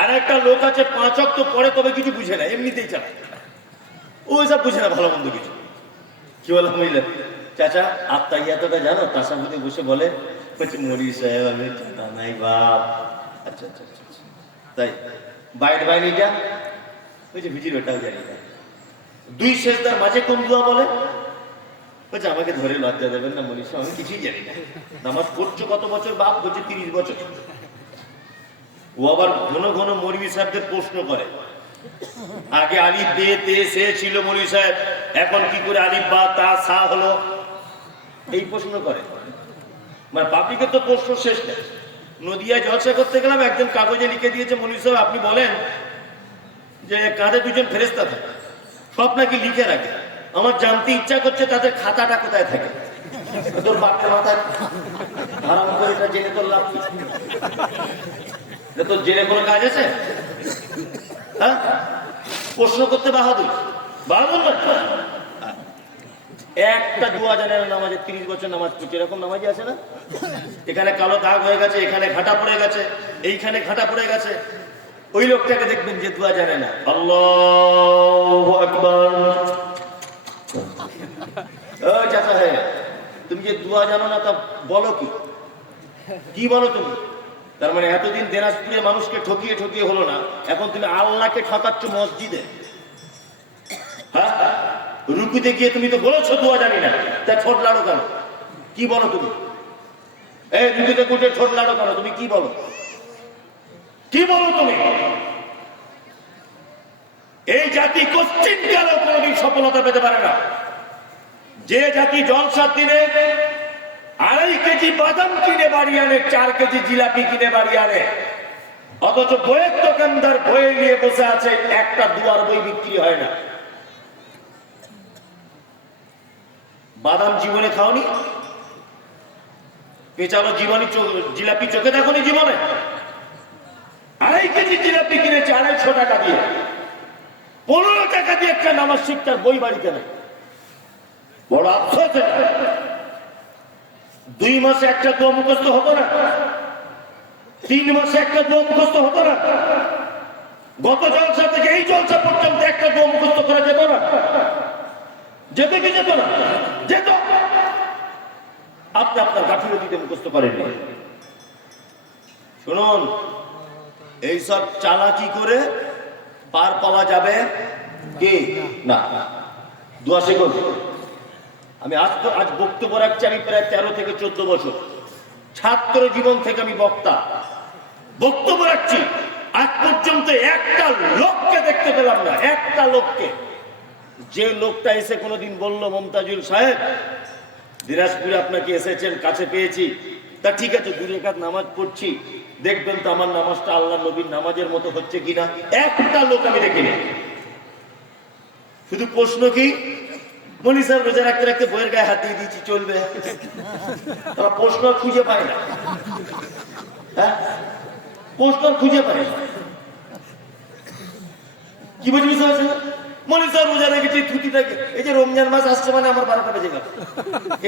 আর একটা লোক আছে 5 ওয়াক্ত পড়ে, তবে কিছু বুঝে না, এমনিতেই চালায়, ওই সব বুঝে না ভালো মন্দ কিছু। কি বলা বুঝলেন চাচা, আত্মাইয়াতটা জানো? তাসাহুদে বসে বলে, মৌলভী সাহেব আমি জানা নাই বাপ। আচ্ছা আচ্ছা আচ্ছা, তাই বাইট বাইনিটা ওই যে ভিজির ওটাও জানি না। দুই সেজদার মাঝে কোন দোয়া বলে? বলছে আমাকে ধরে লজ্জা দেবেন না মনীষা, আমি কিছুই জানি না। নামাজ পড়ছো কত বছর? বাপ বলছে 30 বছর। ও আবার ঘন ঘন মৌলভী সাহেবদের প্রশ্ন করে, আগে আলিফ বে তে সে ছিল মৌলভী সাহেব, এখন কি করে আলিফ বা তা সা হলো? এই প্রশ্ন করে। মানে পাবলিকের তো প্রশ্ন শেষ নেই। নদিয়ায় জলসা করতে গেলাম, একজন কাগজে লিখে দিয়েছে, মৌলভী সাহেব আপনি বলেন যে কাঁধে দুজন ফেরেশতা থাকে, সব নাকি লিখে রাখে। আমার জানতে ইচ্ছা করছে তাদের খাতাটা কোথায় থাকে। তোর বাপটা মাথায় আরাম করে এটা জেনে তোর লাভ কি? তোর জেনে কোনো কাজ আছে? হ্যাঁ, প্রশ্ন করতে বাহাদুর বাহাদুর না। একটা দোয়া জানে না নামাজে, 30 বছর নামাজ পড়ছে, এরকম নামাজি আছে না? এখানে কালো দাগ হয়ে গেছে, এখানে ঘাটা পড়ে গেছে, এইখানে ঘাটা পড়ে গেছে। ওই লোকটাকে দেখবেন যে দোয়া জানে না। আল্লাহু আকবার। ও চাচা, হ্যাঁ তুমি যে দোয়া জানো না তা বলো কি? কি বলো তুমি? তার মানে এতদিন দিনাজপুরে মানুষকে ঠকিয়ে ঠকিয়ে হলো না, এখন তুমি আল্লাহকে ঠকাচ্ছ মসজিদে। হ্যাঁ, রুকুতে গিয়ে তুমি তো বলেছো দোয়া জানি না, তা ঠোঁট লাড়ো কেন? কি বলো তুমি? এই রুকুতে কুটে ঠোঁট লাড়ো কেন? তুমি কি বলো? কি বলো তুমি? এই জাতি কোশ্চিন কালেও কোনোদিন সফলতা পেতে পারে না। যে জাতি জলসার দিনে 2.5 কেজি বাদাম কিনে বাড়ি আনে, 4 কেজি জিলাপি কিনে বাড়ি আনে, অথচ বইয়ের দোকানদার বই নিয়ে বসে আছে, একটা দুয়ার বই বিক্রি হয় না। বাদাম জীবনে খাওনি? পেঁচালো জীবনে জিলাপি চোখে দেখোনি জীবনে? 2.5 কেজি জিলাপি কিনেছে 250 টাকা দিয়ে, 15 টাকা দিয়ে একটা নামাজ শিক্ষার বই বাড়িতে নেই। বড় আফসোস। 2 মাসে একটা দোয়া মুখস্থ হতো না? 3 মাসে একটা দোয়া মুখস্থ হতো না? গত জলসা থেকে এই জলসা পর্যন্ত একটা দোয়া মুখস্থ করা যেত না? যেতে কি যেত না? যেত। আপনি আপনার গাফিলতিতে মুখস্থ করেননি। শুনুন, এইসব চালাকি করে পার পাওয়া যাবে কি না? দোয়া শিখুন। আমি আজ বক্তব্য রাখছি, আমি প্রায় 13 থেকে 14 বছর ছাত্র জীবন থেকে আমি বক্তব্য রাখছি। আজ পর্যন্ত একটা লোককে দেখতে পেলাম না, একটা লোককে, যে লোকটা এসে কোনোদিন বলল মমতাজুল সাহেব দিনাজপুরে আপনাকে এসেছেন, কাছে পেয়েছি, তা ঠিক আছে 2 রাকাত নামাজ পড়ছি, দেখবেন তো আমার নামাজটা আল্লাহ নবীর নামাজের মতো হচ্ছে কিনা। একটা লোক আমি দেখিনি। শুধু প্রশ্ন কি, মনি সাহেব রোজা রাখতে রাখতে বইয়ের গায়ে হাত দিয়ে দিয়েছি, চলবে? তারা প্রশ্ন খুঁজে পায় না। হ্যাঁ, প্রশ্ন খুঁজে পায় না। কি বলছি বুঝতে পারছেন? মনি সাহেব রোজা রেখেছি, থুতিটাকে, এই যে রমজান মাস আসছে মানে আমার 12টা বেজে গেল।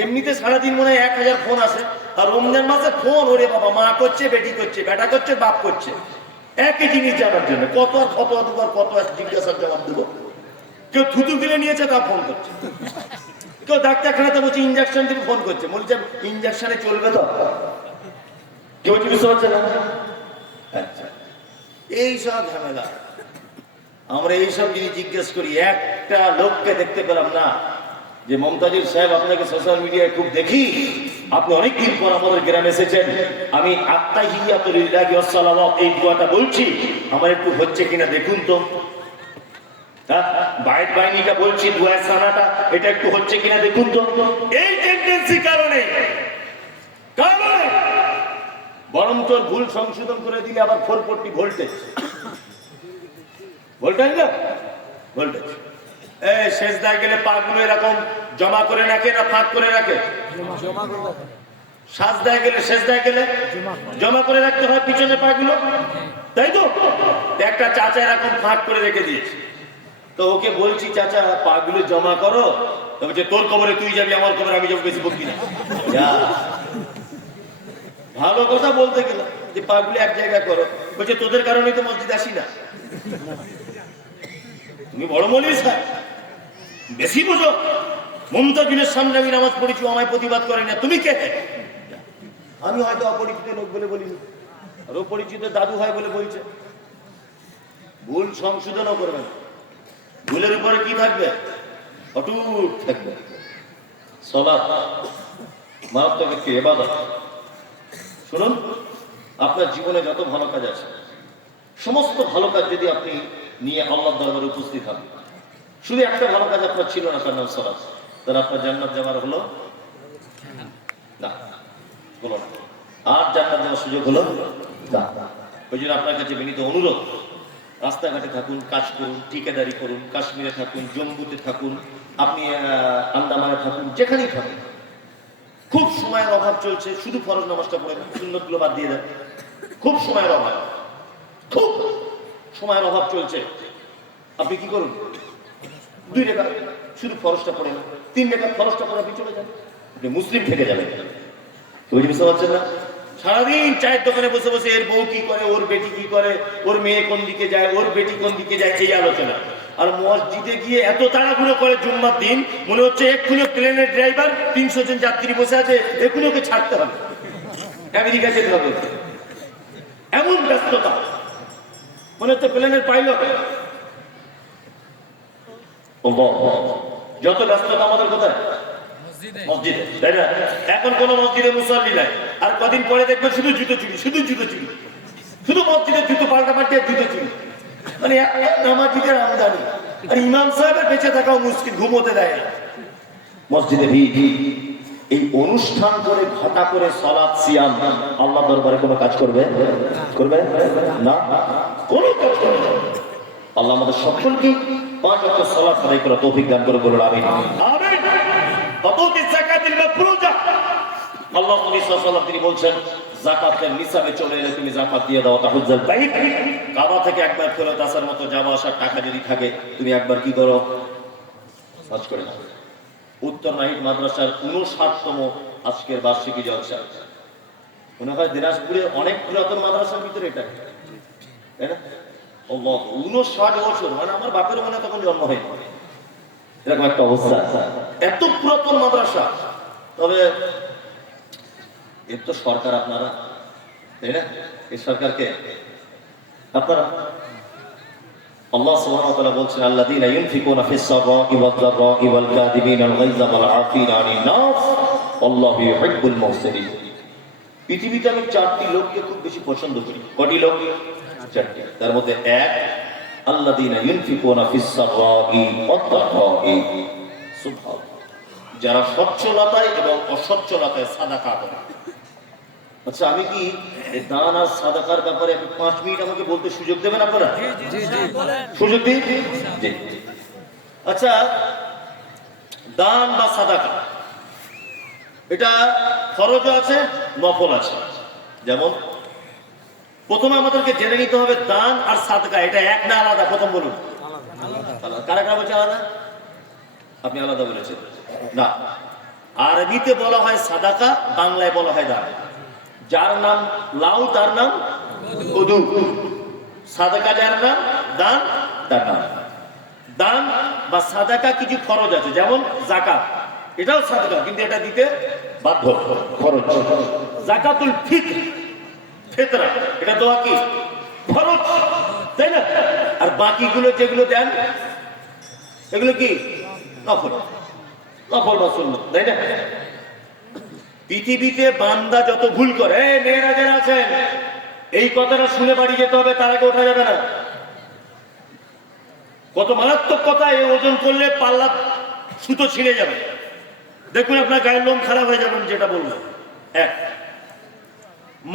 এমনিতে সারাদিন মনে হয় 1000 ফোন আসে, আর রমজান মাসে ফোন, ওরে বাবা, মা করছে, বেটি করছে, বেটা করছে, বাপ করছে, একই জিনিস জানার জন্য। কত আর দুবার কত আর জিজ্ঞাসার জবাব দেবো। কেউ থুতু গিলে নিয়েছে, তা ফোন করছে। কেউ ডাক্তারখানাতে বলছে ইঞ্জেকশন দিবে, ফোন করছে। বলছে ইঞ্জেকশনে চলবে তো? কেউ বুঝতে পারছে না। আচ্ছা, এইসব ঝামেলা। আমরা এইসব জিনিস জিজ্ঞেস করি, একটা লোককে দেখতে পেলাম না। যে মমতাজুল সাহেব, আপনাকে সোশ্যাল মিডিয়ায় খুব দেখি, আপনি অনেকদিন পর আমাদের গ্রামে এসেছেন, আমি আত্তাহিয়াতু লিল্লাহি ওয়াস সালাওয়াত এই দোয়াটা বলছি, আমার একটু হচ্ছে কিনা দেখুন তো। বাইট বাইনিটা বলছি, দোয়া সানাটা, এটা একটু হচ্ছে কিনা দেখুন তো। এই টেন্ডেন্সি কারণে বরঞ্চ ভুল সংশোধন করে দিলে আবার 440 ভোল্টেজ না ভোল্টেজ। সেজদায় গেলে পাগুলো এরকম জমা করে রাখে না ফাঁক করে রাখে? সাজদায় গেলে, সেজদায় গেলে জমা করে রাখতে হয় পিছনে পাগুলো, তাই তো? একটা চাচা এরকম ফাঁক করে রেখে দিয়েছে। তো ওকে বলছি, চাচা পাগুলো জমা করো। তো বলছে তোর কবরে তুই যাবি, আমার কবরে আমি যাবো, বেশি বকি না। ভালো কথা বলতে গেলাম যে পাগুলো এক জায়গায় করো, বলছে তোদের কারণে তো মসজিদ আসি না। তুমি বড় মৌলভী সাহেব, বেশি বুঝো। মমতাজুলের সামনে আমি নামাজ পড়েছি, আমায় প্রতিবাদ করে না, তুমি কে? আমি হয়তো অপরিচিত লোক বলে বলিনি, আর অপরিচিত দাদু হয় বলে বলছে। ভুল সংশোধনও করবেন। ভুলের উপরে কি থাকবে? অটুট থাকবে। সালাত মারাত্মক একটি ইবাদত। শুনুন, আপনার জীবনে যত ভালো কাজ আছে, সমস্ত ভালো কাজ যদি আপনি নিয়ে আল্লাহর দরবারে উপস্থিত হন, শুধু একটা ভালো কাজ আপনার ছিল না, তার নাম সালাত, তাহলে আপনার জান্নাত যাওয়ার হলো না, হলো না। আর জান্নাত যাওয়ার সুযোগ হলো না। ওই জন্য আপনার কাছে বিনীত অনুরোধ, রাস্তাঘাটে থাকুন, কাজ করুন, ঠিকাদারি করুন, কাশ্মীরে থাকুন, জম্মুতে থাকুন, আপনি আন্দামানে থাকুন, যেখানেই থাকুন, খুব সময়ের অভাব চলছে, শুধু ফরজ নামাজটা পড়ে সুন্নতগুলো বাদ দিয়ে দেন। খুব সময়ের অভাব, খুব সময়ের অভাব চলছে, আপনি কি করুন? 2 রেখাত শুধু ফরজটা পড়ে না, 3 রেখাত ফরজটা পড়ে আপনি চলে যান, আপনি মুসলিম থেকে যাবেন। বুঝতে পারছেন না? সারাদিন চায়ের দোকানে বসে বসে এর বউ কি করে, ওর বেটি কি করে, ওর মেয়ে কোন দিকে যায়, ওর বেটি কোন দিকে যায়, এই আলোচনা। আর মসজিদে গিয়ে এত তাড়াহুড়ো করে জুম্মার দিন, মনে হচ্ছে এক্ষুনি প্লেনের ড্রাইভার 300 জন যাত্রী বসে আছে, এক্ষুনি ওকে ছাড়তে হবে, আমেরিকা যেতে হবে। এমন ব্যস্ততা, মনে হচ্ছে প্লেনের পাইলট। যত ব্যস্ততা আমাদের কোথায়? মসজিদে, তাই না? এখন কোন মসজিদে মুসল্লি নাই, আর কদিন পরে দেখবেন শুধু জুতো চুরি, শুধু জুতো চুরি, শুধু মসজিদে জুতো পাল্টা পাল্টে জুতো চুরি। মানে নামাজিদের আমদানি, আর ইমাম সাহেবের বেঁচে থাকাও মুশকিল, ঘুমোতে দেয় না মসজিদে। এই অনুষ্ঠান করে ঘটা করে সালাত সিয়াম আল্লাহ দরবারে কোনো কাজ করবে? করবে না, কোনো কাজ করবে না। আল্লাহ আমাদের সকলকে 5 ওয়াক্ত সালাত আদায় করার তৌফিক দান করে, বলুন আমিন। আমিন। আতুতি যাকাতিল মাফরুজা, আল্লাহ নবী সাল্লাল্লাহু আলাইহি ওয়াসাল্লাম তিনি বলছেন, যাকাতের নিসাবে চলে এলে তুমি যাকাত দিয়ে দাও। তাহুজ্জাল বাইত, কাবা থেকে একবার ফেরত আসার মতো যাওয়া আসার টাকা যদি থাকে, তুমি একবার কি করো? হজ করে নাও। উত্তর নাহিদ মাদ্রাসার 59তম আজকের বার্ষিকী জলসা, মনে হয় দিনাজপুরে অনেক পুরাতন মাদ্রাসার ভিতরে এটা, তাই না? 59 বছর, মানে আমার বাপের মনে তখন জন্ম হয়নি, এরকম একটা অবস্থা। এত পুরাতন মাদ্রাসা। তবে এর তো সরকার আপনারা, তাই না? এই সরকারকে আপনারা। আল্লাহ সুবহানাহু ওয়া তাআলা বলছেন, আল্লাযীনা ইউনফিকুনা ফিস সাররা'i ওয়াদ দাররা'i ওয়াল কাযিবিনাল গায়যা ওয়াল আফিনা আনিন নাস আল্লাহু ইউহিব্বুল মুহসিনিন। পৃথিবীতে আমি 4টি লোককে খুব বেশি পছন্দ করি। কয়টি লোক? 4টি। তার মধ্যে এক, আল্লাযীনা ইউনফিকুনা ফিস সাররা'i ওয়াদ দাররা'i, সুবহানাল্লাহ, যারা সচ্ছলতায় এবং অসচ্ছলতায় সাদাকা করে। আচ্ছা, আমি কি এই দান আর সাদাকার ব্যাপারে 5 মিনিট আমাকে বলতে সুযোগ দেবেন আপনারা? সুযোগ দিই। আচ্ছা, দান বা সাদাকা, এটা ফরজ আছে, নফল আছে। যেমন প্রথমে আমাদেরকে জেনে নিতে হবে দান আর সাদাকা এটা এক না আলাদা? প্রথম বলুন। কারা কারা বলছে আলাদা? আপনি আলাদা বলেছেন না। আরবিতে বলা হয় সাদাকা, বাংলায় বলা হয় দান। যার নাম লাউ তার নাম কদু, সাদাকা যার নাম, দান তার নাম। দান বা সাদাকা কিছু খরচ আছে, যেমন যাকাত, এটাও সাদাকা, কিন্তু এটা দিতে বাধ্য, খরচ। যাকাতুল ফিতর, ফিতরা, এটা দেওয়া কি খরচ, তাই না? আর বাকিগুলো যেগুলো দেন এগুলো কি নফল, নফল বা সুন্নাত, তাই না? পৃথিবীতে বান্দা যত ভুল করে, মেয়েরা যারা আছেন এই কথাটা শুনে বাড়ি যেতে হবে, তার আগে ওঠা যাবে না। কত মারাত্মক কথা, এই ওজন করলে পাল্লা সুতো ছিঁড়ে যাবে, দেখুন আপনার গায়ের লোম খারাপ হয়ে যাবেন। যেটা বলবো, এক,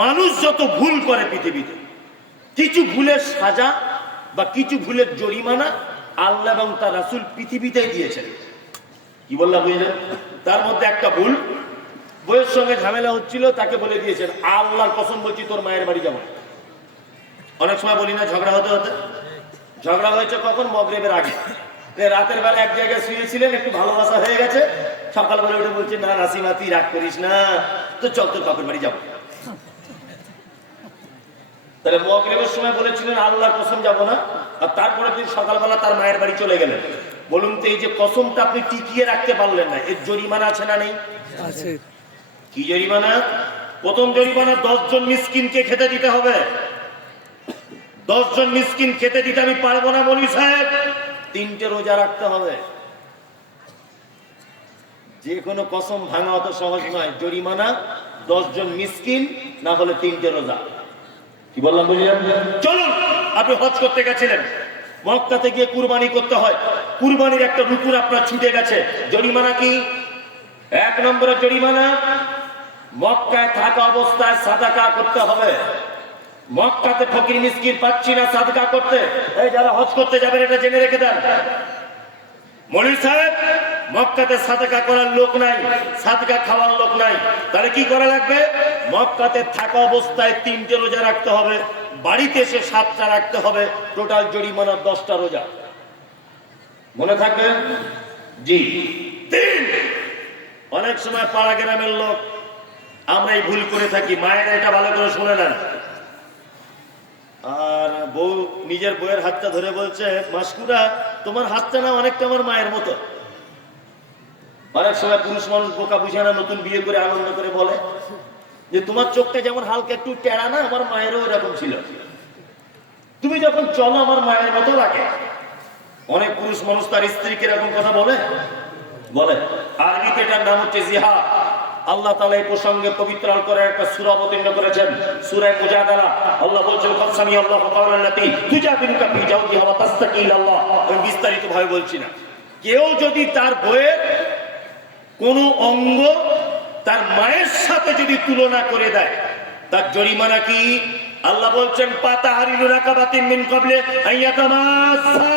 মানুষ যত ভুল করে পৃথিবীতে, কিছু ভুলের সাজা বা কিছু ভুলের জরিমানা আল্লাহ এবং তার রাসূল পৃথিবীতেই দিয়েছেন। কি বললাম বুঝলেন? তার মধ্যে একটা ভুল, বইয়ের সঙ্গে ঝামেলা হচ্ছিল, তাকে বলে দিয়েছেন, আল্লাহর কসম বলছি তোর মায়ের বাড়ি যাবো। অনেক সময় বলি না, ঝগড়া হতে হতে, ঝগড়া হয়েছে কখন? মাগরিবের আগে। রাতের বেলা এক জায়গায় শুয়েছিলেন, একটু ভালোবাসা হয়ে গেছে, সকালবেলা উঠে বলছে, না নাসিমা তুই রাগ করিস না, তো চল তোর বাপের বাড়ি যাবো। তাহলে মাগরিবের সময় বলেছিলেন আল্লাহর কসম যাবো না, আর তারপরে দিন সকালবেলা তার মায়ের বাড়ি চলে গেলেন। বলুন তো, এই যে কসমটা আপনি টিকিয়ে রাখতে পারলেন না, এর জরিমানা আছে না নেই? আছে। কি জরিমানা? প্রথম জরিমানা 10 জন মিসকিনকে খেতে দিতে হবে। 10 জন মিসকিন খেতে দিতে আমি পারবো না মৌলভী সাহেব, 3টে রোজা রাখতে হবে। যে কোনো কসম ভাঙা অত সহজ নয়। জরিমানা 10 জন মিসকিন, না হলে 3টে রোজা। কি বললাম বুঝলেন? চলুন, আপনি হজ করতে গেছিলেন, মক্কাতে গিয়ে কুরবানি করতে হয়, কুরবানির একটা রুকুন আপনার ছুটে গেছে, জরিমানা কি? 1 নম্বরে জরিমানা, মক্কায় থাকা অবস্থায় সাদাকা করতে হবে। মক্কাতে ফকির মিসকিন পাচ্ছি না সাদকা করতে, এই যারা হজ করতে যাবেন এটা জেনে রেখে দেন। মৌলভী সাহেব, মক্কাতে সাদকা করার লোক নাই, সাদকা খাওয়ার লোক নাই, তাহলে কি করা লাগবে? মক্কাতে থাকা অবস্থায় 3টে রোজা রাখতে হবে, বাড়িতে এসে 7টা রাখতে হবে, টোটাল জরিমানা 10টা রোজা। মনে থাকবে? জি। 3, অনেক সময় পাড়া গ্রামের লোক আমরা এই ভুল করে থাকি, মায়ের এটা ভালো করে শুনে নেন। আর বউ নিজের বউয়ের হাতটা ধরে বলছে, মাসকুরা তোমার হাতটা না অনেকটা আমার মায়ের মতো। অনেক সময় পুরুষ মানুষ বোকা বুঝে না, নতুন বিয়ে করে আনন্দ করে বলে যে তোমার চোখটা যেমন হালকা একটু টেড়া না, আমার মায়েরও এরকম ছিল, তুমি যখন চলো আমার মায়ের মতো লাগে। অনেক পুরুষ মানুষ তার স্ত্রীকে এরকম কথা বলে বলে। আরবিতে এটার নাম হচ্ছে জিহাদ। আল্লাহ তাআলা এই প্রসঙ্গে পবিত্র আল কোরআনে একটা সূরা অবতীর্ণ করেছেন, সূরা মুজাদালা। আল্লাহ বলছেন, "কদ সামিআল্লাহু কাওলাল্লাতী তুজাদিলুকা ফি জাওজিহা ওয়া তাসতাকি ইলাল্লাহ।" আমি বিস্তারিত ভাবে বলছি না। কেউ যদি তার বউয়ের কোন অঙ্গ তার মায়ের সাথে যদি তুলনা করে দেয়, তার জরিমানা কি? আল্লাহ বলছেন, "পাতাহারিলু রাকাবাতিন মিন ক্বাবলি আইয়াতামাসসা।"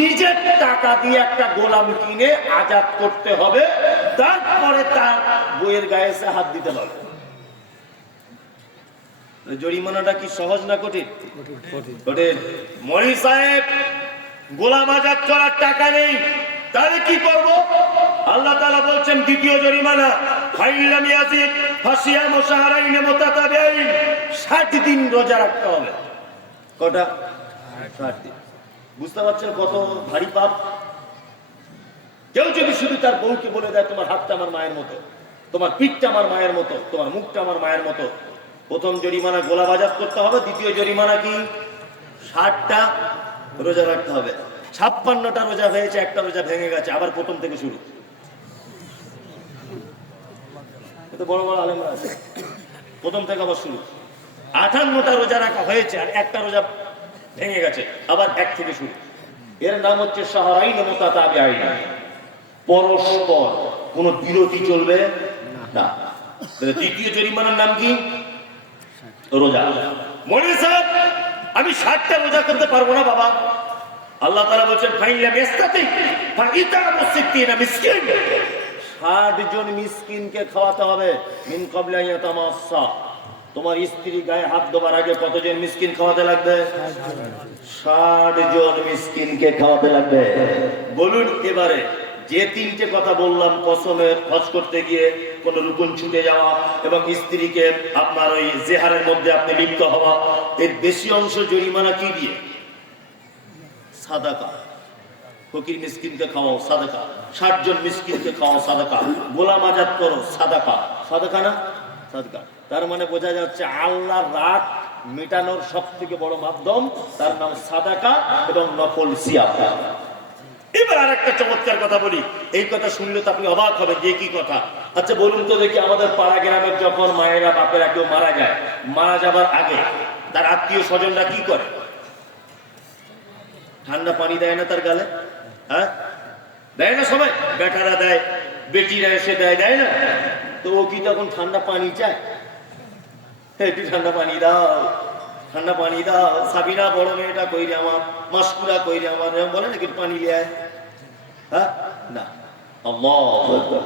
নিজের টাকা দিয়ে একটা গোলাম কিনে আজাদ করতে হবে, তারপরে তার বইয়ের গায়ে এসে হাত দিতে হবে। জরিমানাটা কি সহজ না কঠিন? কঠিন। মৌলভী সাহেব, গোলাম আজাদ করার টাকা নেই, তাহলে কি করব? আল্লাহ তাআলা বলছেন, দ্বিতীয় জরিমানা, ফাইল্লাম ইয়াজিদ ফাসিয়ামু শাহরাইন মুতাতাবিঈন, 60 দিন রোজা রাখতে হবে। কটা? 60 দিন। বুঝতে পারছেন কত ভারী পাপ? কেউ যদি শুধু তার বউকে বলে দেয়, তোমার হাতটা আমার মায়ের মতো, তোমার পিঠটা আমার মায়ের মতো, তোমার মুখটা আমার মায়ের মতো, প্রথম জরিমানা গোলাম আজাদ করতে হবে। দ্বিতীয় জরিমানা কি? 60টা রোজা রাখতে হবে। 56টা রোজা হয়েছে, একটা রোজা ভেঙে গেছে, আবার প্রথম থেকে শুরু। বড় বড় আলেমরা আছে, প্রথম থেকে আবার শুরু। 58টা রোজা রাখা হয়েছে, আর একটা রোজা ভেঙে গেছে, আবার 1 থেকে শুরু। এর নাম হচ্ছে শাহরাইন মুতাতাবিঈন, পরস্পর কোনো বিরতি চলবে না। দ্বিতীয় জরিমানার নাম কি? রোজা। মৌলভী সাহেব, আমি 60টা রোজা করতে পারবো না বাবা। আল্লাহ তাআলা বলছেন, ফাইল্লাম ইয়াস্তাতি ফাইতামু সিত্তিনা মিসকিন, 60 জন মিসকিনকে খাওয়াতে হবে। মিন ক্বাবলি আইয়াতামাসসা, তোমার স্ত্রী গায়ে হাত দেওয়ার আগে কতজন মিসকিন খাওয়াতে লাগবে? 60 জন মিসকিনকে খাওয়াতে লাগবে। বলুন এবারে, যে 3টে কথা বললাম, কসমের, হজ করতে গিয়ে কোন রুকুন ছুটে যাওয়া এবং স্ত্রীকে আপনার ওই জেহারের মধ্যে আপনি লিপ্ত হওয়া, এর বেশি অংশ জরিমানা কি দিয়ে? সাদাকা। ফকির মিসকিনকে খাওয়াও, সাদাকা। 60 জন মিসকিনকে খাওয়াও, সাদাকা। গোলাম আজাদ করো, সাদাকা। সাদাকা না? সাদাকা। তার মানে বোঝা যাচ্ছে আল্লাহর রাগ মেটানোর সব থেকে বড় মাধ্যম, তার নাম সাদাকা এবং নফল সিয়াম। এবার আরেকটা চমৎকার কথা বলি, এই কথা শুনলে তো আপনি অবাক হবে, যে কি কথা। আচ্ছা বলুন তো দেখি, আমাদের পাড়া গ্রামের যখন মায়েরা বাপেরা কেউ মারা যায়, মারা যাবার আগে তার আত্মীয় স্বজনরা কি করে? ঠান্ডা পানি দেয় না তার গালে? হ্যাঁ, দেয় না? সবাই বেটারা দেয়, বেটিরা এসে দেয়, দেয় না? তো ও কি তখন ঠান্ডা পানি চায়? একটু ঠান্ডা পানি দাও, ঠান্ডা পানি দাও। সাবিনা বড় মেয়েটা কইরে আমার, মাসকুরা কইরে আমার, বলে নাকি পানি লিয়ে? হ্যাঁ, না। আল্লাহু আকবার।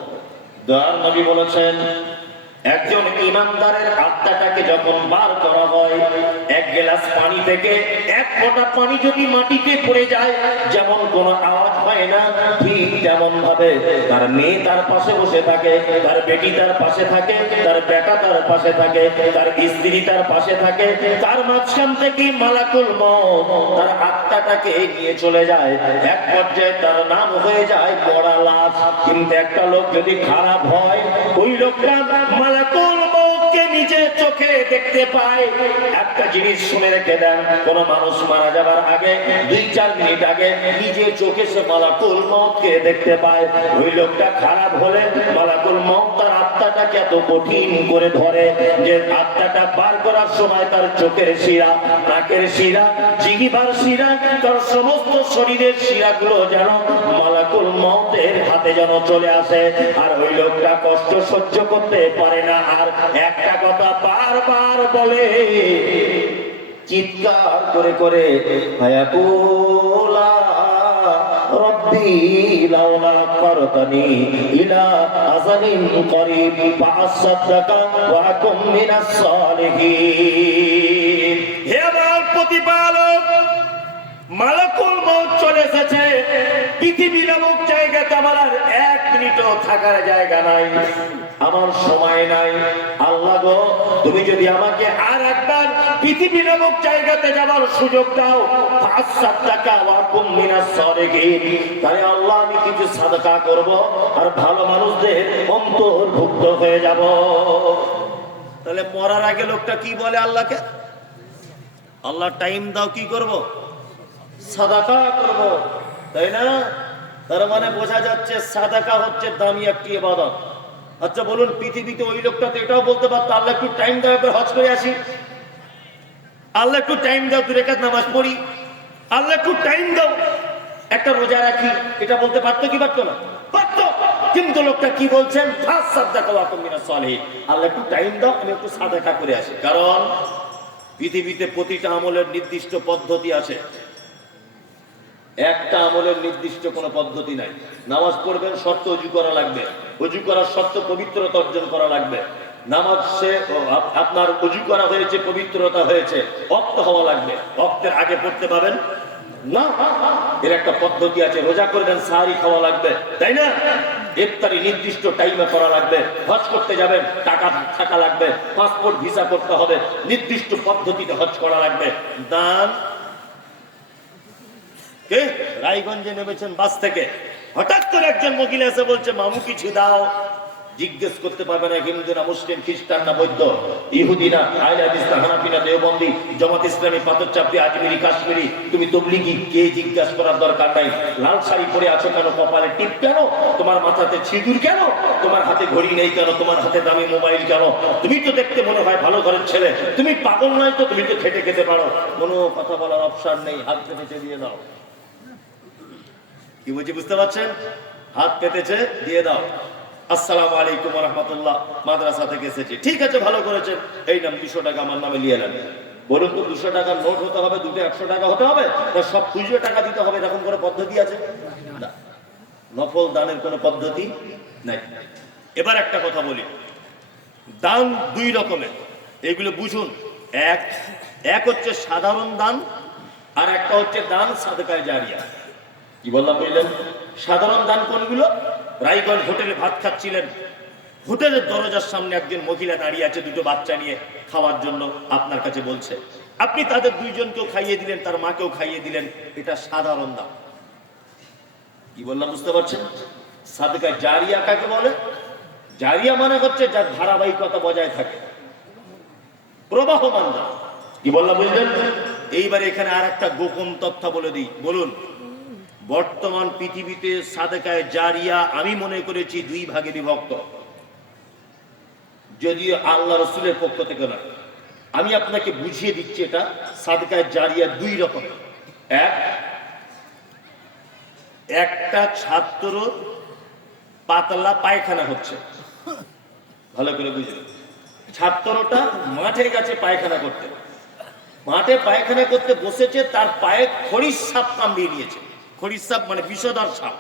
দয়ার নবী বলেছেন, একজন ইমানদারের আত্মাটাকে যখন বার করা হয়, 1 গ্লাস পানি থেকে 1 ফোঁটা পানি যদি মাটিতে পড়ে যায়, যেমন কোনো আওয়াজ হয় না, ঠিক তেমন ভাবে তার মেয়ে তার পাশে বসে থাকে, তার বেটি তার পাশে থাকে, তার বেটা তার পাশে থাকে, তার স্ত্রী তার পাশে থাকে, তার মাঝখান থেকে মালাকুল মউত তার আত্মাটাকে নিয়ে চলে যায়। এক পর্যায়ে তার নাম হয়ে যায় পড়া লাশ। কিন্তু একটা লোক যদি খারাপ হয়, ওই লোকটা মালাকুল মউতকে নিজে চোখে দেখতে পায়। একটা জিনিস শুনে রেখে দেন, কোন মানুষ মারা যাবার আগে 2-4 মিনিট আগে নিজে চোখে সে মালাকুল মউতকে দেখতে পায়। ওই লোকটা খারাপ হলে মালাকুল মউত তার আত্মাটাকে এত কঠিন করে ধরে যে আত্মাটা বার করার সময় তার চোখের শিরা, নাকের শিরা, জিহ্বার শিরা, তার সমস্ত শরীরের শিরাগুলো যেন মালাকুল মউতের হাতে যেন চলে আসে। আর ওই লোকটা কষ্ট সহ্য করতে পারে না, আর একটা কথা বারবার বলে, চিৎকার করে করে, হায়াকুলা রব্বি লাউলা আখখারতানি ইলা আজালিন করিব ফাআসাদদাকা ওয়া আকুম মিনাস সালিহিন। হে আমার প্রতিপালক, মালাকুল মউত চলে এসেছে, পৃথিবী নামক জায়গাতে আমার আর 1 মিনিটও থাকার জায়গা নাই, আমার সময় নাই। আল্লাহ গো, তুমি যদি আমাকে আর একবার পৃথিবী নামক জায়গাতে যাবার সুযোগ দাও, ফাসাদদাকা ওয়া কুম মিনাস সালিহিন, তাহলে আল্লাহ আমি কিছু সাদকা করব আর ভালো মানুষদের অন্তর্ভুক্ত হয়ে যাব। তাহলে মরার আগে লোকটা কি বলে আল্লাহকে? আল্লাহ টাইম দাও, কি করব? সাদাকা করব, তাই না? তার মানে বোঝা যাচ্ছে সাদাকা হচ্ছে দামি একটি ইবাদত। আচ্ছা বলুন, পৃথিবীতে ওই লোকটা তো এটাও বলতে পারতো, আল্লাহ একটু টাইম দাও, একবার হজ করে আসি, আল্লাহ একটু টাইম দাও, 2 রাকাত নামাজ পড়ি, আল্লাহ একটু টাইম দাও, একটা রোজা রাখি, এটা বলতে পারতো কি পারতো না? পারতো। কিন্তু লোকটা কি বলছেন? ফাসাদদাকা ওয়া কুম মিনাস সালিহিন, আল্লাহ একটু টাইম দাও, আমি একটু সাদাকা করে আসি। কারণ পৃথিবীতে প্রতিটা আমলের নির্দিষ্ট পদ্ধতি আছে, একটা আমলের নির্দিষ্ট কোনো পদ্ধতি নাই। নামাজ পড়বেন, শর্ত ওযু করা লাগবে, ওযু করার শর্ত পবিত্রতা অর্জন করা লাগবে। নামাজ সে আপনার ওযু করা হয়েছে, পবিত্রতা হয়েছে, ওয়াক্ত হওয়া লাগবে, ওয়াক্তের আগে পড়তে পাবেন না, এর একটা পদ্ধতি আছে। রোজা করবেন, সাহারি খাওয়া লাগবে, তাই না? ইফতারি নির্দিষ্ট টাইমে করা লাগবে। হজ করতে যাবেন, টাকা থাকা লাগবে, পাসপোর্ট ভিসা করতে হবে, নির্দিষ্ট পদ্ধতিতে হজ করা লাগবে। দান কে রায়গঞ্জে নেমেছেন বাস থেকে, হঠাৎ করে একজন মহিলা এসে বলছে মামু কিছু দাও। জিজ্ঞেস করতে পারবে না হিন্দু না মুসলিম, খ্রিস্টান না বৌদ্ধ, ইহুদি না, আহলে হাদিস না, হানাফি না, দেওবন্দি, জামাত ইসলামী, পাথরচাপড়ি, আজমিরি, কাশ্মীরি, তুমি তবলিগি, কে জিজ্ঞাসা করার দরকার নাই। লাল শাড়ি পরে আছো কেন? কপালে টিপ কেন? তোমার মাথাতে সিঁদুর কেন? তোমার হাতে ঘড়ি নেই কেন? তোমার হাতে দামি মোবাইল কেন? তুমি তো দেখতে মনে হয় ভালো ঘরের ছেলে, তুমি পাগল নয় তো? তুমি তো খেটে খেতে পারো, কোনো কথা বলার অপশন নেই, হাত পেতে দিয়ে দাও। কি বলছি বুঝতে পারছেন? হাত পেতেছে, দিয়ে দাও। আসসালামু আলাইকুম ওয়া রাহমাতুল্লাহ, মাদ্রাসা থেকে এসেছি। ঠিক আছে, ভালো করেছেন, এই নাম 200 টাকা আমার নামে নিয়ে নেন। বলুন তো 200 টাকার নোট হতে হবে, দুটো 100 টাকা হতে হবে, না সব খুচরো টাকা দিতে হবে? এরকম কোনো পদ্ধতি আছে না, নফল দানের কোনো পদ্ধতি নাই। এবার একটা কথা বলি, দান 2 রকমের, এগুলো বুঝুন। এক হচ্ছে সাধারণ দান, আর একটা হচ্ছে দান সাদকায়ে জারিয়া। কি বললাম বুঝলেন? সাধারণ দান কোনগুলো? রায়গঞ্জ হোটেলে ভাত খাচ্ছিলেন, হোটেলের দরজার সামনে একজন মহিলা দাঁড়িয়ে আছে 2টো বাচ্চা নিয়ে খাওয়ার জন্য, আপনার কাছে বলছে, আপনি তাদের 2 জনকেও খাইয়ে দিলেন, তার মাকেও খাইয়ে দিলেন, এটা সাধারণ দান। কি বললাম বুঝতে পারছেন? সাদকায়ে জারিয়া কাকে বলে? জারিয়া মানে হচ্ছে যার ধারাবাহিকতা বজায় থাকে, প্রবাহমান দান। কি বললাম বুঝলেন? এইবার এখানে আর একটা গোপন তথ্য বলে দিই। বলুন, বর্তমান পৃথিবীতে সাদকায়ে জারিয়া আমি মনে করেছি 2 ভাগে বিভক্ত, যদিও আল্লাহ রসুলের পক্ষ থেকে নয়। আমি আপনাকে বুঝিয়ে দিচ্ছি, এটা সাদকায়ে জারিয়া 2 রকম। একটা ছাত্র পাতলা পায়খানা হচ্ছে, ভালো করে বুঝলেন, ছাত্রটা মাঠে গেছে পায়খানা করতে, মাঠে পায়খানা করতে বসেছে, তার পায়ে খড়ির সাপ কামড়িয়ে নিয়েছে। খড়ির সাপ মানে বিষধর সাপ।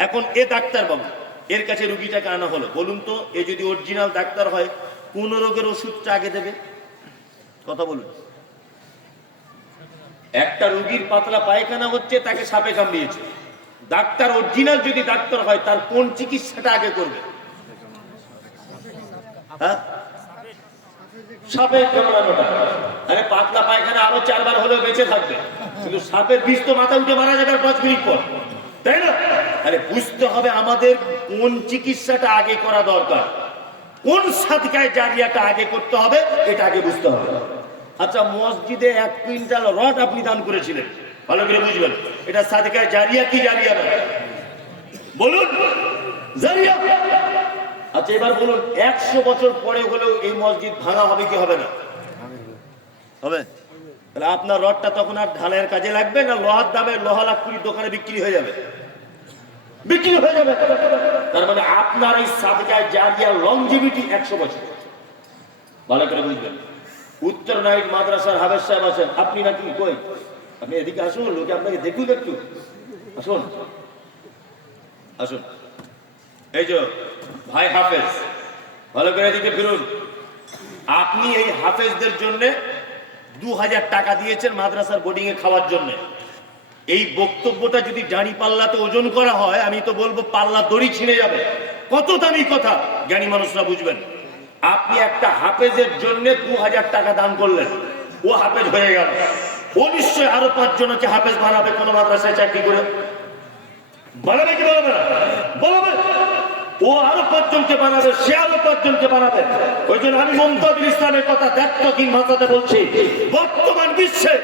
এখন এ ডাক্তার বাবু, এর কাছে রুগীটাকে আনা হলো। বলুন তো, এ যদি অরিজিনাল ডাক্তার হয়, কোন রোগের ওষুধটা আগে দেবে? কথা বলুন। একটা রুগীর পাতলা পায়খানা হচ্ছে, তাকে সাপে কামড়িয়েছে, ডাক্তার অরিজিনাল যদি ডাক্তার হয়, তার কোন চিকিৎসাটা আগে করবে? হ্যাঁ, সাপের কামড়ানোটা। আরে পাতলা পায়খানা আরো 4 বার হলেও বেঁচে থাকবে, কিন্তু সাপের বিষ তো মাথা উঠে মারা যাবে 5 মিনিট পর, তাই না? আরে বুঝতে হবে আমাদের কোন চিকিৎসাটা আগে করা দরকার। কোন সাদকায়ে জারিয়াটা আগে করতে হবে এটা আগে বুঝতে হবে। আচ্ছা, মসজিদে 1 কুইন্টাল রড আপনি দান করেছিলেন, ভালো করে বুঝবেন, এটা সাদকায়ে জারিয়া কি জারিয়া না? বলুন, জারিয়া। আচ্ছা এবার বলুন, 100 বছর পরে হলেও এই মসজিদ ভাঙা হবে কি হবে না? হবে। তাহলে আপনার রডটা তখন আর ঢালাইয়ের কাজে লাগবে না? লোহার দামে লোহা লাখুরির দোকানে বিক্রি হয়ে যাবে, বিক্রি হয়ে যাবে। তার মানে আপনার এই সাদকায়ে জারিয়া লংজিভিটি 100 বছর। ভালো করে বুঝবেন। উত্তর নাইট মাদ্রাসার হাফেজ সাহেব আছেন, আপনি নাকি কই? আপনি এদিকে আসুন, লোকে আপনাকে দেখুক একটু। আসুন আসুন, এই যে ভাই হাফেজ, ভালো করে এদিকে ফিরুন। আপনি এই হাফেজদের জন্য 2000 টাকা দিয়েছেন মাদ্রাসার বোর্ডিং এ খাওয়ার জন্য। এই বক্তব্যটা যদি দাঁড়ি পাল্লাতে ওজন করা হয়, আমি তো বলবো পাল্লা দড়ি ছিঁড়ে যাবে। কত দামি কথা, জ্ঞানী মানুষরা বুঝবেন। আপনি একটা হাফেজের জন্য 2000 টাকা দান করলেন, ও হাফেজ হয়ে গেল। ও নিশ্চয় আরো 5 জনকে হাফেজ বানাবে কোন মাদ্রাসায় চাকরি করে। বানাবে কি বানাবে না? বানাবে। ও আরো 5 জনকে বানাবে, সে আরো 5 জনকে বানাবে। ওই জন্য আমি মুমতাজুল ইসলামের কথা দায়িত্বহীন ভাষাতে বলছি, বর্তমান বিশ্বে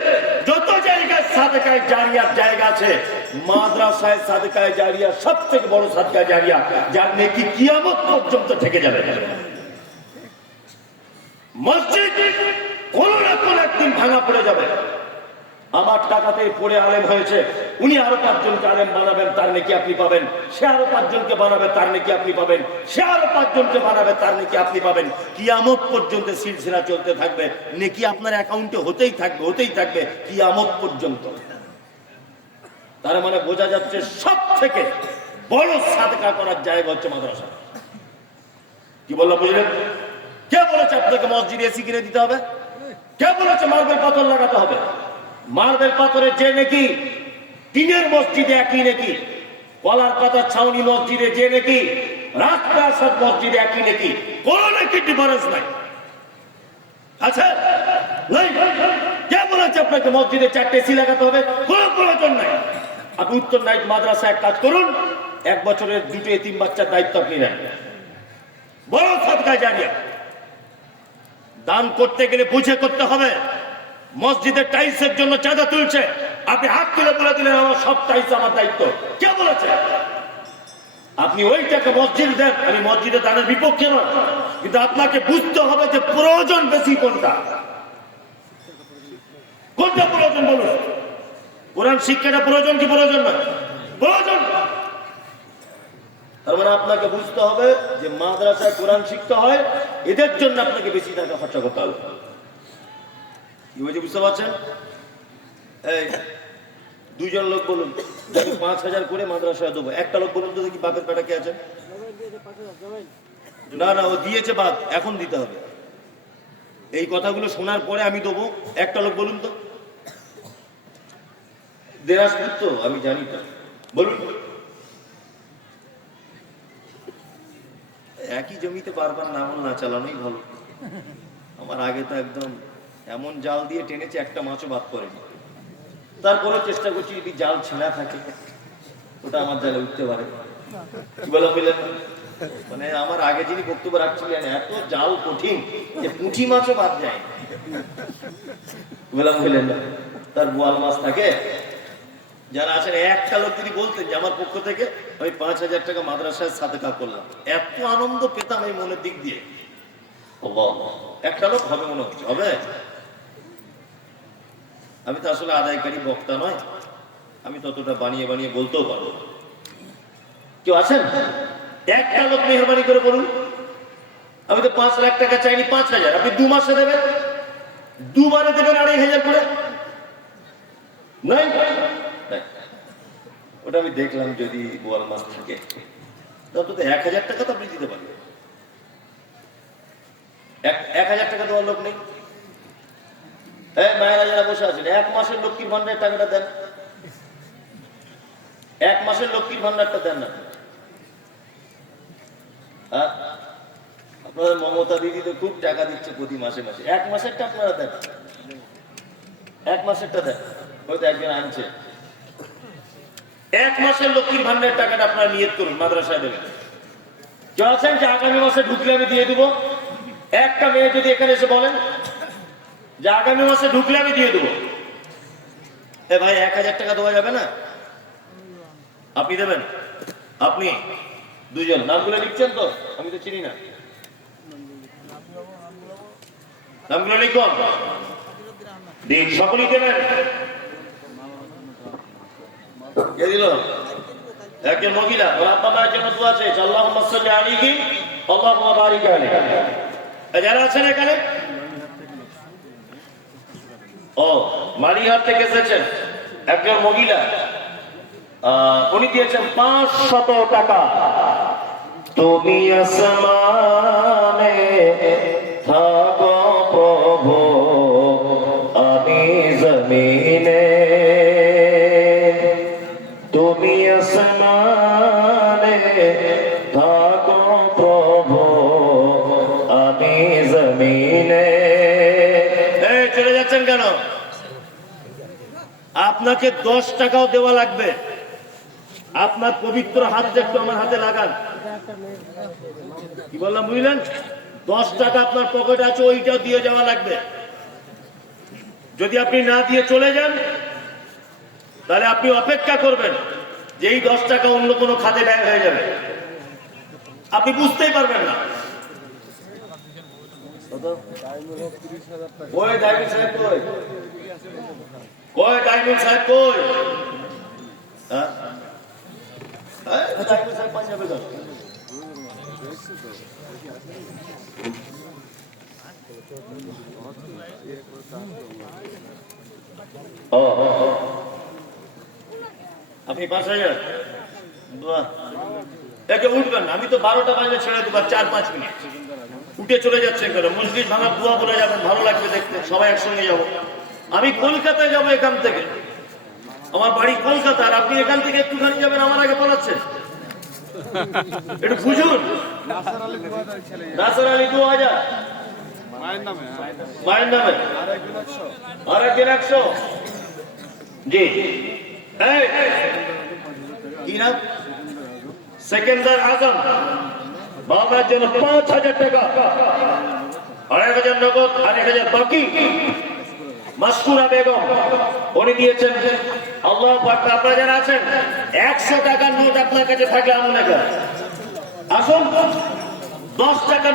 যত জায়গায় সাদকায়ে জারিয়ার জায়গা আছে, মাদ্রাসায় সাদকায়ে জারিয়া সবথেকে বড় সাদকায়ে জারিয়া, যার নেকি কিয়ামত পর্যন্ত থেকে যাবে। মসজিদ কোন না কোন একদিন ভাঙা পড়ে যাবে। আমার টাকাতে পড়ে আলেম হয়েছে, উনি আরো 5 জনকে আলেম বানাবেন, তার নেকি আপনি পাবেন। সে আরো 5 জনকে বানাবে, তার নেকি আপনি পাবেন। সে আরো 5 জনকে বানাবে, তার নেকি আপনি পাবেন। কিয়ামত পর্যন্ত সিলসিলা চলতে থাকবে, নেকি আপনার অ্যাকাউন্টে হতেই থাকবে, হতেই থাকবে কিয়ামত পর্যন্ত। তার মানে বোঝা যাচ্ছে সব থেকে বড় সাদকা করার জায়গা হচ্ছে মাদ্রাসা। কি বললাম বুঝলেন? কে বলেছে আপনাকে মসজিদে এসি কিনে দিতে হবে? কে বলেছে মার্বেল পাথর লাগাতে হবে? মার্বেল পাথরের যে নাকি টিনের মসজিদে একই নাকি, কলার পাতার ছাউনি মসজিদে যে নাকি, রাজপ্রাসাদ মসজিদে একই নাকি, কোন নাকি ডিফারেন্স নাই। আচ্ছা, কে বলেছে আপনাকে মসজিদে 4টে এসি লাগাতে হবে? কোন প্রয়োজন নাই। আপনি উত্তর নাইট মাদ্রাসায় কাজ করুন, 1 বছরের 2টো এতিম বাচ্চার দায়িত্ব আপনি নেন। বড় সাদকায়ে জারিয়া। দান করতে গেলে বুঝে করতে হবে। মসজিদের টাইলসের জন্য চাঁদা তুলছে, আপনি হাত তুলে বলে দিলেন আমার সব টাইলস আমার দায়িত্ব। কে বলেছে? আপনি ওই টাকা মসজিদ দেন, আমি মসজিদে দানের বিপক্ষে নয়, কিন্তু আপনাকে বুঝতে হবে যে প্রয়োজন বেশি কোনটা। কোনটা প্রয়োজন বলুন? কোরআন শিক্ষাটা প্রয়োজন কি প্রয়োজন নয়? প্রয়োজন। তার মানে আপনাকে বুঝতে হবে যে মাদ্রাসায় কোরআন শিক্ষা হয়, এদের জন্য আপনাকে বেশি টাকা খরচা করতে হবে। কি বলছে বুঝতে পারছেন? এই 2 জন লোক বলুন, যদি 5000 করে মাদ্রাসায় দেবো, একটা লোক বলুন তো দেখি বাপের পেটা কে আছে? না না, ও দিয়েছে বাদ, এখন দিতে হবে। এই কথাগুলো শোনার পরে আমি দেবো, একটা লোক বলুন তো। দিনাজপুর তো আমি জানি তো, বলুন। একই জমিতে বারবার নামল না চালানোই ভালো। আমার আগে তো একদম এমন জাল দিয়ে টেনেছে, একটা মাছও বাদ করেনি। তারপরে চেষ্টা করছি যদি জাল ছেঁড়া থাকে ওটা আমার জালে উঠতে পারে। কি বলা বললেন? মানে আমার আগে যিনি বক্তব্য রাখছিলেন, এত জাল কঠিন যে পুঁটি মাছও বাদ যায়। বললাম বললেন তার বোয়াল মাছ থাকে। যারা আছেন, একটা লোক তিনি বলতেন যে আমার পক্ষ থেকে আমি 5000 টাকা মাদ্রাসায় সাদকা করলাম, এত আনন্দ পেতাম এই মনের দিক দিয়ে। একটা লোক হবে মনে হচ্ছে, হবে। আমি তো আসলে আদায়কারী বক্তা নয়, আমি ততটা বানিয়ে বানিয়ে বলতেও পারবো। কেউ আছেন? একটা লোক মেহরবানি করে বলুন। আমি তো 5 লাখ টাকা চাইনি, 5000 আপনি 2 মাসে দেবেন, 2 বারে দেবেন 2500 করে। নাই ওটা আমি দেখলাম, যদি বোয়াল মাছ থাকে তত 1000 টাকা তো আপনি দিতে পারবেন। 1000 টাকা দেওয়ার লোক নেই। মায়েরা যারা বসে আছেন, 1 মাসের লক্ষ্মীর ভান্ডারের টাকাটা দেন। 1 মাসের লক্ষ্মীর ভান্ডারটা দেন না। আপনাদের মমতা দিদি তো খুব টাকা দিচ্ছে প্রতি মাসে মাসে, 1 মাসেরটা আপনারা দেন। 1 মাসেরটা দেন, হয়তো একজন আনছে। 1 মাসের লক্ষ্মীর ভান্ডারের টাকাটা আপনারা নিয়ত করুন, মাদ্রাসায় দেবেন। কেউ আছেন যে আগামী মাসে ঢুকলে আমি দিয়ে দেবো? একটা মেয়ে যদি এখানে এসে বলেন যে আগামী মাসে ঢুকলে আমি দিয়ে দেবো। এ ভাই 1000 টাকা দেওয়া যাবে না? আপনি দেবেন? আপনি দুজন নামগুলো লিখছেন তো? আমি তো চিনি না, নামগুলো লিখুন। দিন, সকলেই দেবেন। কে দিল? একজন মহিলা, ওর আব্বা মায়ের জন্য দোয়া চেয়েছে, আল্লাহুম্মা সাল্লি আলাইহি আল্লাহুম্মা বারিক আলাইহি। যারা আছেন এখানে, ও মালিহাট থেকে এসেছেন একজন মহিলা, উনি দিয়েছেন 500 টাকা। তুমি আসমানে থাকো প্রভু, আমি জমিনে। তুমি আসমানে থাকো প্রভু, আমি জমিনে। এই চলে যাচ্ছেন কেন? আপনাকে 10 টাকাও দেওয়া লাগবে। আপনার পবিত্র হাতটা একটু আমার হাতে লাগান। কি বললাম বুঝলেন? 10 টাকা আপনার পকেটে আছে, ওইটাও দিয়ে যাওয়া লাগবে। যদি আপনি না দিয়ে চলে যান, তাহলে আপনি অপেক্ষা করবেন যে এই 10 টাকা অন্য কোনো খাতে ব্যয় হয়ে যাবে, আপনি বুঝতেই পারবেন না। ওই ডাইমিন সাহেব কই? ওই ডাইমন্ড সাহেব কই? হ্যাঁ? ডাইমিন সাহেব পাঞ্জাবে যান। ও, আপনি 5000? বাহ। একে উঠবেন না, আমি তো 12টা বাজলে ছেড়ে দেবো, 4-5 মিনিট উঠে চলে যাচ্ছে কেন? মসজিদ ভাঙার দোয়া বলে যাবেন, ভালো লাগবে দেখতে, সবাই একসঙ্গে যাবো। আমি কলকাতায় যাবো এখান থেকে, আমার বাড়ি কলকাতা, আর আপনি এখান থেকে একটুখানি যাবেন, আমার আগে পালাচ্ছেন। একটু বুঝুন। নাসর আলী 2000 মায়ের নামে, আর একজন 100। জি, এই, কি নাম? সেকেন্দার আজম, বাবার জন্য 5000 টাকা, 1000 নগদ, 1000 বাকি। মাসকুরা বেগম, উনি দিয়েছেন। আল্লাহু আকবার। আপনারা যারা আছেন, 100 টাকার নোট আপনার কাছে থাকলে আমন আসুন, 10 টাকার